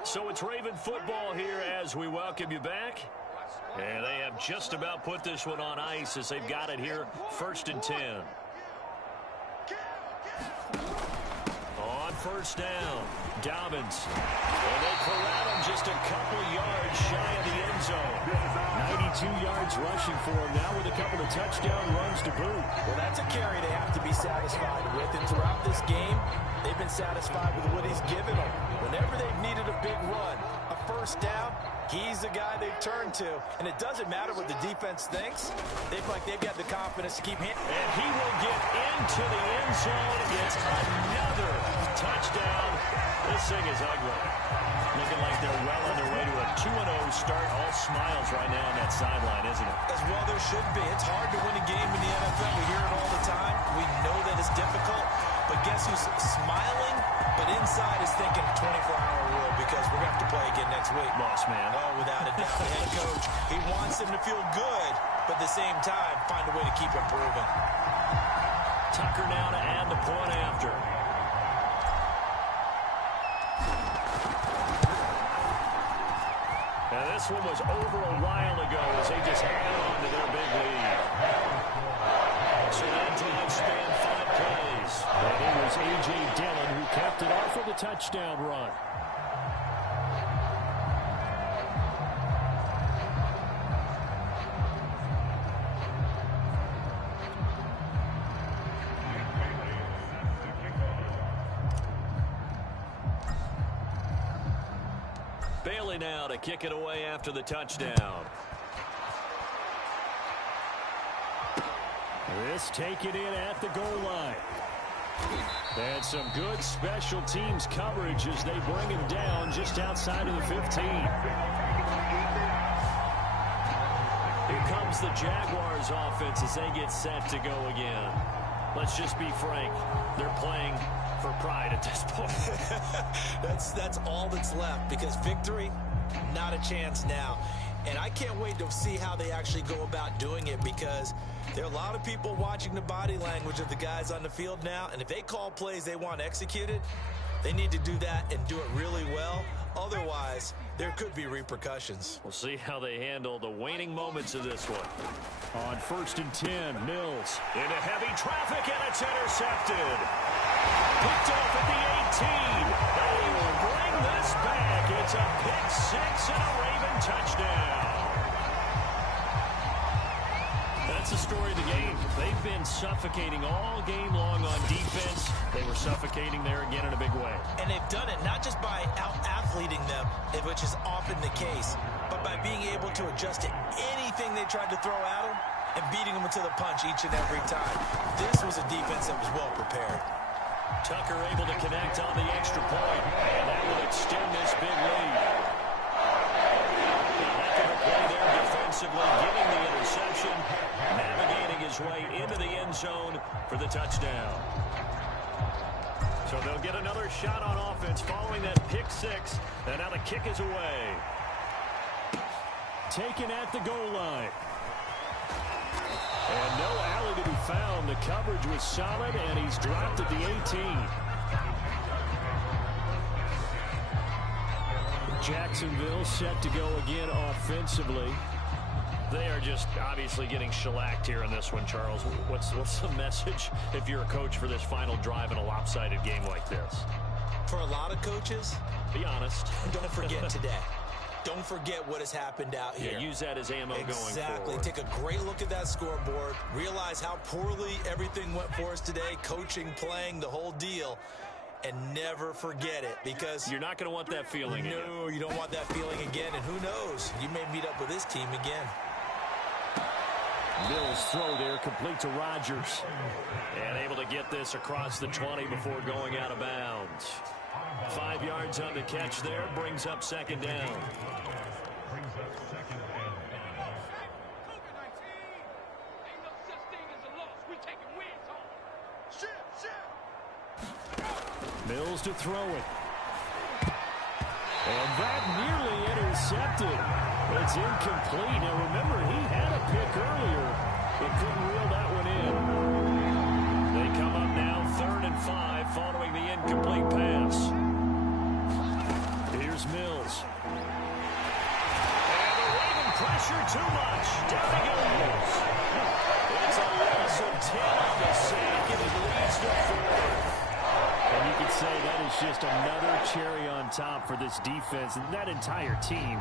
So it's Raven football here as we welcome you back. And they have just about put this one on ice as they've got it here, 1st and 10. On 1st down, Dobbins. And they corral him just a couple yards shy of the end zone. 92 yards rushing for him now with a couple of touchdown runs to boot. Well, that's a carry they have to be satisfied with. And throughout this game, they've been satisfied with what he's given them. Whenever they've needed a big run, a 1st down, he's the guy they've turned to. And it doesn't matter what the defense thinks. They feel like they've got the confidence to keep hitting. And he will get into the end zone. It's another touchdown. This thing is ugly. Looking like they're well on their way to a 2-0 start. All smiles right now on that sideline, isn't it? As well there should be. It's hard to win a game in the NFL. We hear it all the time. We know that it's difficult. But guess who's smiling? But inside is thinking 24-hour rule because we're going to have to play again next week. Lost, man. Oh, without a doubt. The head coach, he wants them to feel good, but at the same time, find a way to keep improving. Tucker now to add the point after. Now this one was over a while ago as they just held on to their big lead. So that time spanned 5 plays. And it was A.J. Dillon who capped it off with a touchdown run. Bailey now to kick it away after the touchdown. This taken in at the goal line. And some good special teams coverage as they bring him down just outside of the 15. Here comes the Jaguars offense as they get set to go again. Let's just be frank. They're playing for pride at this point. That's all that's left, because victory, not a chance now. And I can't wait to see how they actually go about doing it, because there are a lot of people watching the body language of the guys on the field now, and if they call plays they want executed, they need to do that and do it really well. Otherwise, there could be repercussions. We'll see how they handle the waning moments of this one. On 1st and 10, Mills. Into heavy traffic, and it's intercepted. Picked off at the 18. They will bring this back. It's a pick six and a Raven touchdown. That's the story of the game. They've been suffocating all game long on defense. They were suffocating there again in a big way. And they've done it not just by out-athleting them, which is often the case, but by being able to adjust to anything they tried to throw at them and beating them to the punch each and every time. This was a defense that was well prepared. Tucker able to connect on the extra point, and that will extend this big lead. Heck of a play there defensively, getting the interception, navigating his way into the end zone for the touchdown. So they'll get another shot on offense following that pick six, and now the kick is away. Taken at the goal line. And no alley to be found. The coverage was solid, and he's dropped at the 18. Jacksonville set to go again offensively. They are just obviously getting shellacked here in this one, Charles. What's the message if you're a coach for this final drive in a lopsided game like this? For a lot of coaches, be honest. Don't forget today. Don't forget what has happened out here. Yeah, use that as ammo going forward. Exactly. Take a great look at that scoreboard. Realize how poorly everything went for us today. Coaching, playing, the whole deal. And never forget it, because you're not going to want that feeling again. No, you don't want that feeling again. And who knows? You may meet up with this team again. Mills throw there, complete to Rodgers. And able to get this across the 20 before going out of bounds. 5 yards on the catch there, brings up second down. Mills to throw it. And that nearly intercepted. It's incomplete. Now remember, he had a pick earlier, but couldn't reel that one in. They come up now 3rd and 5 following the incomplete pass. Here's Mills. And the Raven pressure too much. Down he goes. It's a loss of 10 on the sack, and it leads to 4. And you could say that is just another cherry on top for this defense and that entire team.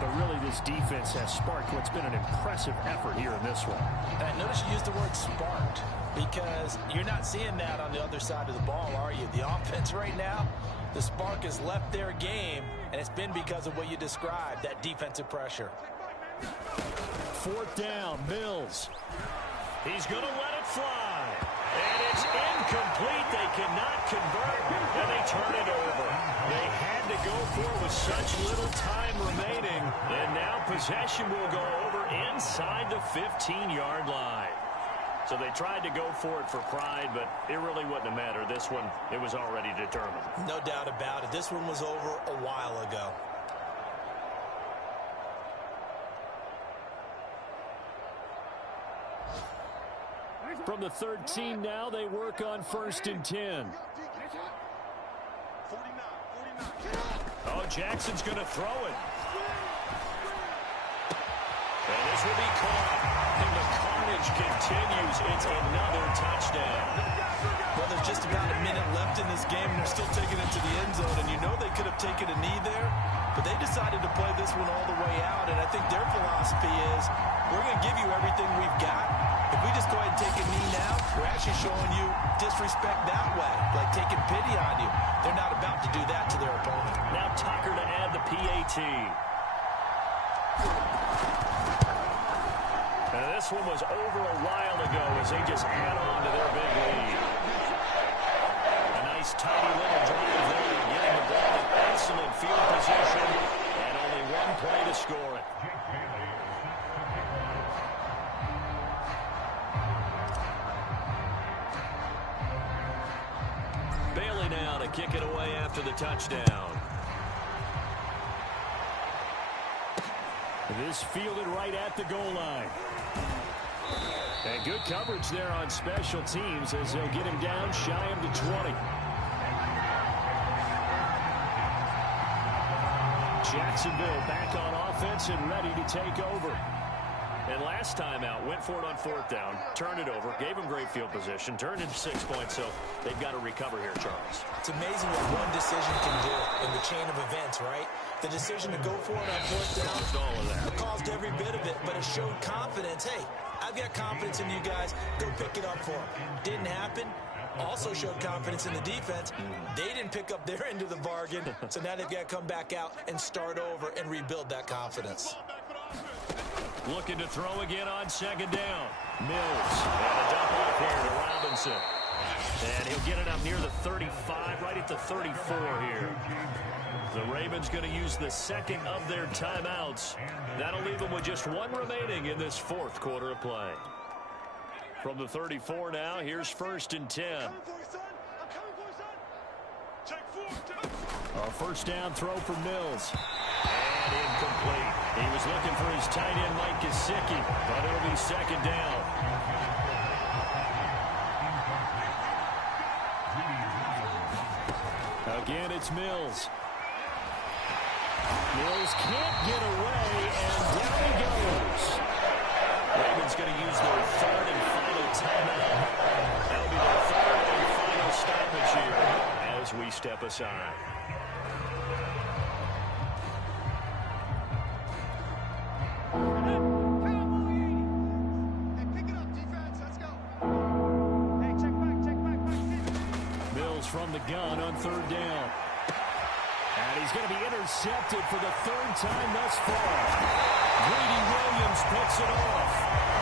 But really, this defense has sparked what's been an impressive effort here in this one. And notice you used the word sparked, because you're not seeing that on the other side of the ball, are you? The offense right now, the spark has left their game, and it's been because of what you described, that defensive pressure. 4th down, Mills. He's going to let it fly. And it's incomplete. They cannot convert, and they turn it over. They had to go for it with such little time remaining. And now possession will go over inside the 15-yard line. So they tried to go for it for pride, but it really wouldn't have mattered. This one, it was already determined. No doubt about it. This one was over a while ago. From the 13 now, they work on 1st and 10. Oh, Jackson's going to throw it. And this will be caught. And the carnage continues. It's another touchdown. Well, there's just about a minute left in this game, and they're still taking it to the end zone. And you know they could have taken a knee there, but they decided to play this one all the way out. And I think their philosophy is, we're going to give you everything we've got. If we just go ahead and take a knee now, we're actually showing you disrespect that way, like taking pity on you. They're not about to do that to their opponent. Now Tucker to add the a PAT. And this one was over a while ago as they just add on to their big lead. A nice tidy little drive there, getting the ball in excellent field position, and only one play to score it. Bailey now to kick it away after the touchdown. This fielded right at the goal line. And good coverage there on special teams as they'll get him down shy of the 20. Jacksonville back on offense and ready to take over. And last time out, went for it on fourth down, turned it over, gave them great field position, turned into 6 points, so they've got to recover here, Charles. It's amazing what one decision can do in the chain of events, right? The decision to go for it on fourth down Caused all of that. It caused every bit of it, but it showed confidence. Hey, I've got confidence in you guys. Go pick it up for them. Didn't happen. Also showed confidence in the defense. They didn't pick up their end of the bargain, so now they've got to come back out and start over and rebuild that confidence. Looking to throw again on second down. Mills. And a dump off here to Robinson. And he'll get it up near the 35, right at the 34 here. The Ravens going to use the second of their timeouts. That'll leave them with just one remaining in this fourth quarter of play. From the 34 now, here's 1st and 10. A first down throw for Mills. And incomplete. He was looking for his tight end, Mike Gesicki, but it'll be second down. Again, it's Mills. Mills can't get away, and down he goes. Ravens going to use their third and final timeout. That'll be their third and final stoppage here as we step aside. Mills from the gun on third down. And he's going to be intercepted for the third time thus far. Greedy Williams picks it off.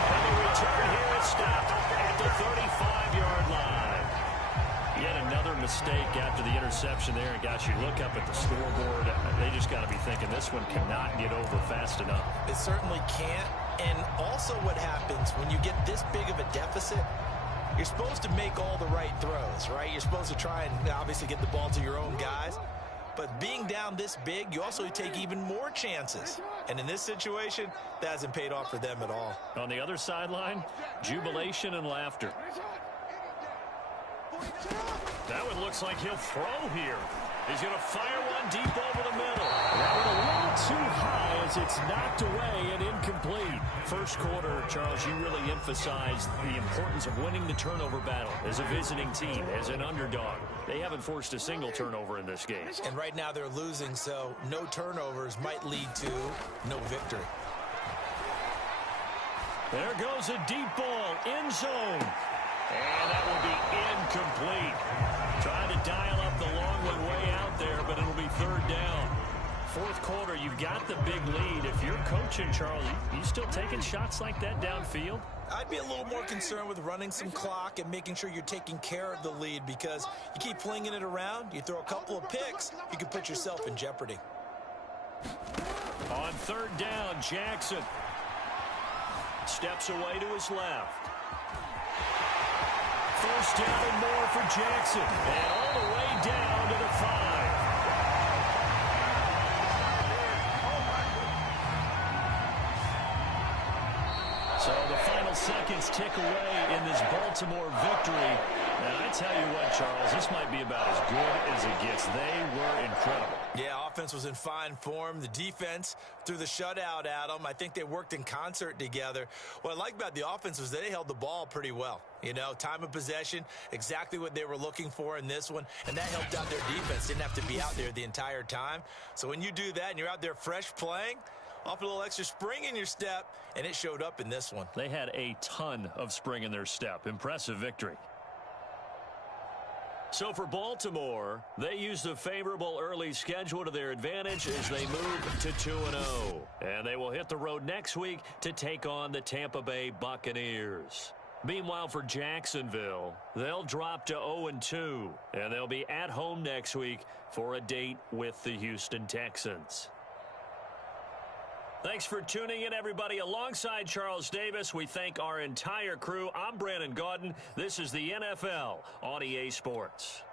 And the return here is stopped at the 35-yard line. Yet another mistake after the interception there. And gosh, you look up at the scoreboard, they just got to be thinking this one cannot get over fast enough. It certainly can't. And also what happens when you get this big of a deficit, you're supposed to make all the right throws, right? You're supposed to try and obviously get the ball to your own guys. But being down this big, you also take even more chances. And in this situation, that hasn't paid off for them at all. On the other sideline, jubilation and laughter. That one looks like he'll throw here. He's going to fire one deep over the middle. That one a little too high as it's knocked away and incomplete. First quarter, Charles, you really emphasized the importance of winning the turnover battle as a visiting team, as an underdog. They haven't forced a single turnover in this game. And right now they're losing, so no turnovers might lead to no victory. There goes a deep ball, end zone. And that will be incomplete. Trying to dial up the long one way out there, but it'll be third down. Fourth quarter, you've got the big lead. If you're coaching, Charlie, you still taking shots like that downfield? I'd be a little more concerned with running some clock and making sure you're taking care of the lead, because you keep flinging it around, you throw a couple of picks, you can put yourself in jeopardy. On third down, Jackson steps away to his left. First down and more for Jackson. And all the way down to the 5. So the final seconds tick away in this Baltimore victory. And I tell you what, Charles, this might be about as good as it gets. They were incredible. Yeah, offense was in fine form. The defense threw the shutout at them. I think they worked in concert together. What I like about the offense was they held the ball pretty well. You know, time of possession, exactly what they were looking for in this one, and that helped out their defense. Didn't have to be out there the entire time. So when you do that and you're out there fresh playing, off a little extra spring in your step, and it showed up in this one. They had a ton of spring in their step. Impressive victory. So for Baltimore, they use the favorable early schedule to their advantage as they move to 2-0. And they will hit the road next week to take on the Tampa Bay Buccaneers. Meanwhile, for Jacksonville, they'll drop to 0-2, and they'll be at home next week for a date with the Houston Texans. Thanks for tuning in, everybody. Alongside Charles Davis, we thank our entire crew. I'm Brandon Gaudin. This is the NFL on EA Sports.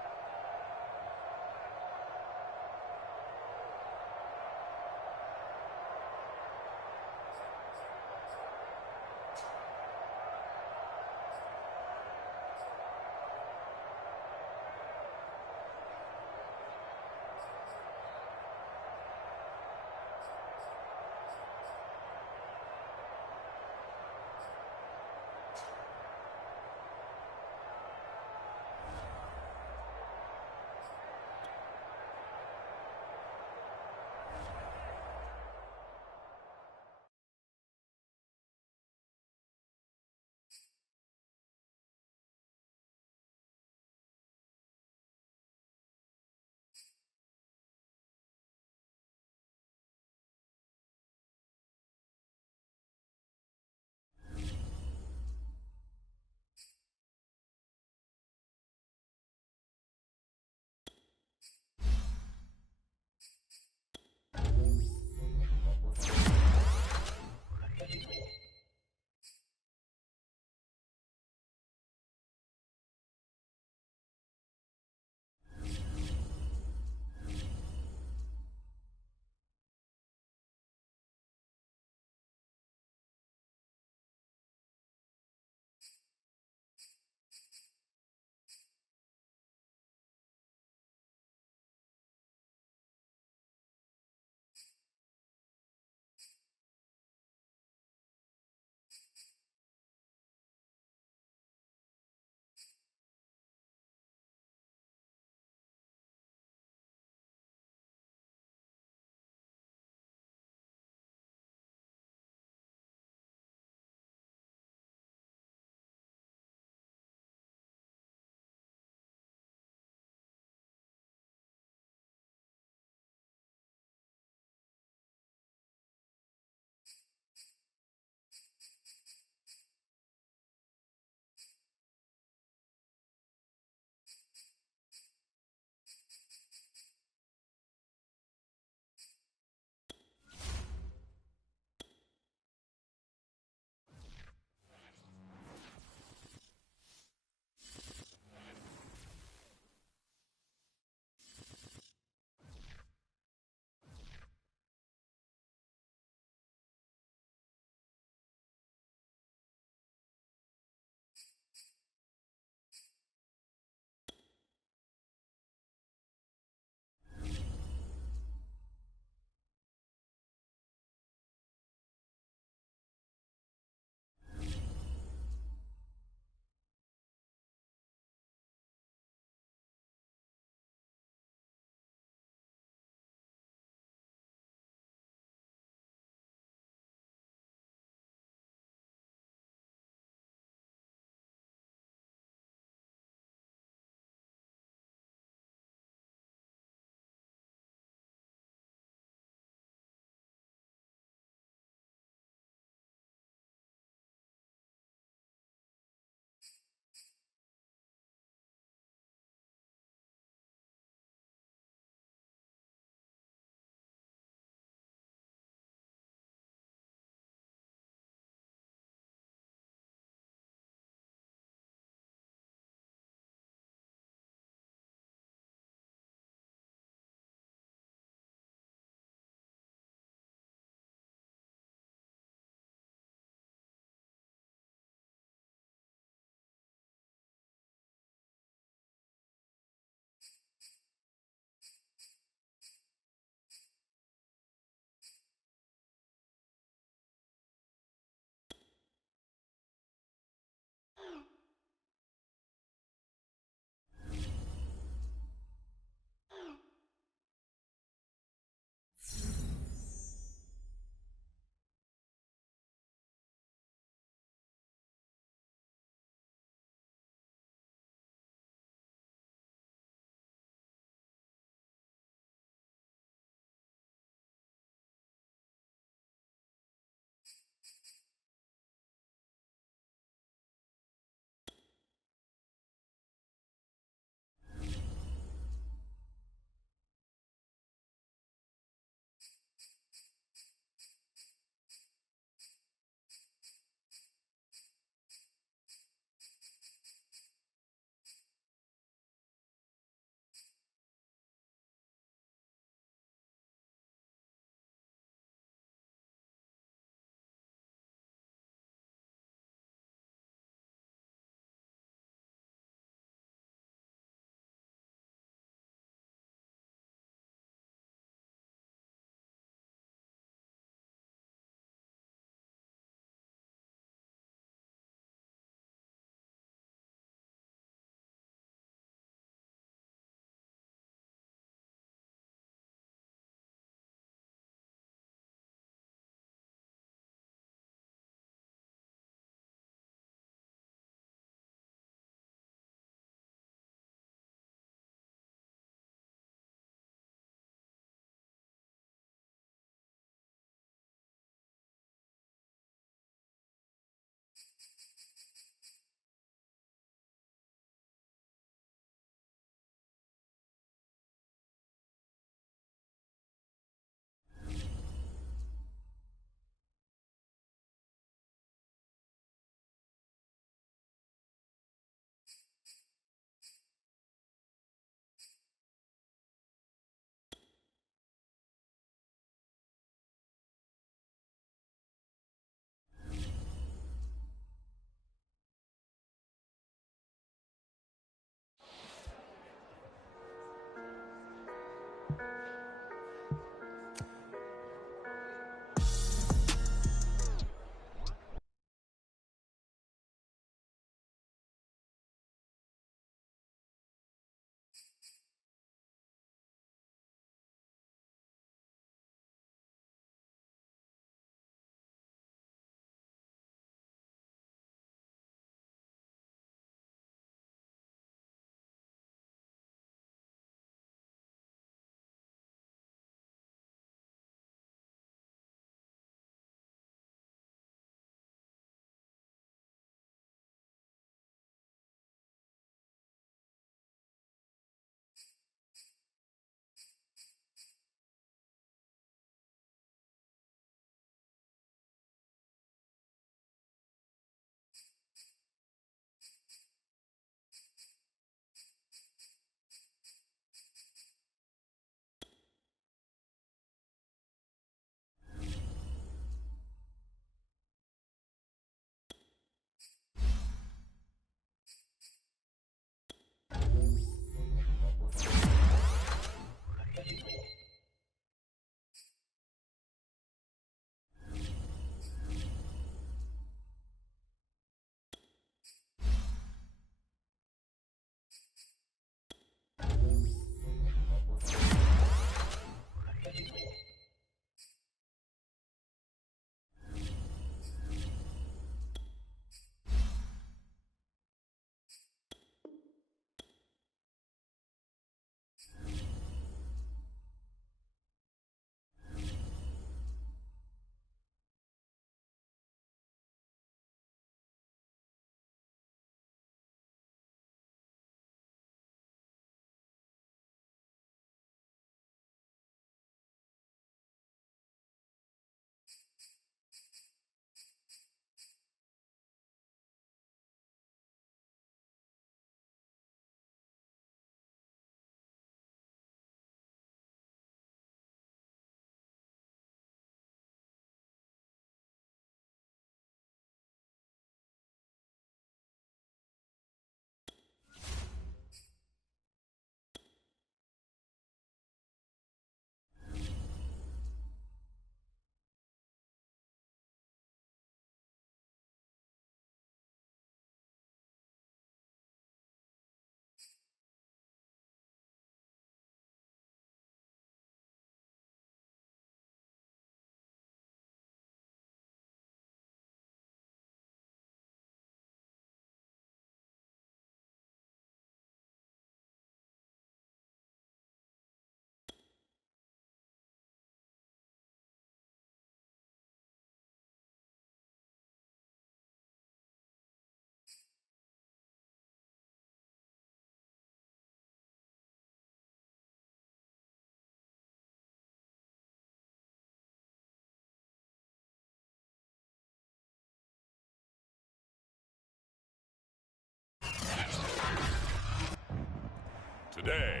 day.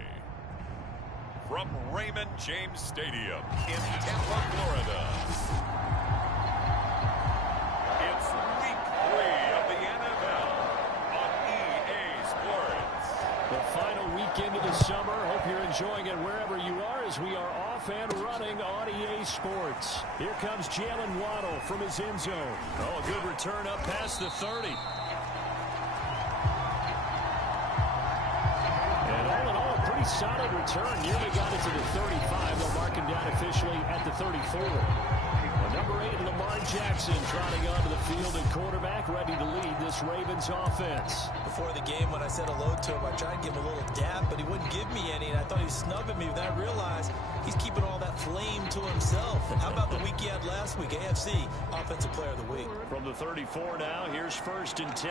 From Raymond James Stadium in Tampa, Florida, it's Week 3 of the NFL on EA Sports. The final weekend of the summer. Hope you're enjoying it wherever you are as we are off and running on EA Sports. Here comes Jalen Waddle from his end zone. Oh, a good return up past the 30. And all in all, a pretty solid return. Nearly got it to the 35. They'll mark him down officially at the 34. Number 8, Lamar Jackson, trotting onto the field at quarterback, ready to lead this Ravens offense. Before the game, when I said hello to him, I tried to give him a little dab, but he wouldn't give me any, and I thought he was snubbing me, but then I realized he's keeping all that flame to himself. How about the week he had last week? AFC Offensive Player of the Week. From the 34 now, here's 1st and 10.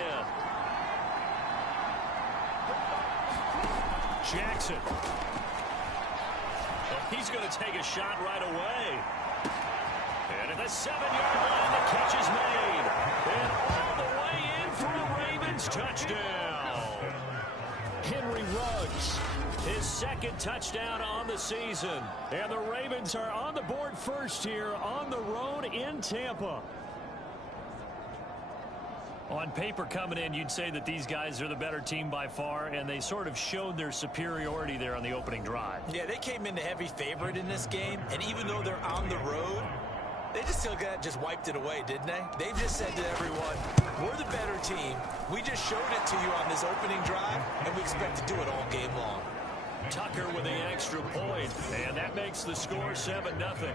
Jackson. Well, he's going to take a shot right away. And at the 7-yard line, the catch is made. And all the way in for a Ravens touchdown. Henry Ruggs, his 2nd touchdown on the season. And the Ravens are on the board first here on the road in Tampa. On paper coming in, you'd say that these guys are the better team by far, and they sort of showed their superiority there on the opening drive. Yeah, they came in the heavy favorite in this game, and even though they're on the road, they just wiped it away, didn't they? They just said to everyone, we're the better team. We just showed it to you on this opening drive, and we expect to do it all game long. Tucker with the extra point, and that makes the score 7-0.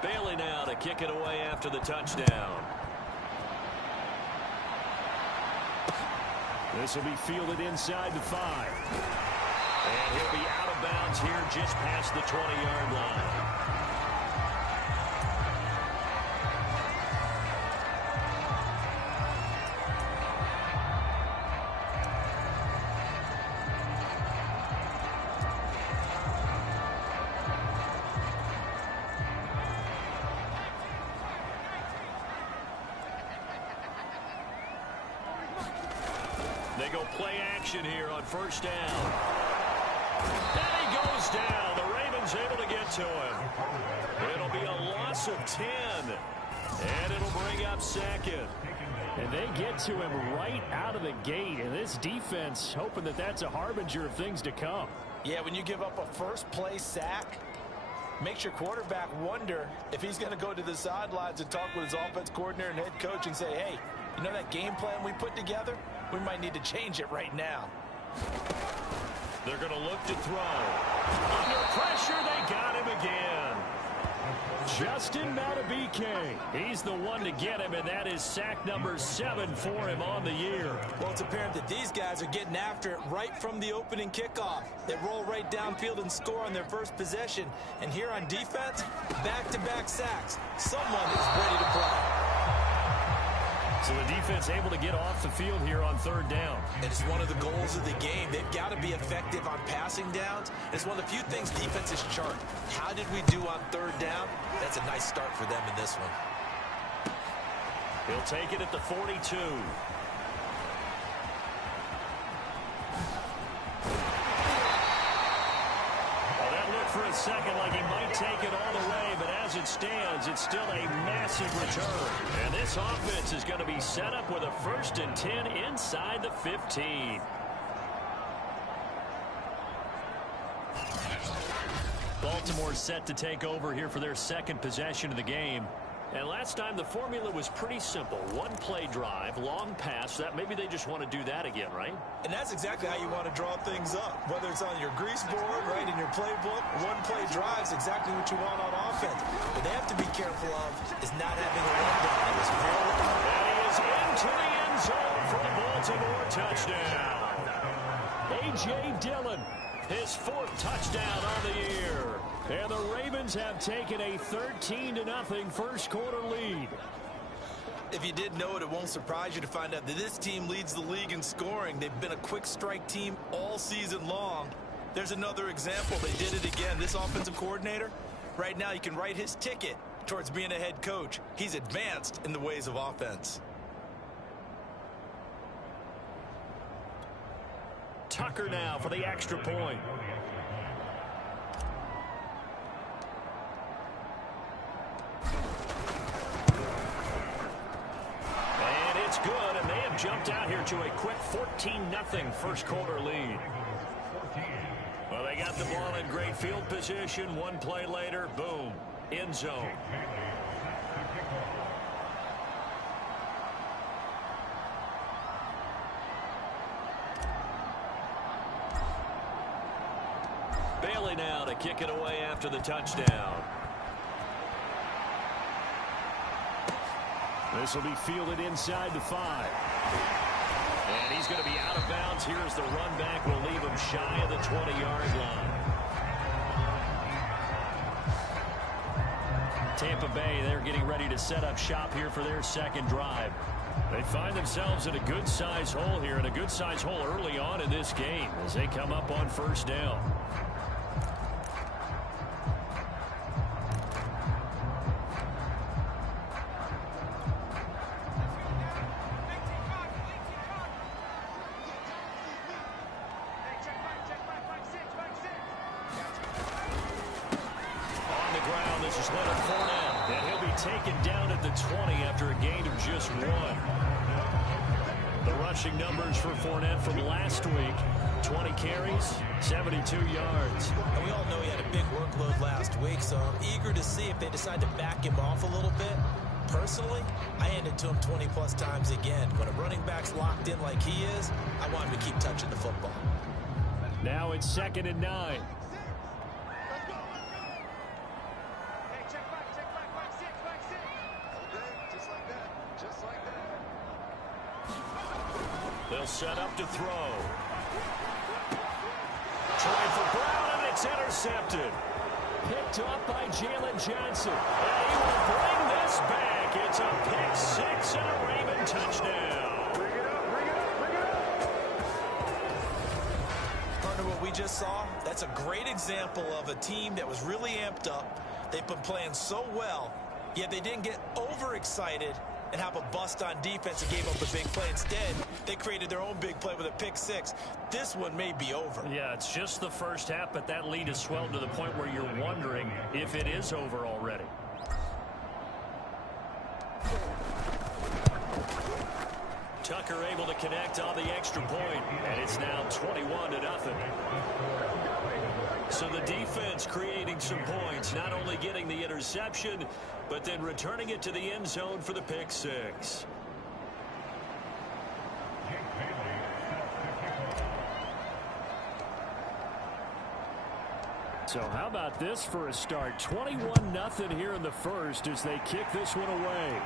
Bailey now to kick it away after the touchdown. This will be fielded inside the 5. And he'll be out of bounds here just past the 20-yard line. They go play action here on 1st down. And he goes down. The Ravens able to get to him. It'll be a loss of 10. And it'll bring up 2nd. And they get to him right out of the gate. And this defense hoping that that's a harbinger of things to come. Yeah, when you give up a first-play sack, makes your quarterback wonder if he's going to go to the sidelines and talk with his offense coordinator and head coach and say, hey, you know that game plan we put together? We might need to change it right now. They're going to look to throw. Under pressure, they got him again. Justin Madubuike. He's the one to get him, and that is sack number 7 for him on the year. Well, it's apparent that these guys are getting after it right from the opening kickoff. They roll right downfield and score on their first possession. And here on defense, back-to-back sacks. Someone is ready to play. So the defense able to get off the field here on 3rd down. And it's one of the goals of the game. They've got to be effective on passing downs. It's one of the few things defenses chart. How did we do on 3rd down? That's a nice start for them in this one. He'll take it at the 42. Well, that looked for a second like he might take it all the way, but as it stands, it's still a massive return. And this offense is going to be set up with a 1st and 10 inside the 15. Baltimore set to take over here for their 2nd possession of the game. And last time the formula was pretty simple. 1-play drive, long pass. That maybe they just want to do that again, right? And that's exactly how you want to draw things up. Whether it's on your grease board, right, in your playbook, 1-play drive is exactly what you want on offense. What they have to be careful of is not having a rundown. It was real. And he is into the end zone for a Baltimore touchdown. A.J. Dillon, his 4th touchdown on the year. And the Ravens have taken a 13-0 first quarter lead. If you didn't know it, it won't surprise you to find out that this team leads the league in scoring. They've been a quick strike team all season long. There's another example. They did it again. This offensive coordinator, right now you can write his ticket towards being a head coach. He's advanced in the ways of offense. Tucker now for the extra point. And it's good, and they have jumped out here to a quick 14-0 first quarter lead. Well, they got the ball in great field position. One play later, boom, end zone. Bailey now to kick it away after the touchdown. This will be fielded inside the 5. And he's going to be out of bounds. Here's the run back. Will leave him shy of the 20-yard line. Tampa Bay, they're getting ready to set up shop here for their second drive. They find themselves in a good-sized hole here, and a good-sized hole early on in this game as they come up on first down. Taken down at the 20 after a gain of just 1. The rushing numbers for Fournette from last week, 20 carries, 72 yards. And we all know he had a big workload last week, so I'm eager to see if they decide to back him off a little bit. Personally, I hand it to him 20-plus times again. When a running back's locked in like he is, I want him to keep touching the football. Now it's 2nd and 9. They'll set up to throw. Trying for Brown, and it's intercepted. Picked up by Jalen Johnson. And he will bring this back. It's a pick 6 and a Raven touchdown. Bring it up, bring it up, bring it up. Partner, what we just saw, that's a great example of a team that was really amped up. They've been playing so well, yet they didn't get overexcited and have a bust on defense and gave up a big play. Instead, they created their own big play with a pick 6. This one may be over. Yeah, it's just the first half, but that lead has swelled to the point where you're wondering if it is over already. Tucker able to connect on the extra point, and it's now 21-0. So the defense creating some points, not only getting the interception, but then returning it to the end zone for the pick 6. So how about this for a start? 21-0 here in the first as they kick this one away.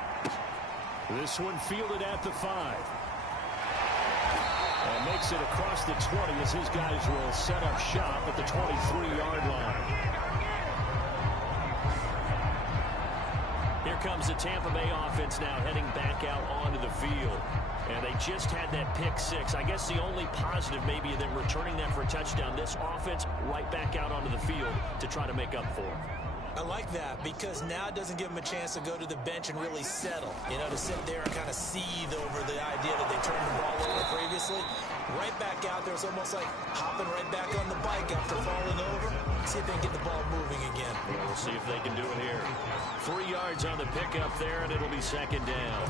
This one fielded at the 5. And makes it across the 20 as his guys will set up shop at the 23-yard line. Here comes the Tampa Bay offense now heading back out onto the field. And they just had that pick 6. I guess the only positive maybe of them returning that for a touchdown. This offense right back out onto the field to try to make up for it. I like that because now it doesn't give them a chance to go to the bench and really settle. You know, to sit there and kind of seethe over the idea that they turned the ball over previously. Right back out there, it's almost like hopping right back on the bike after falling over. See if they can get the ball moving again. We'll see if they can do it here. 3 yards on the pickup there, and it'll be 2nd down.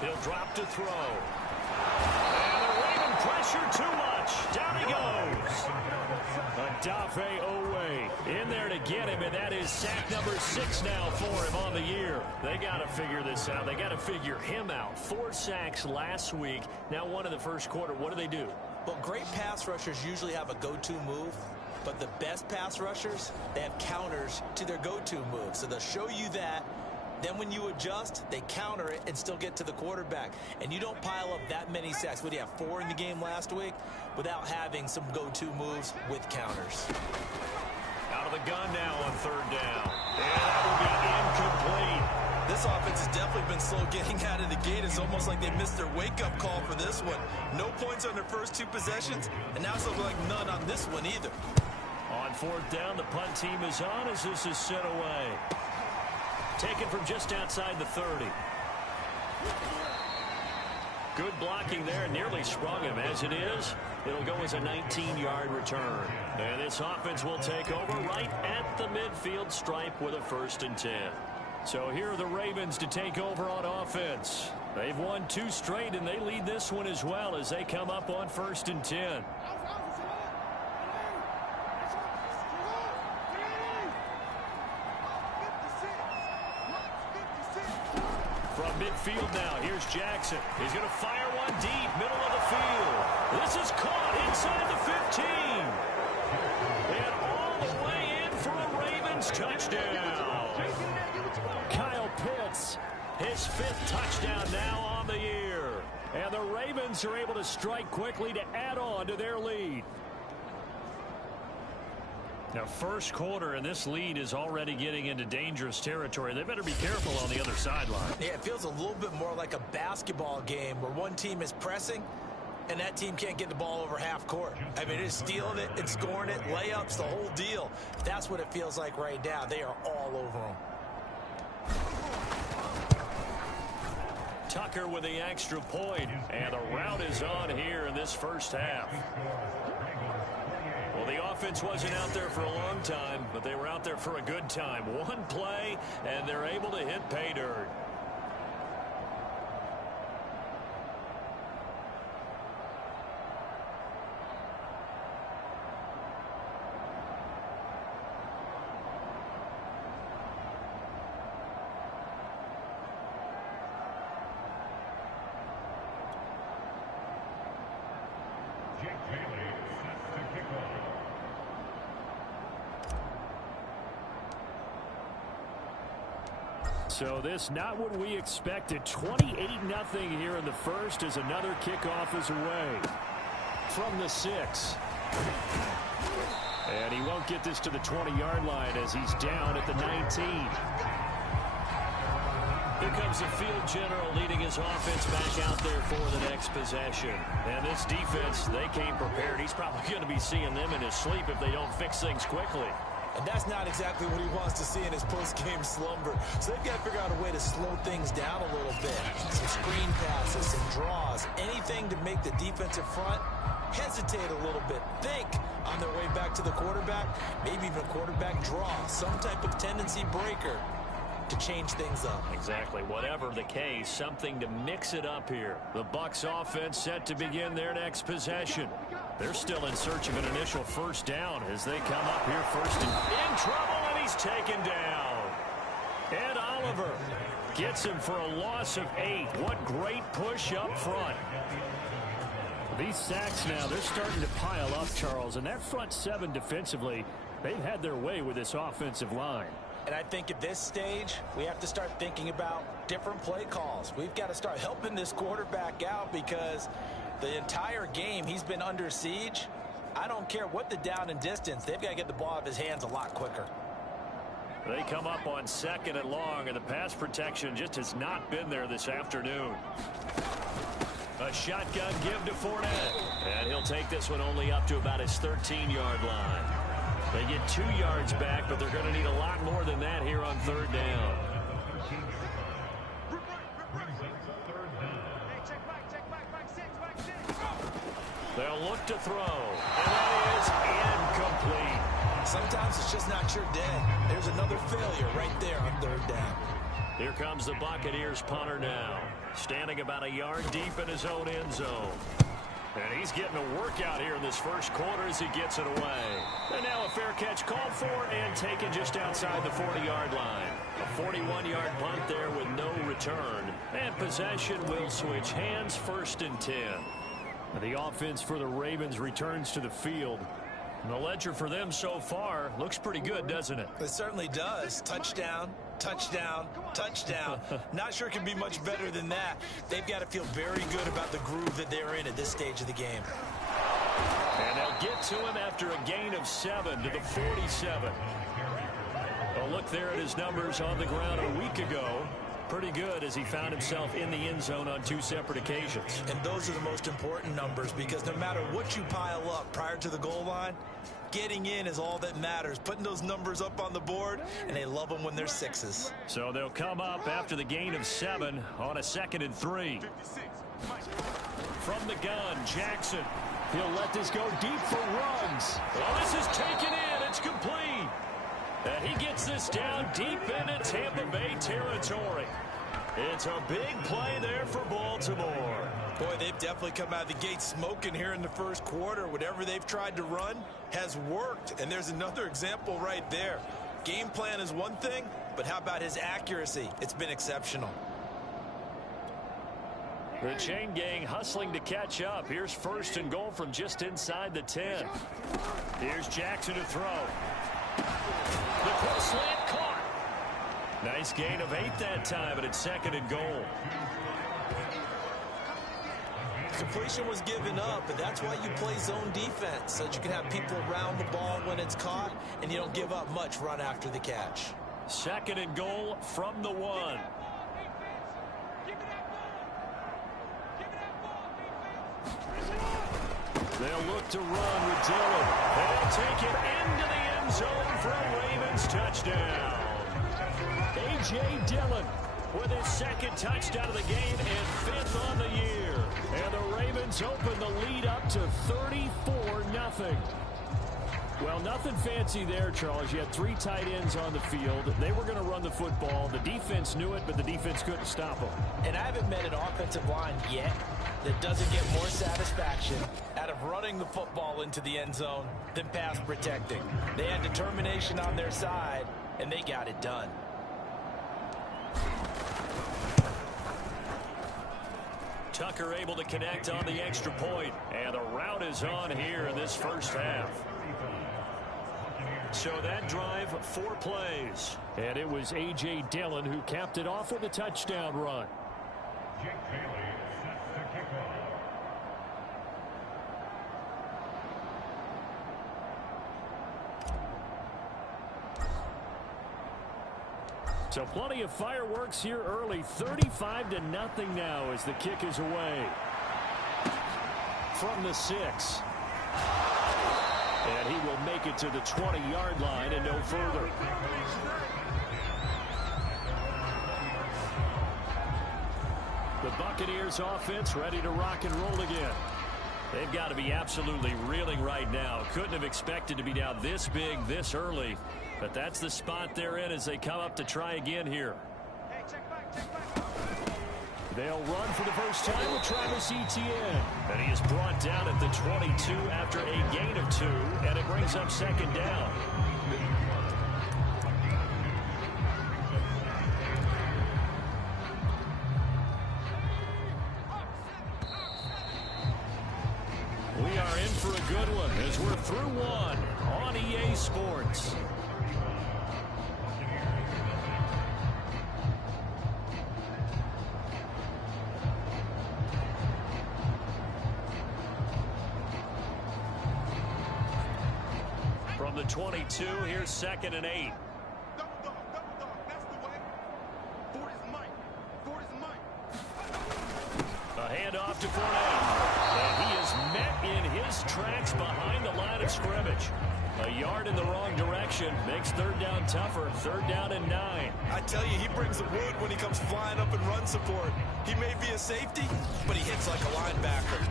He'll drop to throw. And the Raven pressure too much. Down he goes. Adafe Owe in there to get him, and that is sack number 6 now for him on the year. They got to figure this out. They got to figure him out. 4 sacks last week. Now 1 in the first quarter. What do? Well, great pass rushers usually have a go-to move, but the best pass rushers, they have counters to their go-to move. So they'll show you that, Then when you adjust, they counter it and still get to the quarterback. And you don't pile up that many sacks. What do you have, 4 in the game last week? Without having some go-to moves with counters. Out of the gun now on 3rd down. And that will be incomplete. This offense has definitely been slow getting out of the gate. It's almost like they missed their wake-up call for this one. No points on their first 2 possessions, and now it's looking like none on this one either. On 4th down, the punt team is on as this is sent away. Taken from just outside the 30. Good blocking there, nearly sprung him. As it is, it'll go as a 19-yard return. And this offense will take over right at the midfield stripe with a 1st and 10. So here are the Ravens to take over on offense. They've won 2 straight, and they lead this one as well as they come up on 1st and 10. From midfield now, here's Jackson. He's going to fire one deep, middle of the field. This is caught inside the 15. And all the way in for a Ravens touchdown. Kyle Pitts, his 5th touchdown now on the year. And the Ravens are able to strike quickly to add on to their lead. Now, first quarter, and this lead is already getting into dangerous territory. They better be careful on the other sideline. Yeah, it feels a little bit more like a basketball game where one team is pressing and that team can't get the ball over half court. I mean, it's stealing it, it's scoring it, layups, the whole deal. That's what it feels like right now. They are all over them. Tucker with the extra point, and the route is on here in this first half. Well, the offense wasn't out there for a long time, but they were out there for a good time. One play, and they're able to hit pay dirt. So this not what we expected. 28-0 here in the first as another kickoff is away. From the 6. And he won't get this to the 20-yard line as he's down at the 19. Here comes the field general leading his offense back out there for the next possession. And this defense, they came prepared. He's probably going to be seeing them in his sleep if they don't fix things quickly. And that's not exactly what he wants to see in his post-game slumber. So they've got to figure out a way to slow things down a little bit. Some screen passes, some draws, anything to make the defensive front hesitate a little bit. Think on their way back to the quarterback, maybe even a quarterback draw, some type of tendency breaker to change things up. Exactly. Whatever the case, something to mix it up here. The Bucs offense set to begin their next possession. They're still in search of an initial first down as they come up here first and in trouble, and he's taken down. Ed Oliver gets him for a loss of 8. What great push up front. These sacks now, they're starting to pile up, Charles, and that front 7 defensively, they've had their way with this offensive line. And I think at this stage, we have to start thinking about different play calls. We've got to start helping this quarterback out because the entire game he's been under siege. I don't care what the down and distance. They've got to get the ball out of his hands a lot quicker. They come up on 2nd and long, and the pass protection just has not been there this afternoon. A shotgun give to Fournette. And he'll take this one only up to about his 13-yard line. They get 2 yards back, but they're going to need a lot more than that here on 3rd down. They'll look to throw, and that is incomplete. Sometimes it's just not your day. There's another failure right there on 3rd down. Here comes the Buccaneers punter now, standing about a yard deep in his own end zone. And he's getting a workout here in this first quarter as he gets it away. And now a fair catch called for and taken just outside the 40-yard line. A 41-yard punt there with no return. And possession will switch hands, 1st and 10. The offense for the Ravens returns to the field. The ledger for them so far looks pretty good, doesn't it? It certainly does. Touchdown, touchdown, touchdown. Not sure it can be much better than that. They've got to feel very good about the groove that they're in at this stage of the game. And they'll get to him after a gain of 7 to the 47. A look there at his numbers on the ground a week ago. Pretty good as he found himself in the end zone on 2 separate occasions. And those are the most important numbers because no matter what you pile up prior to the goal line, getting in is all that matters. Putting those numbers up on the board, and they love them when they're 6s. So they'll come up after the gain of 7 on a 2nd and 3. From the gun, Jackson. He'll let this go deep for runs. Well, this is taken in. It's complete. And he gets this down deep into Tampa Bay territory. It's a big play there for Baltimore. Boy, they've definitely come out of the gate smoking here in the first quarter. Whatever they've tried to run has worked. And there's another example right there. Game plan is one thing, but how about his accuracy? It's been exceptional. The chain gang hustling to catch up. Here's 1st and goal from just inside the 10. Here's Jackson to throw. The quick slant caught. Nice gain of 8 that time, but it's 2nd and goal. Completion was given up, and that's why you play zone defense, so that you can have people around the ball when it's caught, and you don't give up much run after the catch. 2nd and goal from the 1. They'll look to run with Dillon. They'll take it into the end zone for a Ravens touchdown. A.J. Dillon with his 2nd touchdown of the game and 5th on the year. And the Ravens open the lead up to 34-0. Well, nothing fancy there, Charles. You had 3 tight ends on the field. They were going to run the football. The defense knew it, but the defense couldn't stop them. And I haven't met an offensive line yet that doesn't get more satisfaction out of running the football into the end zone than pass protecting. They had determination on their side, and they got it done. Tucker able to connect on the extra point, and the route is on here in this first half. So that drive, 4 plays. And it was A.J. Dillon who capped it off with a touchdown run. So plenty of fireworks here early. 35-0 now as the kick is away. From the 6. And he will make it to the 20-yard line and no further. The Buccaneers offense ready to rock and roll again. They've got to be absolutely reeling right now. Couldn't have expected to be down this big this early. But that's the spot they're in as they come up to try again here. They'll run for the first time with Travis Etienne. And he is brought down at the 22 after a gain of 2, and it brings up 2nd down. We are in for a good one as we're through 1 on EA Sports. From the 22, here's 2nd and 8. A handoff to Fournette. And he is met in his tracks behind the line of scrimmage. A yard in the wrong direction makes 3rd down tougher. 3rd down and 9. I tell you, he brings the wood when he comes flying up in run support. He may be a safety, but he hits like a linebacker.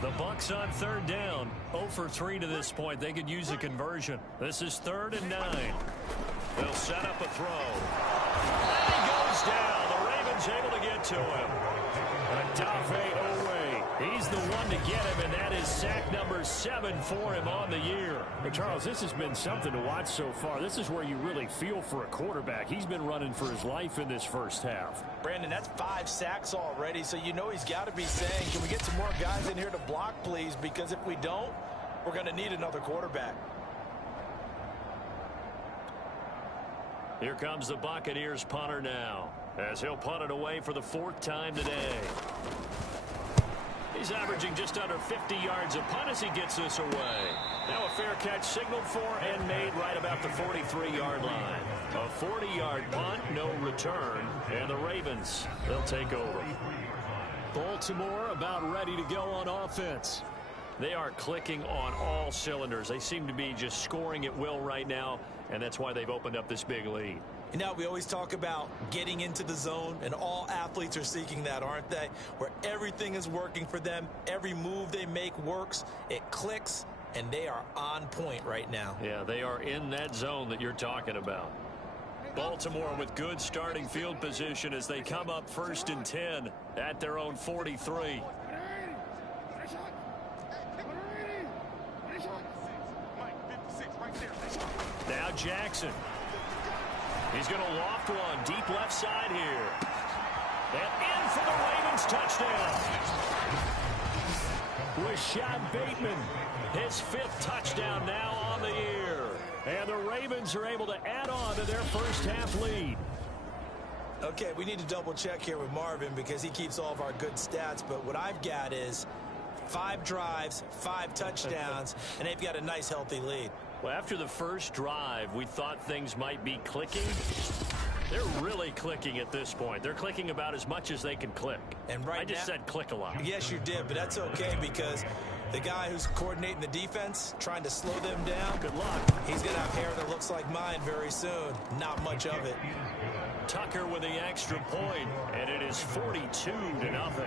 The Bucs on 3rd down. 0 for 3 to this point. They could use a conversion. This is 3rd and 9. They'll set up a throw. And he goes down. The Ravens able to get it to him. Adafe Owe. He's the one to get him, and that is sack number 7 for him on the year. But Charles, this has been something to watch so far. This is where you really feel for a quarterback. He's been running for his life in this first half. Brandon, that's 5 sacks already, so you know he's got to be saying, can we get some more guys in here to block, please? Because if we don't, we're going to need another quarterback. Here comes the Buccaneers punter now, as he'll punt it away for the 4th time today. He's averaging just under 50 yards a punt as he gets this away. Now a fair catch signaled for and made right about the 43-yard line. A 40-yard punt, no return, and the Ravens, they'll take over. Baltimore about ready to go on offense. They are clicking on all cylinders. They seem to be just scoring at will right now, and that's why they've opened up this big lead. You know, we always talk about getting into the zone, and all athletes are seeking that, aren't they? Where everything is working for them, every move they make works, it clicks, and they are on point right now. Yeah, they are in that zone that you're talking about. Baltimore with good starting field position as they come up 1st and 10 at their own 43. Now Jackson. He's going to loft one deep left side here. And in for the Ravens touchdown. Rashad Bateman, His 5th touchdown now on the year. and the Ravens are able to add on to their first half lead. Okay, we need to double check here with Marvin because he keeps all of our good stats, but what I've got is 5 drives, 5 touchdowns, and they've got a nice healthy lead. Well, after the first drive, we thought things might be clicking. They're really clicking at this point. They're clicking about as much as they can click. And right I just said click a lot. Yes, you did, but that's okay because the guy who's coordinating the defense, trying to slow them down, Good luck. he's going to have hair that looks like mine very soon. Not much of it. Tucker with the extra point, and it is 42-0.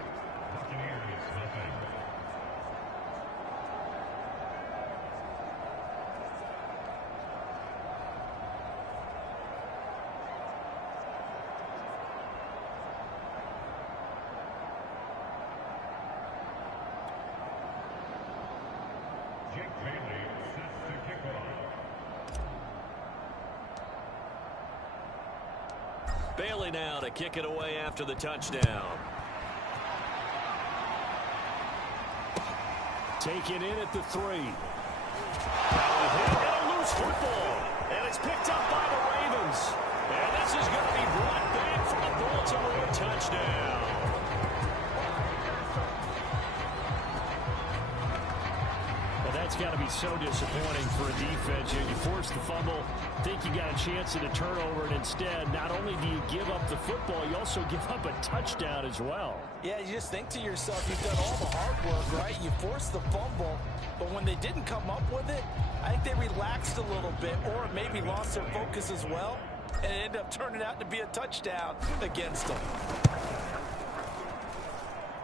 Bailey now to kick it away after the touchdown. Taken in at the 3. And a loose football. And it's picked up by the Ravens. And this is going to be brought back for a Baltimore touchdown. Well, that's got to be so disappointing for a defense. You force the fumble, think you got a chance at a turnover, and instead, not only do you give up the football, you also give up a touchdown as well. Yeah, you just think to yourself, you've done all the hard work, right? You forced the fumble, but when they didn't come up with it, I think they relaxed a little bit or maybe lost their focus as well, and it ended up turning out to be a touchdown against them.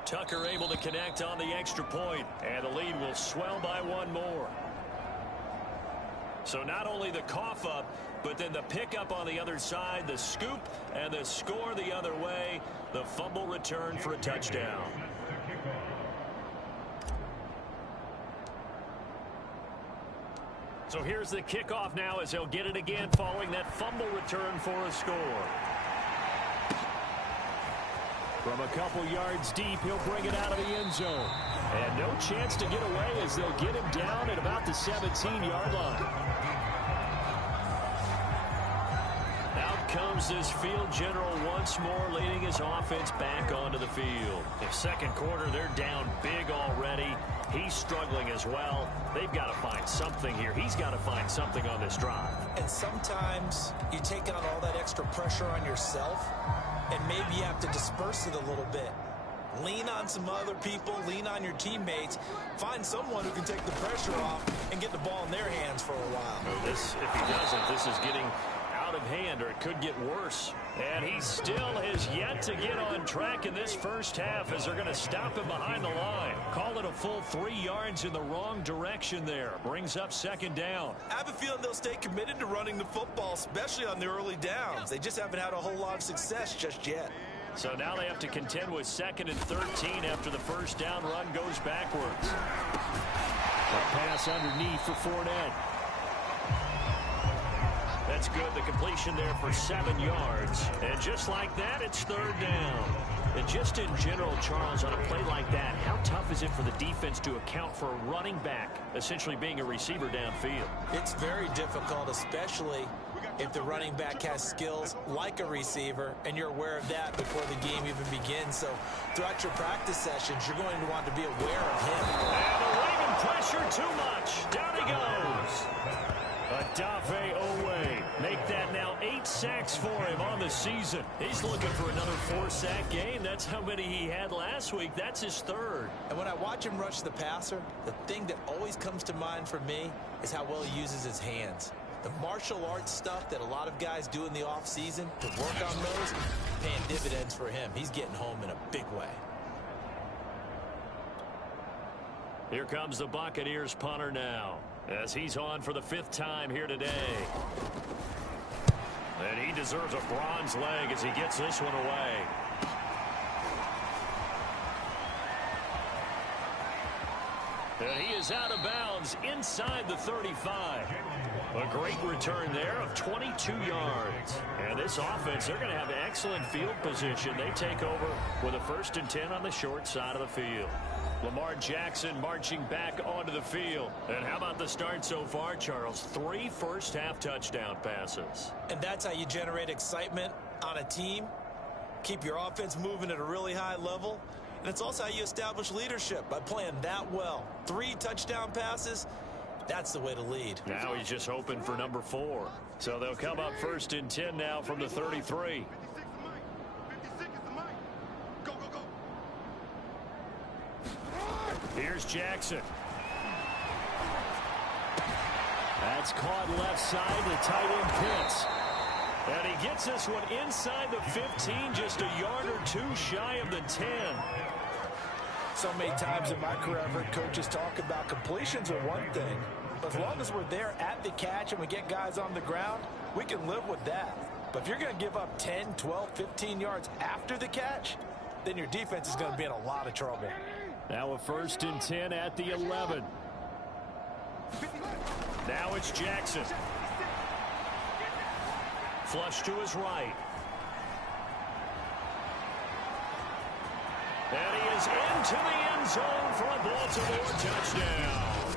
Tucker able to connect on the extra point, and the lead will swell by 1 more. So not only the cough up, but then the pickup on the other side, the scoop, and the score the other way, the fumble return for a touchdown. So here's the kickoff now as he'll get it again following that fumble return for a score. From a couple yards deep, he'll bring it out of the end zone. And no chance to get away as they'll get him down at about the 17-yard line. Out comes this field general once more, leading his offense back onto the field. In second quarter, they're down big already. He's struggling as well. They've got to find something here. He's got to find something on this drive. And sometimes you take on all that extra pressure on yourself, and maybe you have to disperse it a little bit. Lean on some other people, lean on your teammates, find someone who can take the pressure off and get the ball in their hands for a while. This, if he doesn't, this is getting out of hand, or it could get worse. And he still has yet to get on track in this first half as they're going to stop him behind the line. Call it a full 3 yards in the wrong direction there. Brings up second down. I have a feeling they'll stay committed to running the football, especially on the early downs. They just haven't had a whole lot of success just yet. So now they have to contend with 2nd and 13 after the first down run goes backwards. A pass underneath for Fournette. That's good. The completion there for 7 yards. And just like that, it's 3rd down. And just in general, Charles, on a play like that, how tough is it for the defense to account for a running back essentially being a receiver downfield? It's very difficult, especially if the running back has skills like a receiver, and you're aware of that before the game even begins. So throughout your practice sessions, you're going to want to be aware of him. And the Raven pressure too much. Down he goes. Adafe Owe. Make that now 8 sacks for him on the season. He's looking for another 4-sack game. That's how many he had last week. That's his 3rd. And when I watch him rush the passer, the thing that always comes to mind for me is how well he uses his hands. The martial arts stuff that a lot of guys do in the offseason to work on those, paying dividends for him. He's getting home in a big way. Here comes the Buccaneers punter now, as he's on for the 5th time here today. And he deserves a bronze leg as he gets this one away. And he is out of bounds inside the 35. A great return there of 22 yards. And this offense, they're going to have excellent field position. They take over with a 1st and 10 on the short side of the field. Lamar Jackson marching back onto the field. And how about the start so far, Charles? 3 first-half touchdown passes. And that's how you generate excitement on a team. Keep your offense moving at a really high level. And it's also how you establish leadership, by playing that well. 3 touchdown passes, that's the way to lead. Now he's just hoping for number 4. So they'll come up 1st and 10 now from the 33. Here's Jackson. That's caught left side. The tight end Pitts. And he gets this one inside the 15, just a yard or 2 shy of the 10. So many times in my career, I've heard coaches talk about completions are one thing. But as long as we're there at the catch and we get guys on the ground, we can live with that. But if you're going to give up 10, 12, 15 yards after the catch, then your defense is going to be in a lot of trouble. Now a 1st and 10 at the 11. Now it's Jackson. Flush to his right. And he is into the end zone for a Baltimore touchdown.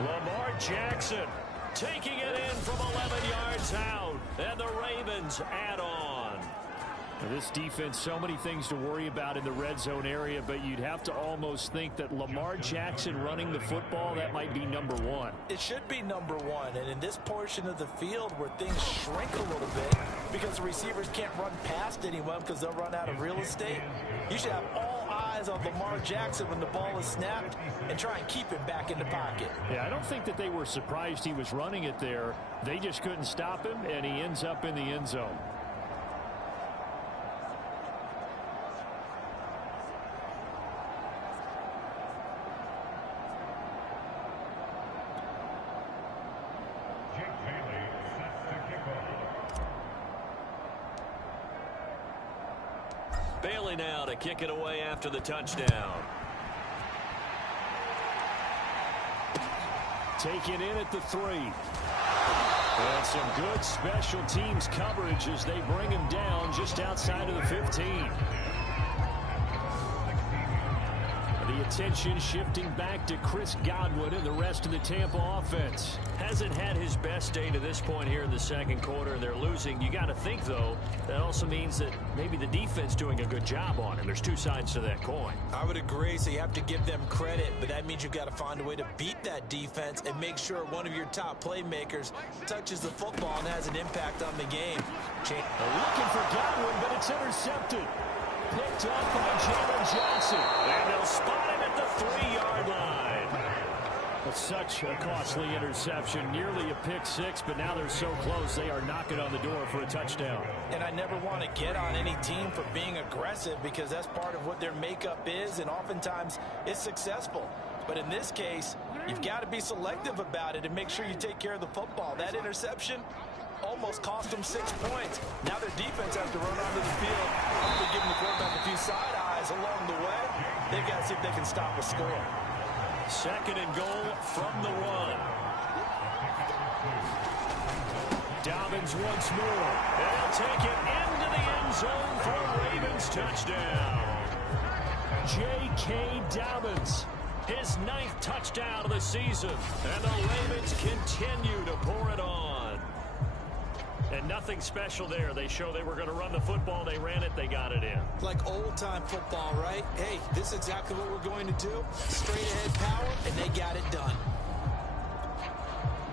Lamar Jackson taking it in from 11 yards out. And the Ravens add on. Now this defense, so many things to worry about in the red zone area, but you'd have to almost think that Lamar Jackson running the football, that might be number 1. It should be number 1, and in this portion of the field where things shrink a little bit because the receivers can't run past anyone because they'll run out of real estate, you should have all eyes on Lamar Jackson when the ball is snapped and try and keep him back in the pocket. Yeah, I don't think that they were surprised he was running it there. They just couldn't stop him, and he ends up in the end zone. Bailey now to kick it away after the touchdown. Taken in at the 3. And some good special teams coverage as they bring him down just outside of the 15. The attention shifting back to Chris Godwin and the rest of the Tampa offense. Hasn't had his best day to this point here in the 2nd quarter, and they're losing. You got to think, though, that also means that maybe the defense doing a good job on him. There's 2 sides to that coin. I would agree, so you have to give them credit, but that means you've got to find a way to beat that defense and make sure one of your top playmakers touches the football and has an impact on the game. Looking for Godwin, but it's intercepted. Picked up by Jalen Johnson. And they'll spot him at the 3-yard line. That's such a costly interception. Nearly a pick 6, but now they're so close they are knocking on the door for a touchdown. And I never want to get on any team for being aggressive because that's part of what their makeup is, and oftentimes it's successful. But in this case, you've got to be selective about it and make sure you take care of the football. That interception, almost cost them 6 points. Now their defense has to run onto the field, probably giving the quarterback a few side eyes along the way. They've got to see if they can stop a score. 2nd and goal from the 1. Dobbins once more. And he'll take it into the end zone for a Ravens touchdown. J.K. Dobbins, his 9th touchdown of the season. And the Ravens continue to pour it on. And nothing special there. They show they were going to run the football. They ran it. They got it in. Like old-time football, right? Hey, this is exactly what we're going to do. Straight-ahead power, and they got it done.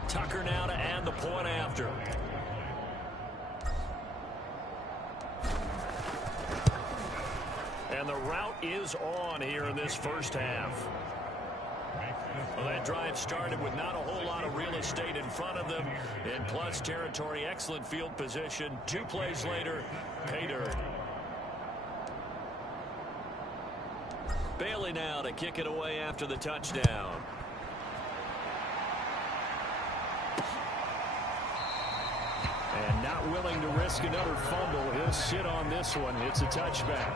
Tucker now to add the point after. And the route is on here in this first half. Well, that drive started with not a whole lot of real estate in front of them. In plus territory, excellent field position. 2 plays later, pay dirt. Bailey now to kick it away after the touchdown. And not willing to risk another fumble. He'll sit on this one. It's a touchback.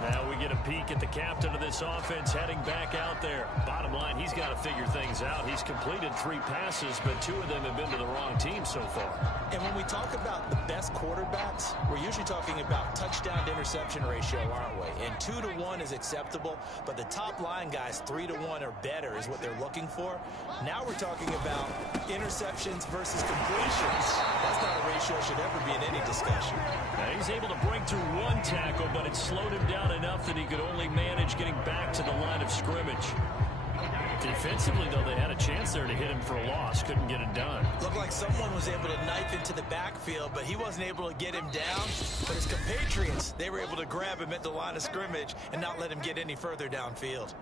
Now we get a peek at the captain of this offense heading back out there. Bottom line, he's got to figure things out. He's completed 3 passes, but 2 of them have been to the wrong team so far. And when we talk about the best quarterbacks, we're usually talking about touchdown to interception ratio, aren't we? And 2 to 1 is acceptable, but the top line guys, 3 to 1 or better is what they're looking for. Now we're talking about interceptions versus completions. That's not a ratio that should ever be in any discussion. Now he's able to break through 1 tackle, but it slowed him down enough that he could only manage getting back to the line of scrimmage. Defensively, though, they had a chance there to hit him for a loss. Couldn't get it done. Looked like someone was able to knife into the backfield, but he wasn't able to get him down. But his compatriots, they were able to grab him at the line of scrimmage and not let him get any further downfield.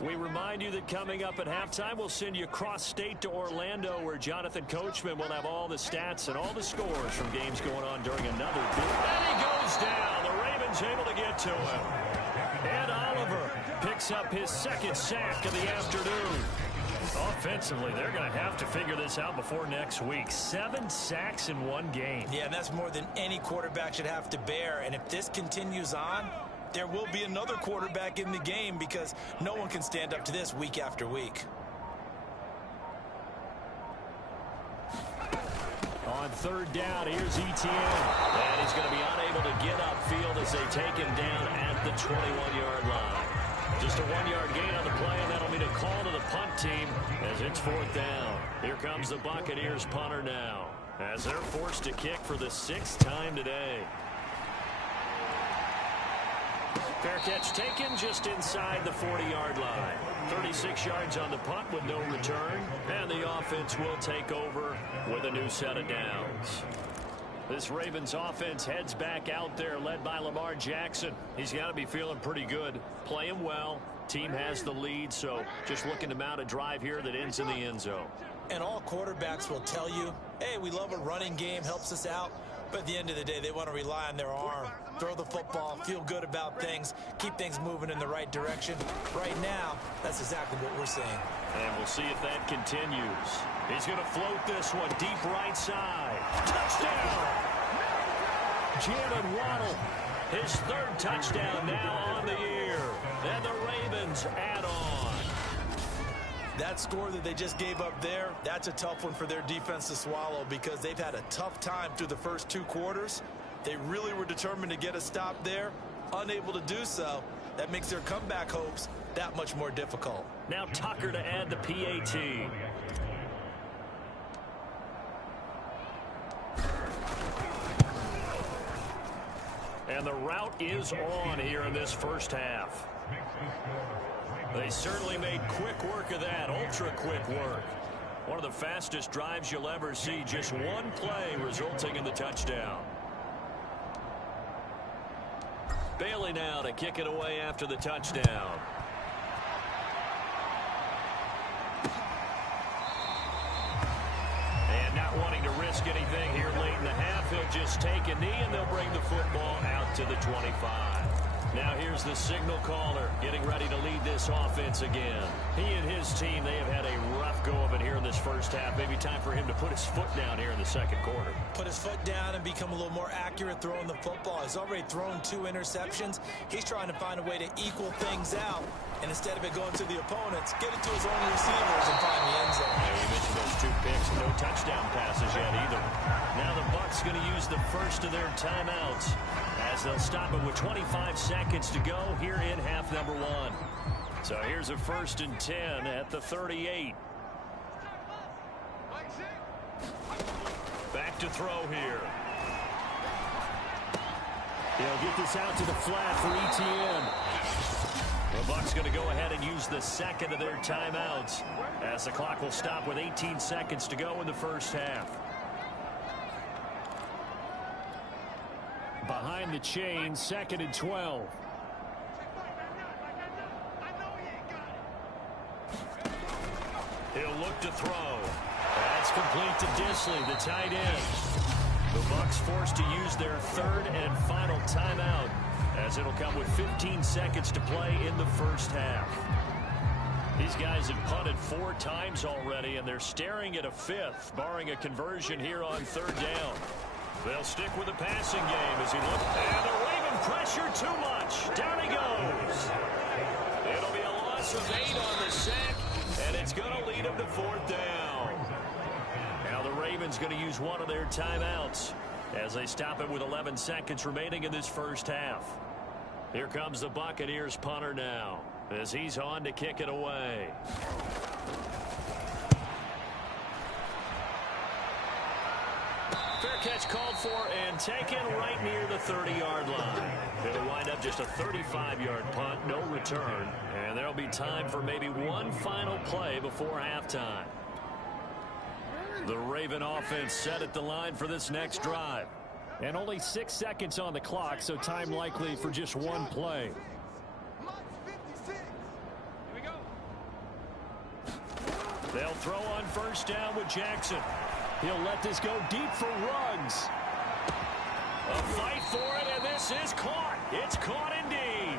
We remind you that coming up at halftime, we'll send you cross-state to Orlando, where Jonathan Coachman will have all the stats and all the scores from games going on during another big. And he goes down. The Ravens able to get to him. And Oliver picks up his 2nd sack of the afternoon. Offensively, they're going to have to figure this out before next week. 7 sacks in 1 game. Yeah, and that's more than any quarterback should have to bear. And if this continues on, there will be another quarterback in the game because no one can stand up to this week after week. On 3rd down, here's Etienne. And he's going to be unable to get upfield as they take him down at the 21-yard line. Just a 1-yard gain on the play, and that'll mean a call to the punt team as it's 4th down. Here comes the Buccaneers punter now as they're forced to kick for the 6th time today. Fair catch taken just inside the 40-yard line. 36 yards on the punt with no return. And the offense will take over with a new set of downs. This Ravens offense heads back out there, led by Lamar Jackson. He's got to be feeling pretty good, playing well. Team has the lead, so just looking to mount a drive here that ends in the end zone. And all quarterbacks will tell you, hey, we love a running game, helps us out. But at the end of the day, they want to rely on their arm, throw the football, feel good about things, keep things moving in the right direction. Right now, that's exactly what we're seeing. And we'll see if that continues. He's going to float this one deep right side. Touchdown! Jalen Waddle, his 3rd touchdown now on the year. And the Ravens add on. That score that they just gave up there, that's a tough one for their defense to swallow because they've had a tough time through the first 2 quarters. They really were determined to get a stop there, unable to do so. That makes their comeback hopes that much more difficult. Now Tucker to add the PAT. And the route is on here in this first half. They certainly made quick work of that, ultra-quick work. One of the fastest drives you'll ever see, just 1 play resulting in the touchdown. Bailey now to kick it away after the touchdown. And not wanting to risk anything here late in the half. He'll just take a knee, and they'll bring the football out to the 25. Now here's the signal caller getting ready to lead this offense again. He and his team, they have had a rough go of it here in this first half. Maybe time for him to put his foot down here in the second quarter. Put his foot down and become a little more accurate throwing the football. He's already thrown 2 interceptions. He's trying to find a way to equal things out. And instead of it going to the opponents, get it to his own receivers and find the end zone. Yeah, we mentioned those 2 picks and no touchdown passes yet either. Now the Bucs going to use the first of their timeouts as they'll stop it with 25 seconds to go here in half number 1. So here's a 1st and 10 at the 38. Back to throw here. He'll get this out to the flat for ETN. The Bucs going to go ahead and use the second of their timeouts as the clock will stop with 18 seconds to go in the first half. Behind the chain, 2nd and 12. He'll look to throw. That's complete to Disley, the tight end. The Bucs forced to use their 3rd and final timeout as it'll come with 15 seconds to play in the first half. These guys have punted 4 times already, and they're staring at a 5th, barring a conversion here on 3rd down. They'll stick with the passing game as he looks. And they're waving pressure too much. Down he goes. It'll be a loss of 8 on the sack, and it's going to lead him to 4th down. Now the Ravens going to use one of their timeouts as they stop it with 11 seconds remaining in this first half. Here comes the Buccaneers punter now as he's on to kick it away. Fair catch called for and taken right near the 30-yard line. It'll wind up just a 35-yard punt, no return, and there'll be time for maybe one final play before halftime. The Raven offense set at the line for this next drive. And only 6 seconds on the clock, so time likely for just one play. They'll throw on 1st down with Jackson. He'll let this go deep for Ruggs. A fight for it, and this is caught. It's caught indeed.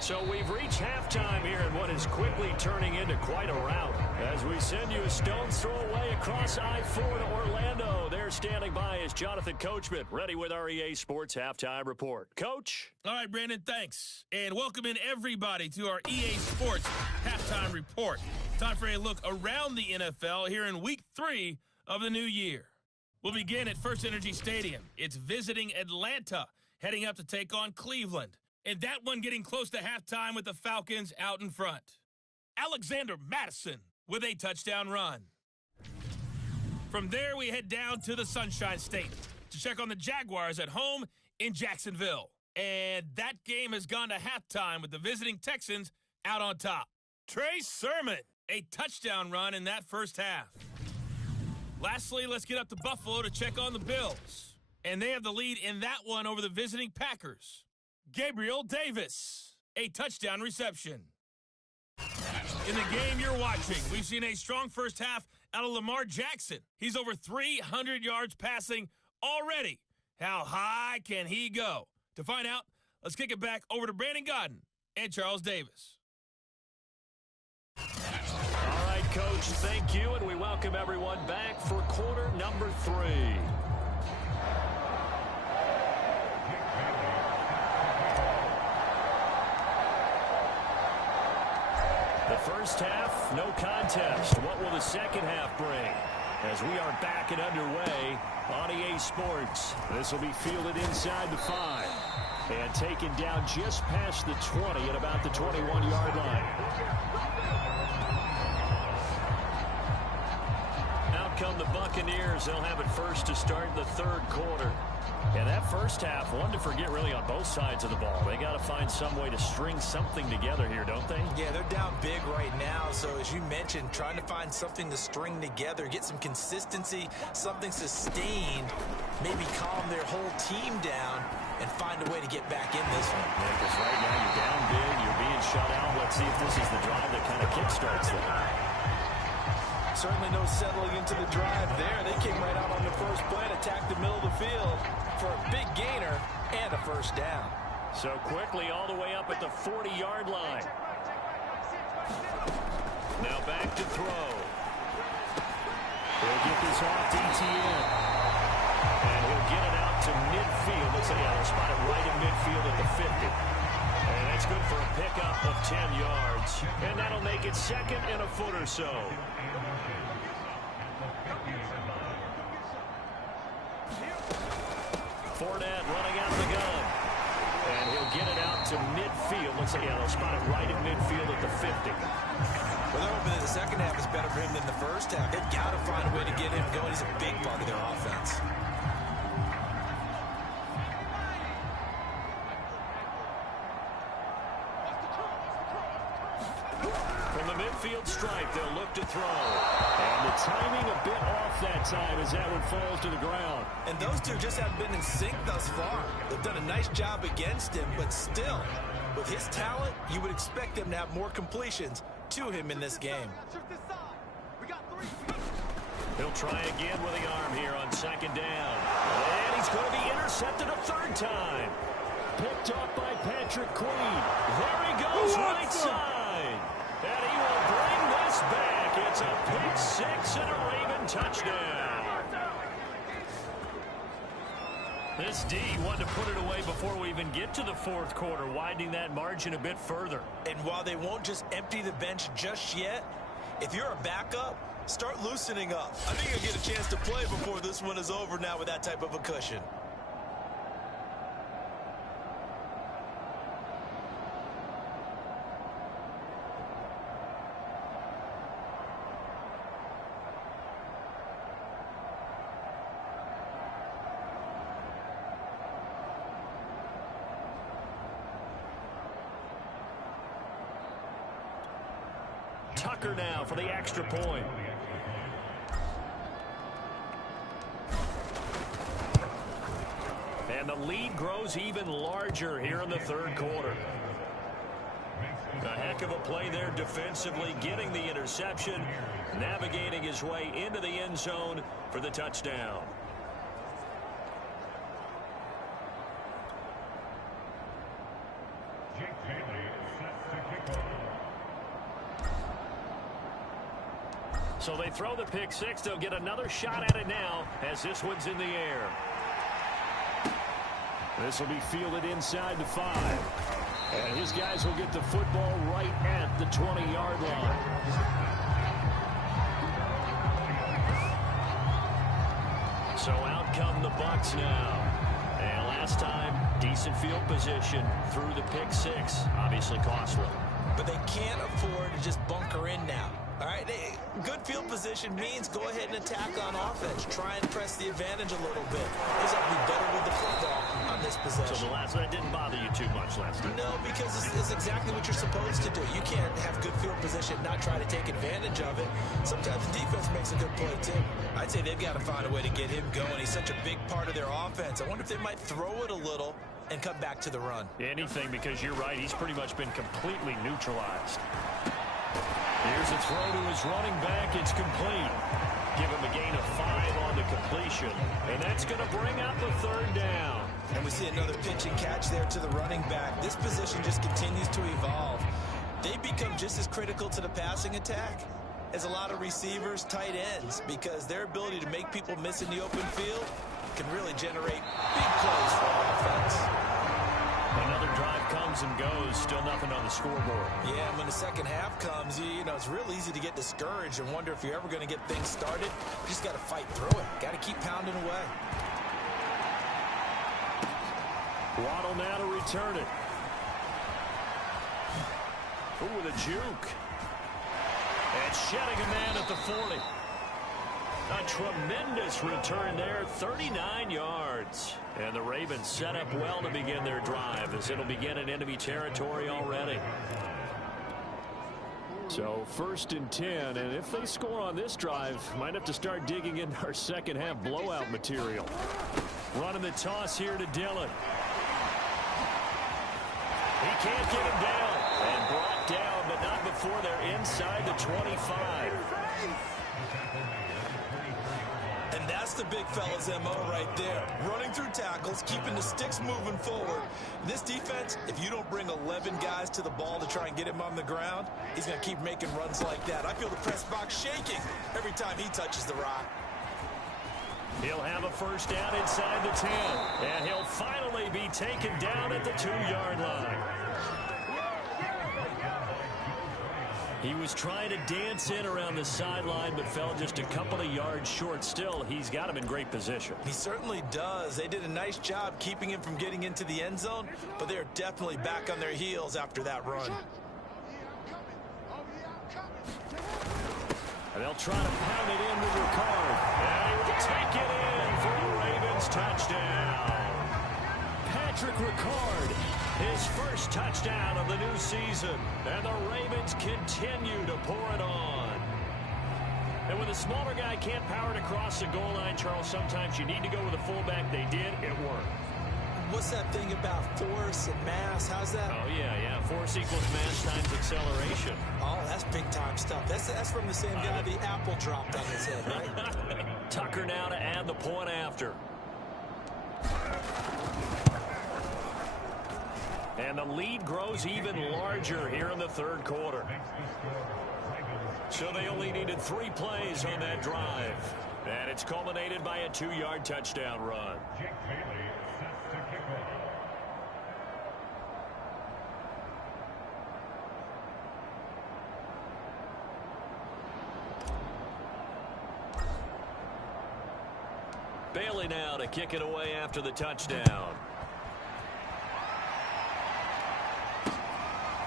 So we've reached halftime here in what is quickly turning into quite a rout. As we send you a stone's throw away across I-4 to Orlando. There standing by is Jonathan Coachman, ready with our EA Sports Halftime Report. Coach? All right, Brandon, thanks. And welcome in everybody to our EA Sports Halftime Report. Time for a look around the NFL here in Week 3 of the new year. We'll begin at First Energy Stadium. It's visiting Atlanta, heading up to take on Cleveland. And that one getting close to halftime with the Falcons out in front. Alexander Mattison with a touchdown run. From there, we head down to the Sunshine State to check on the Jaguars at home in Jacksonville. And that game has gone to halftime with the visiting Texans out on top. Trey Sermon, a touchdown run in that first half. Lastly, let's get up to Buffalo to check on the Bills. And they have the lead in that one over the visiting Packers. Gabriel Davis, a touchdown reception. In the game you're watching, we've seen a strong first half out of Lamar Jackson. He's over 300 yards passing already. How high can he go? To find out, let's kick it back over to Brandon Godden and Charles Davis. All right, Coach, thank you, and we welcome everyone back for quarter number 3. The first half, no contest. What will the second half bring? As we are back and underway on EA Sports. This will be fielded inside the 5 and taken down just past the 20 at about the 21-yard line. Out come the Buccaneers. They'll have it first to start the 3rd quarter. And that first half, one to forget really on both sides of the ball. They got to find some way to string something together here, don't they? Yeah, they're down big right now. So as you mentioned, trying to find something to string together, get some consistency, something sustained, maybe calm their whole team down and find a way to get back in this one. Yeah, because right now you're down big, you're being shut out. Let's see if this is the drive that kind of kickstarts that. Certainly no settling into the drive there. They came right out on the first play and attacked the middle of the field for a big gainer and a first down. So quickly all the way up at the 40-yard line. Now back to throw. He'll get this off DTN. And he'll get it out to midfield. Looks like they'll spot it right in midfield at the 50. And that's good for a pickup of 10 yards. And that'll make it second and a foot or so. Fournette running out of the gun. And he'll get it out to midfield. Looks like they'll spot it right in midfield at the 50. Well, they're hoping that the second half is better for him than the first half. They've got to find a way to get him going. He's a big part of their offense. From the midfield stripe, they'll look to throw. And the timing a bit off that time as that one falls to the ground. And those two just haven't been in sync thus far. They've done a nice job against him, but still, with his talent, you would expect them to have more completions to him in this game. He'll try again with the arm here on second down. And he's going to be intercepted a third time. Picked off by Patrick Queen. There he goes, right side. And he will bring this back. It's a pick six and a Raven touchdown. This D wanted to put it away before we even get to the fourth quarter, widening that margin a bit further. And while they won't just empty the bench just yet, if you're a backup, start loosening up. I think you'll get a chance to play before this one is over now with that type of a cushion. Tucker now for the extra point. And the lead grows even larger here in the third quarter. A heck of a play there defensively, getting the interception, navigating his way into the end zone for the touchdown. So they throw the pick six. They'll get another shot at it now as this one's in the air. This will be fielded inside the 5. And his guys will get the football right at the 20-yard line. So out come the Bucs now. And last time, decent field position through the pick six. Obviously costly. But they can't afford to just bunker in now. All right, good field position means go ahead and attack on offense. Try and press the advantage a little bit. He's have to be better with the football on this possession. So the last one didn't bother you too much last time? No, because it's exactly what you're supposed to do. You can't have good field position, not try to take advantage of it. Sometimes the defense makes a good play, too. I'd say they've got to find a way to get him going. He's such a big part of their offense. I wonder if they might throw it a little and come back to the run. Anything, because you're right. He's pretty much been completely neutralized. Here's a throw to his running back. It's complete. Give him a gain of 5 on the completion. And that's going to bring up the third down. And we see another pitch and catch there to the running back. This position just continues to evolve. They become just as critical to the passing attack as a lot of receivers, tight ends, because their ability to make people miss in the open field can really generate big plays for our offense. Another drive comes and goes. Still nothing on the scoreboard. Yeah, and when the second half comes, you know, it's real easy to get discouraged and wonder if you're ever going to get things started. You just got to fight through it. Got to keep pounding away. Waddle now to return it. Ooh, with a juke. And shedding a man at the 40. A tremendous return there, 39 yards. And the Ravens set up well to begin their drive as it'll begin in enemy territory already. So 1st and 10, and if they score on this drive, might have to start digging into our second half blowout material. Running the toss here to Dillon. He can't get him down. And brought down, but not before they're inside the 25. And that's the big fella's MO right there. Running through tackles, keeping the sticks moving forward. This defense, if you don't bring 11 guys to the ball to try and get him on the ground, he's going to keep making runs like that. I feel the press box shaking every time he touches the rock. He'll have a first down inside the 10. And he'll finally be taken down at the 2-yard line. He was trying to dance in around the sideline, but fell just a couple of yards short. Still, he's got him in great position. He certainly does. They did a nice job keeping him from getting into the end zone, but they're definitely back on their heels after that run. And they'll try to pound it in with Ricard. And he will take it in for a Ravens touchdown. Patrick Ricard, his first touchdown of the new season. And the Ravens continue to pour it on. And when the smaller guy can't power it across the goal line, Charles, sometimes you need to go with a fullback. They did. It worked. What's that thing about force and mass? How's that? Oh, yeah. Force equals mass times acceleration. Oh, that's big-time stuff. That's from the same guy the apple dropped on his head, right? Tucker now to add the point after. And the lead grows even larger here in the third quarter. So they only needed 3 plays on that drive. And it's culminated by a 2-yard touchdown run. Bailey now to kick it away after the touchdown.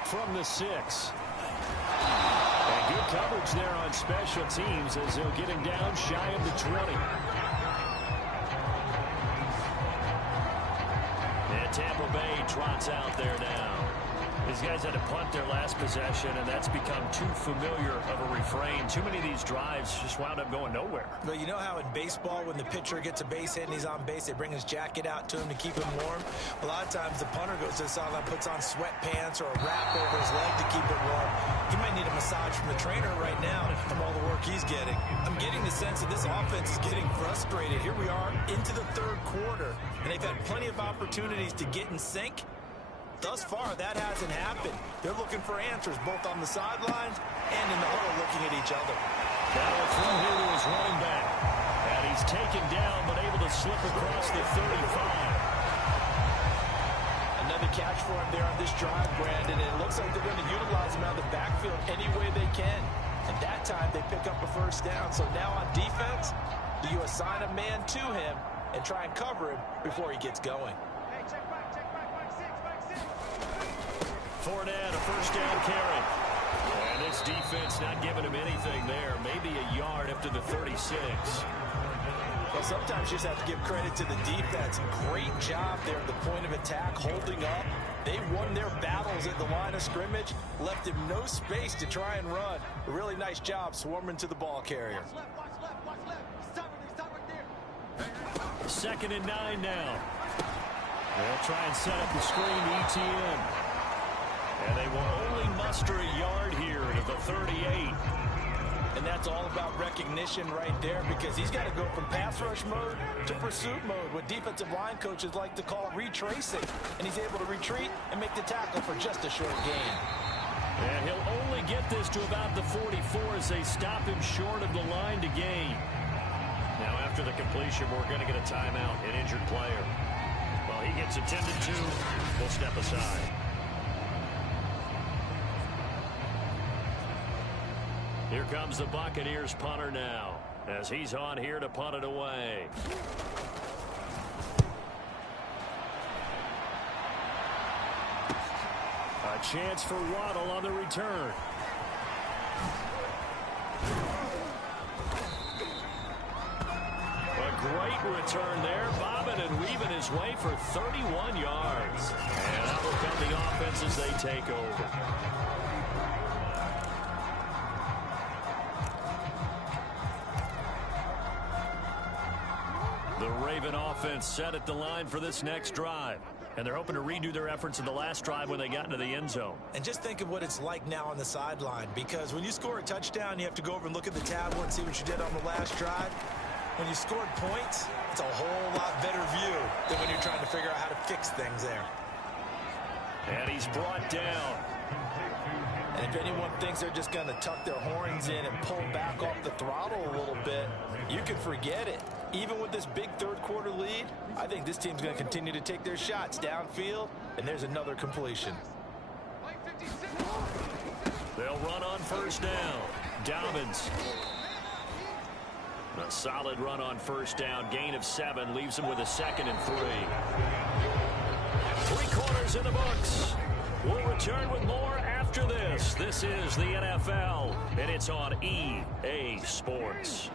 From the 6. And good coverage there on special teams as they'll get him down shy of the 20. And Tampa Bay trots out there now. These guys had to punt their last possession, and that's become too familiar of a refrain. Too many of these drives just wound up going nowhere. But you know how in baseball, when the pitcher gets a base hit and he's on base, they bring his jacket out to him to keep him warm? A lot of times the punter goes to the sideline, puts on sweatpants or a wrap over his leg to keep it warm. He might need a massage from the trainer right now from all the work he's getting. I'm getting the sense that this offense is getting frustrated. Here we are into the third quarter, and they've had plenty of opportunities to get in sync. Thus far, that hasn't happened. They're looking for answers both on the sidelines and in the huddle looking at each other. Now a throw here to his running back. And he's taken down but able to slip across the 35. Another catch for him there on this drive, Brandon, and it looks like they're going to utilize him out of the backfield any way they can. And that time they pick up a first down. So now on defense, do you assign a man to him and try and cover him before he gets going? Fournette, a first down carry. And this defense not giving him anything there. Maybe a yard up to the 36. Well, sometimes you just have to give credit to the defense. Great job there at the point of attack, holding up. They won their battles at the line of scrimmage, left him no space to try and run. A really nice job swarming to the ball carrier. Second and 9 now. They'll try and set up the screen to ETN. And they will only muster a yard here to the 38. And that's all about recognition right there, because he's got to go from pass rush mode to pursuit mode, what defensive line coaches like to call retracing. And he's able to retreat and make the tackle for just a short gain. And he'll only get this to about the 44 as they stop him short of the line to gain. Now after the completion, we're going to get a timeout, an injured player. Well, he gets attended to. We'll step aside. Here comes the Buccaneers punter now, as he's on here to punt it away. A chance for Waddle on the return. A great return there, bobbing and weaving his way for 31 yards. And that will come the offense as they take over. The Raven offense set at the line for this next drive. And they're hoping to redo their efforts in the last drive when they got into the end zone. And just think of what it's like now on the sideline, because when you score a touchdown, you have to go over and look at the tablet and see what you did on the last drive. When you scored points, it's a whole lot better view than when you're trying to figure out how to fix things there. And he's brought down. And if anyone thinks they're just going to tuck their horns in and pull back off the throttle a little bit, you can forget it. Even with this big third-quarter lead, I think this team's going to continue to take their shots downfield, and there's another completion. They'll run on first down. Dobbins. A solid run on first down. Gain of 7 leaves him with a 2nd and 3. 3 quarters in the books. We'll return with more after this. This is the NFL, and it's on EA Sports.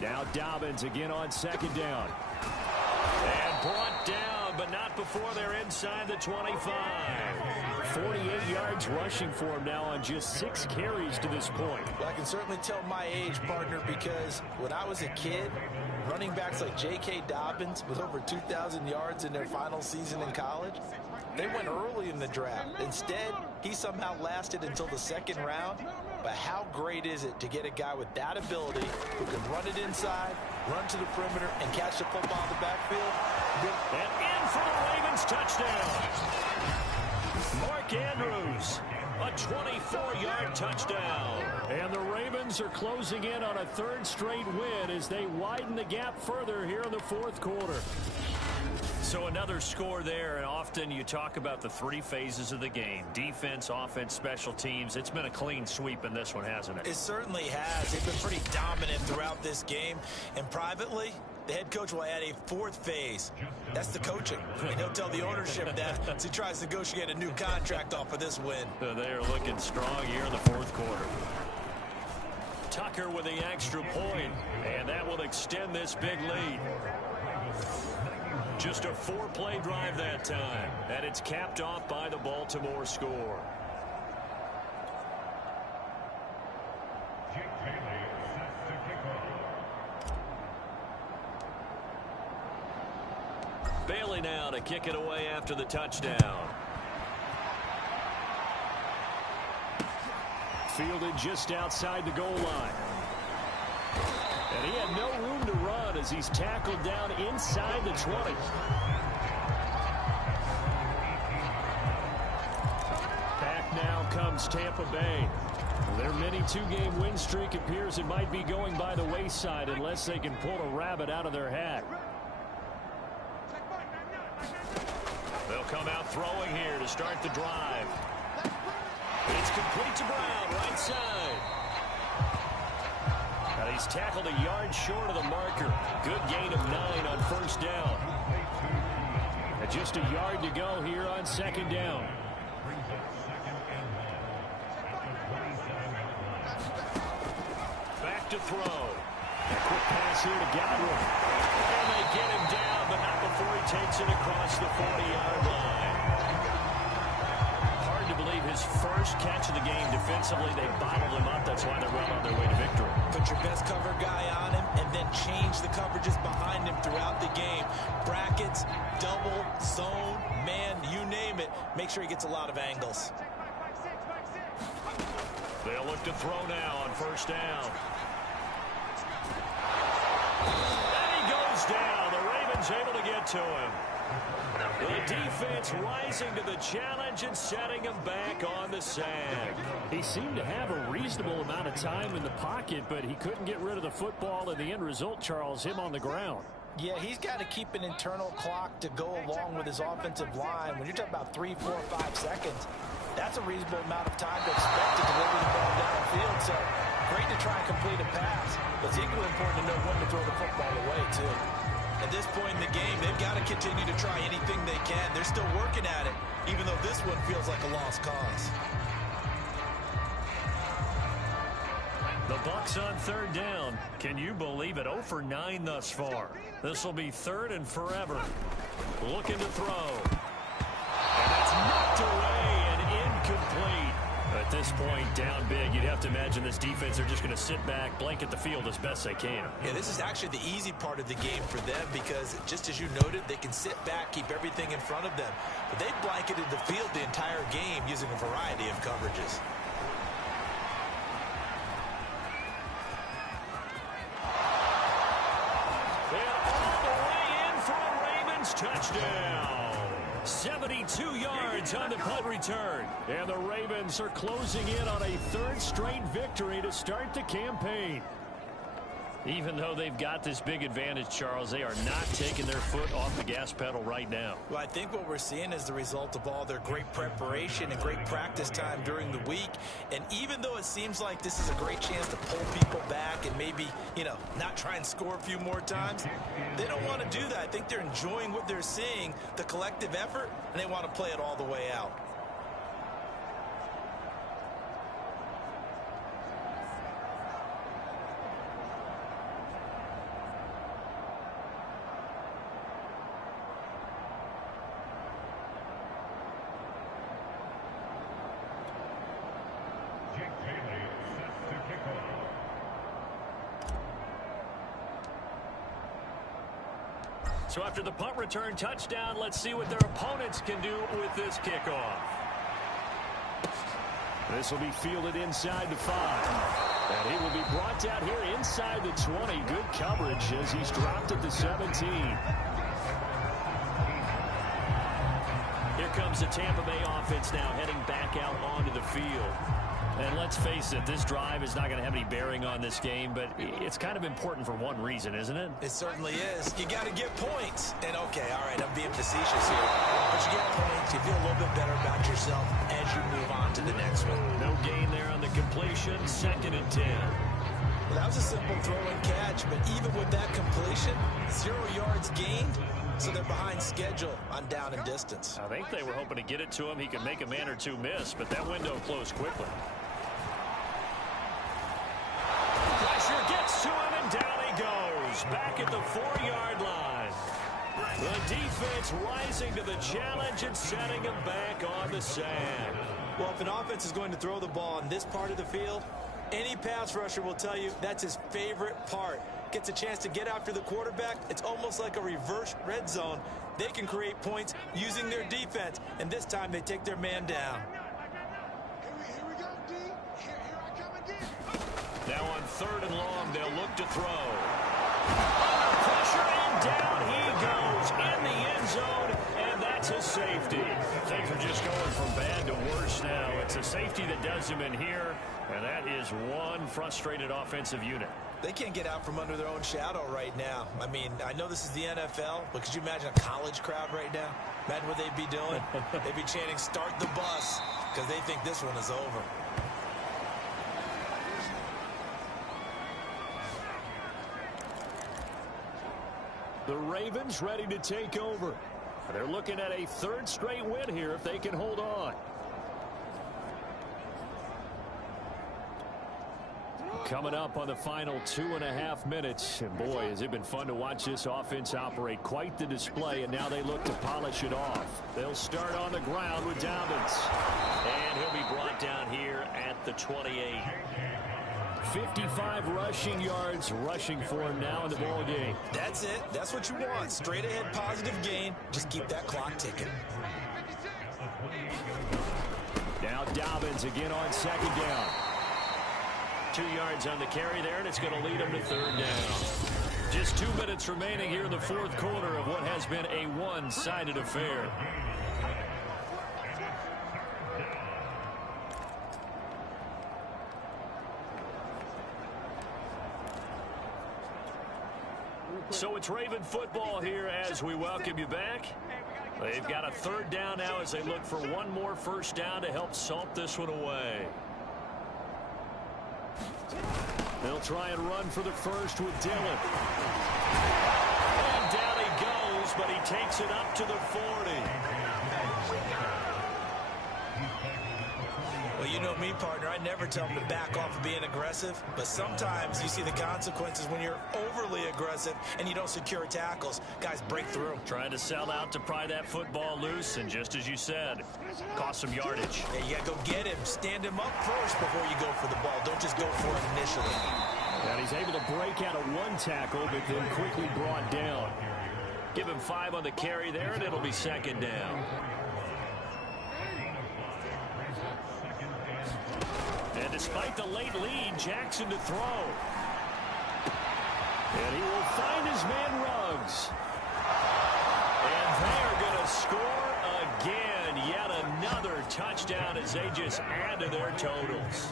Now Dobbins again on 2nd down. And brought down, but not before they're inside the 25. 48 yards rushing for him now on just 6 carries to this point. Well, I can certainly tell my age, partner, because when I was a kid, running backs like J.K. Dobbins with over 2,000 yards in their final season in college, they went early in the draft. Instead, he somehow lasted until the 2nd round. But how great is it to get a guy with that ability who can run it inside, run to the perimeter, and catch the football in the backfield? And in for the Ravens touchdown. Mark Andrews, a 24-yard touchdown. And the Ravens are closing in on a 3rd straight win as they widen the gap further here in the 4th quarter. So another score there, and often you talk about the 3 phases of the game. Defense, offense, special teams. It's been a clean sweep in this one, hasn't it? It certainly has. They've been pretty dominant throughout this game. And privately, the head coach will add a 4th phase. That's the coaching. And he'll tell the ownership that as he tries to negotiate a new contract off of this win. They are looking strong here in the 4th quarter. Tucker with the extra point, and that will extend this big lead. Just a 4-play drive that time, and it's capped off by the Baltimore score. Bailey now to kick it away after the touchdown. Fielded just outside the goal line. And he had no room to run as he's tackled down inside the 20. Back now comes Tampa Bay. Their mini 2-game win streak appears it might be going by the wayside unless they can pull a rabbit out of their hat. They'll come out throwing here to start the drive. It's complete to Brown, right side. And he's tackled a yard short of the marker. Good gain of 9 on first down. And just a yard to go here on 2nd down. Back to throw. A quick pass here to Godwin. And they get him down, but not before he takes it across the 40-yard line. Hard to believe his first catch of the game defensively. They bottled him up. That's why they're well on their way to victory. Put your best cover guy on him and then change the coverages behind him throughout the game. Brackets, double, zone, man, you name it. Make sure he gets a lot of angles. They'll look to throw now on first down. And he goes down. The Ravens able to get to him. The defense rising to the challenge and setting him back on the sack. He seemed to have a reasonable amount of time in the pocket, but he couldn't get rid of the football, and the end result, Charles, him on the ground. Yeah, he's got to keep an internal clock to go along with his offensive line. When you're talking about 3, 4, 5 seconds, that's a reasonable amount of time to expect to deliver the ball downfield. So great to try and complete a pass, but it's equally important to know when to throw the football away, too. At this point in the game, they've got to continue to try anything they can. They're still working at it, even though this one feels like a lost cause. The Bucs on 3rd down. Can you believe it? 0 for 9 thus far. This will be 3rd and forever. Looking to throw. And that's knocked away and incomplete. A this point, down big, you'd have to imagine this defense are just going to sit back, blanket the field as best they can. Yeah, this is actually the easy part of the game for them because, just as you noted, they can sit back, keep everything in front of them. But they've blanketed the field the entire game using a variety of coverages. And all the way in for a Ravens touchdown. 72 yards on the punt return. And the Ravens are closing in on a third straight victory to start the campaign. Even though they've got this big advantage, Charles, they are not taking their foot off the gas pedal right now. Well, I think what we're seeing is the result of all their great preparation and great practice time during the week. And even though it seems like this is a great chance to pull people back and maybe, not try and score a few more times, they don't want to do that. I think they're enjoying what they're seeing, the collective effort, and they want to play it all the way out. So after the punt return touchdown, let's see what their opponents can do with this kickoff. This will be fielded inside the 5. And he will be brought down here inside the 20. Good coverage as he's dropped at the 17. Here comes the Tampa Bay offense now heading back out onto the field. And let's face it, this drive is not going to have any bearing on this game, but it's kind of important for one reason, isn't it? It certainly is. You got to get points. And, okay, all right, I'm being facetious here. But you get points, you feel a little bit better about yourself as you move on to the next one. No gain there on the completion, 2nd and 10. Well, that was a simple throw and catch, but even with that completion, 0 yards gained, so they're behind schedule on down and distance. I think they were hoping to get it to him. He could make a man or two miss, but that window closed quickly. Pressure gets to him, and down he goes. Back at the 4-yard line. The defense rising to the challenge and setting him back on the sand. Well, if an offense is going to throw the ball in this part of the field, any pass rusher will tell you that's his favorite part. Gets a chance to get after the quarterback. It's almost like a reverse red zone. They can create points using their defense, and this time they take their man down. Here we go, D. Here I come again. Now on 3rd and long, they'll look to throw. Under pressure, and down he goes in the end zone, and that's a safety. Things are just going from bad to worse now. It's a safety that does him in here, and that is one frustrated offensive unit. They can't get out from under their own shadow right now. I mean, I know this is the NFL, but could you imagine a college crowd right now? Imagine what they'd be doing. They'd be chanting, "Start the bus," because they think this one is over. The Ravens ready to take over. They're looking at a 3rd straight win here if they can hold on. Coming up on the final 2.5 minutes. And boy, has it been fun to watch this offense operate. Quite the display, and now they look to polish it off. They'll start on the ground with Dobbins. And he'll be brought down here at the 28. 55 rushing yards rushing for him now in the ball game. That's it. That's what you want. Straight ahead positive gain. Just keep that clock ticking. Now Dobbins again on 2nd down. 2 yards on the carry there, and it's going to lead him to 3rd down. Just 2 minutes remaining here in the 4th quarter of what has been a one-sided affair. So it's Raven football here as we welcome you back. They've got a 3rd down now as they look for one more 1st down to help salt this one away. They'll try and run for the 1st with Dillon. And down he goes, but he takes it up to the 40. Well, you know me, partner. I never tell them to back off of being aggressive, but sometimes you see the consequences when you're overly aggressive and you don't secure tackles. Guys break through. Trying to sell out to pry that football loose, and just as you said, cost some yardage. Yeah, you got to go get him. Stand him up first before you go for the ball. Don't just go for it initially. And he's able to break out of one tackle, but then quickly brought down. Give him 5 on the carry there, and it'll be second down. And despite the late lead, Jackson to throw. And he will find his man Ruggs. And they are going to score again. Yet another touchdown as they just add to their totals.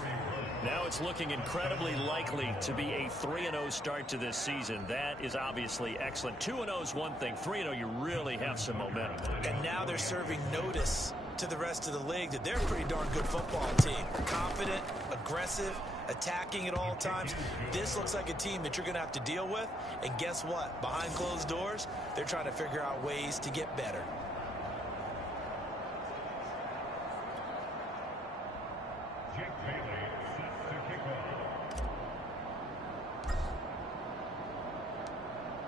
Now it's looking incredibly likely to be a 3-0 start to this season. That is obviously excellent. 2-0 is one thing. 3-0, you really have some momentum. And now they're serving notice to the rest of the league that they're a pretty darn good football team. Confident, aggressive, attacking at all times. This looks like a team that you're going to have to deal with. And guess what? Behind closed doors, they're trying to figure out ways to get better.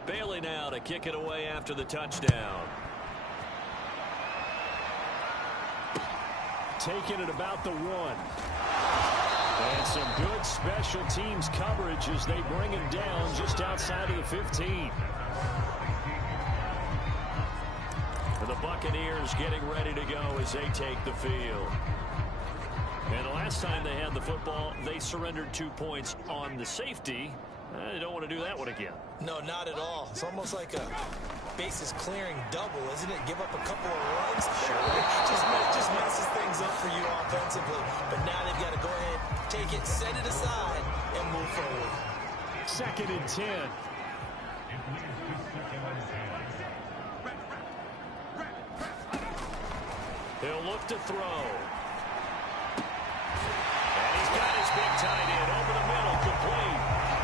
Bailey now to kick it away after the touchdown. Taking it about the 1. And some good special teams coverage as they bring him down just outside of the 15. And the Buccaneers getting ready to go as they take the field. And the last time they had the football, they surrendered 2 points on the safety. They don't want to do that one again. No, not at all. It's almost like a bases clearing double, isn't it? Give up a couple of runs. Just messes things up for you offensively. But now they've got to go ahead, take it, set it aside, and move forward. 2nd and 10. He'll look to throw. And he's got his big tight end over the middle, complete.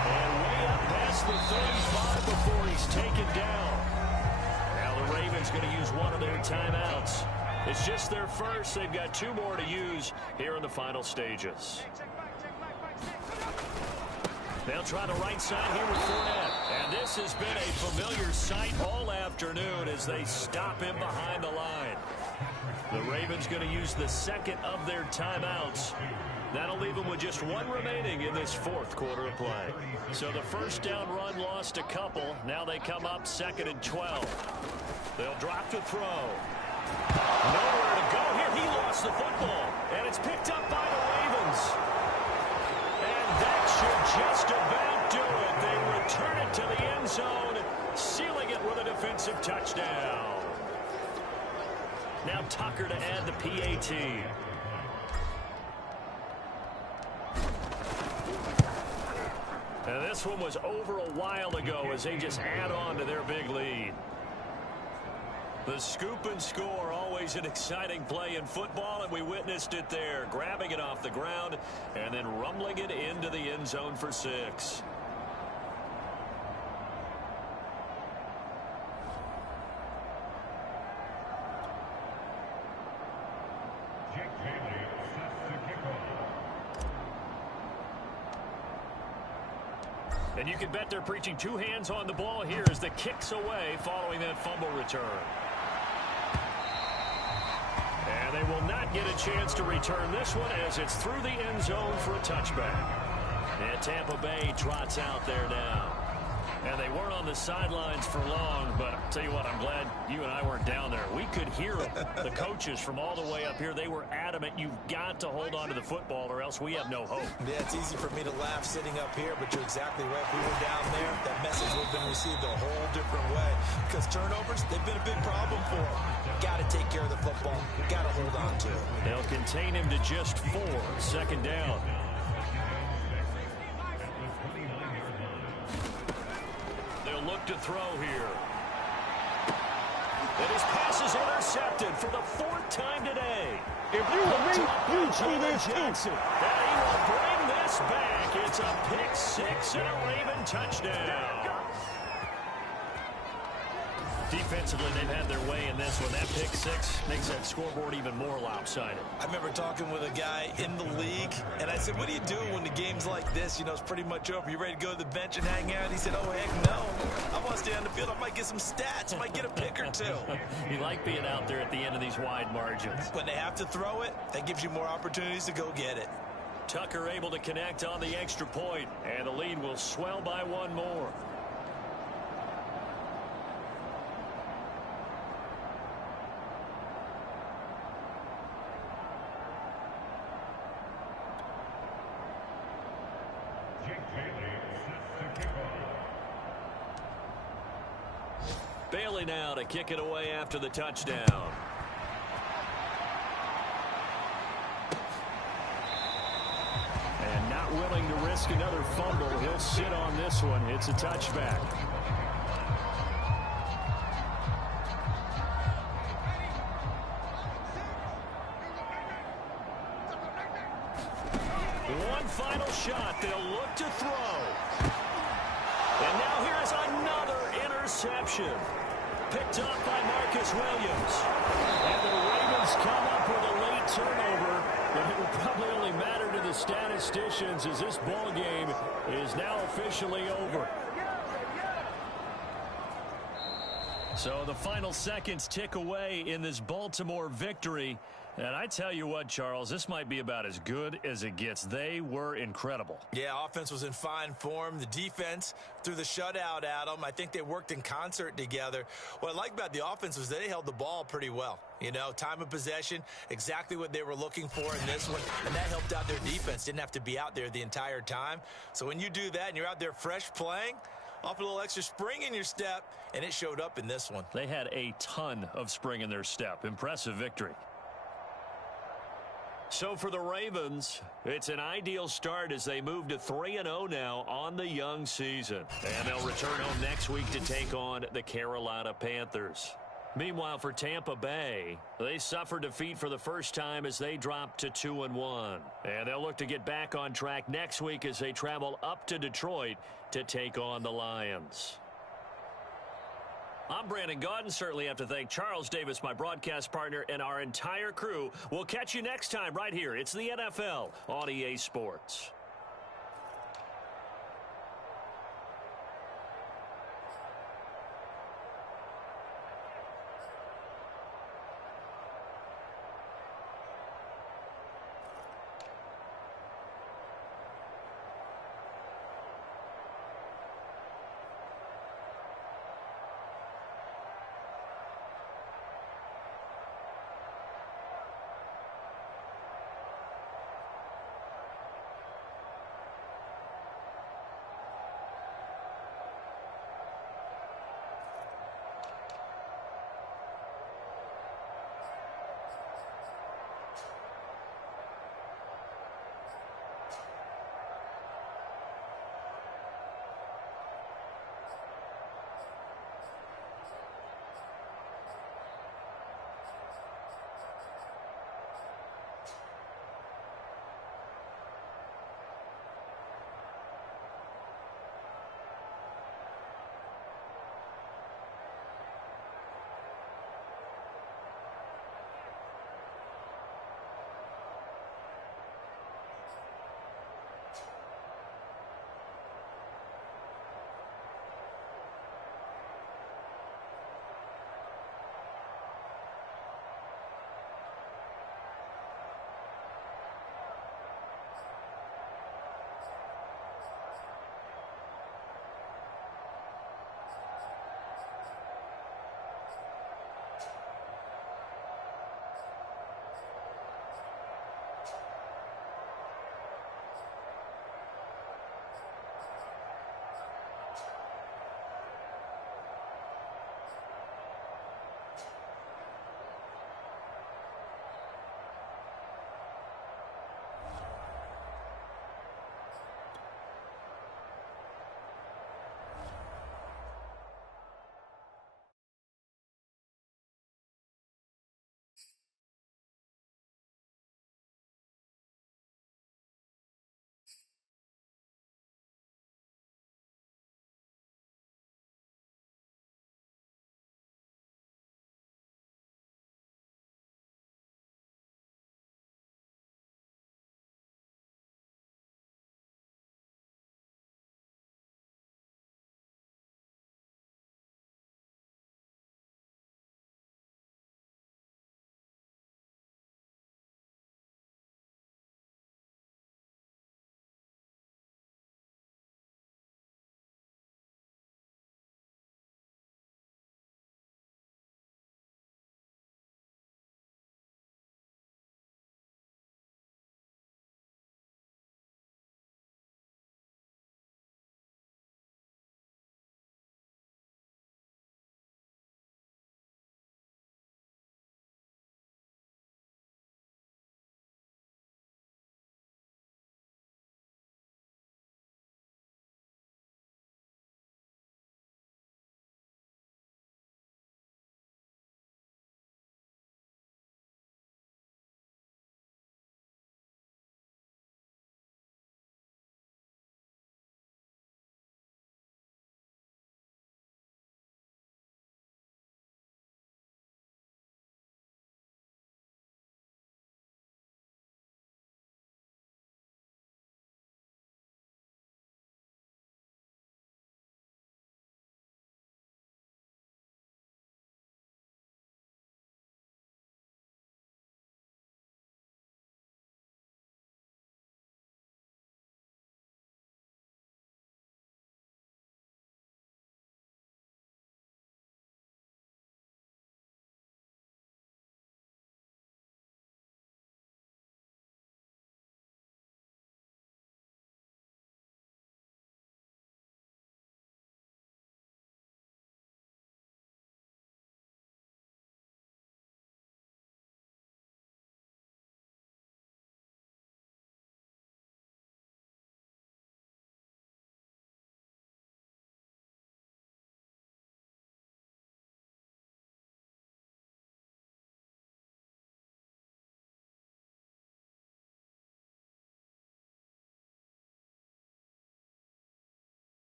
And way up past the 35 before he's taken down. Now the Ravens going to use one of their timeouts. It's just their first. They've got 2 more to use here in the final stages. They'll try the right side here with Fournette. And this has been a familiar sight all afternoon as they stop him behind the line. The Ravens going to use the 2nd of their timeouts. That'll leave them with just 1 remaining in this 4th quarter of play. So the first down run lost a couple. Now they come up 2nd and 12. They'll drop to throw. Nowhere to go here. He lost the football. And it's picked up by the Ravens. And that should just about do it. They return it to the end zone, sealing it with a defensive touchdown. Now Tucker to add the PAT. And this one was over a while ago as they just add on to their big lead. The scoop and score, always an exciting play in football, and we witnessed it there, grabbing it off the ground and then rumbling it into the end zone for 6. And you can bet they're preaching 2 hands on the ball here as the kick's away following that fumble return. And they will not get a chance to return this one as it's through the end zone for a touchback. And Tampa Bay trots out there now. And they weren't on the sidelines for long, but I'll tell you what, I'm glad you and I weren't down there. We could hear the coaches from all the way up here. They were adamant, you've got to hold on to the football or else we have no hope. Yeah, it's easy for me to laugh sitting up here, but you're exactly right. If we were down there, that message would have been received a whole different way. Because turnovers, they've been a big problem for them. Got to take care of the football. Got to hold on to it. They'll contain him to just 4. 2nd down. Look to throw here. And his pass is intercepted for the 4th time today. If you were me, you'd see this Jackson. And he will bring this back. It's a pick 6 and a Raven touchdown. Defensively, they've had their way in this one. That pick six makes that scoreboard even more lopsided. I remember talking with a guy in the league, and I said, what do you do when the game's like this? You know, it's pretty much over. You ready to go to the bench and hang out? He said, oh, heck no. I want to stay on the field. I might get some stats. I might get a pick or two. You like being out there at the end of these wide margins. When they have to throw it, that gives you more opportunities to go get it. Tucker able to connect on the extra point, and the lead will swell by one more. Bailey now to kick it away after the touchdown. And not willing to risk another fumble. He'll sit on this one. It's a touchback. One final shot. They'll look to throw. And now here's another interception. Picked up by Marcus Williams. And the Ravens come up with a late turnover. But it will probably only matter to the statisticians as this ball game is now officially over. So the final seconds tick away in this Baltimore victory. And I tell you what, Charles, this might be about as good as it gets. They were incredible. Yeah, offense was in fine form. The defense threw the shutout at them. I think they worked in concert together. What I like about the offense was they held the ball pretty well. You know, time of possession, exactly what they were looking for in this one. And that helped out their defense. Didn't have to be out there the entire time. So when you do that and you're out there fresh playing, off a little extra spring in your step, and it showed up in this one. They had a ton of spring in their step. Impressive victory. So for the Ravens, it's an ideal start as they move to 3-0 now on the young season. And they'll return home next week to take on the Carolina Panthers. Meanwhile, for Tampa Bay, they suffered defeat for the first time as they dropped to 2-1. And they'll look to get back on track next week as they travel up to Detroit to take on the Lions. I'm Brandon Gaudin. Certainly have to thank Charles Davis, my broadcast partner, and our entire crew. We'll catch you next time right here. It's the NFL on EA Sports.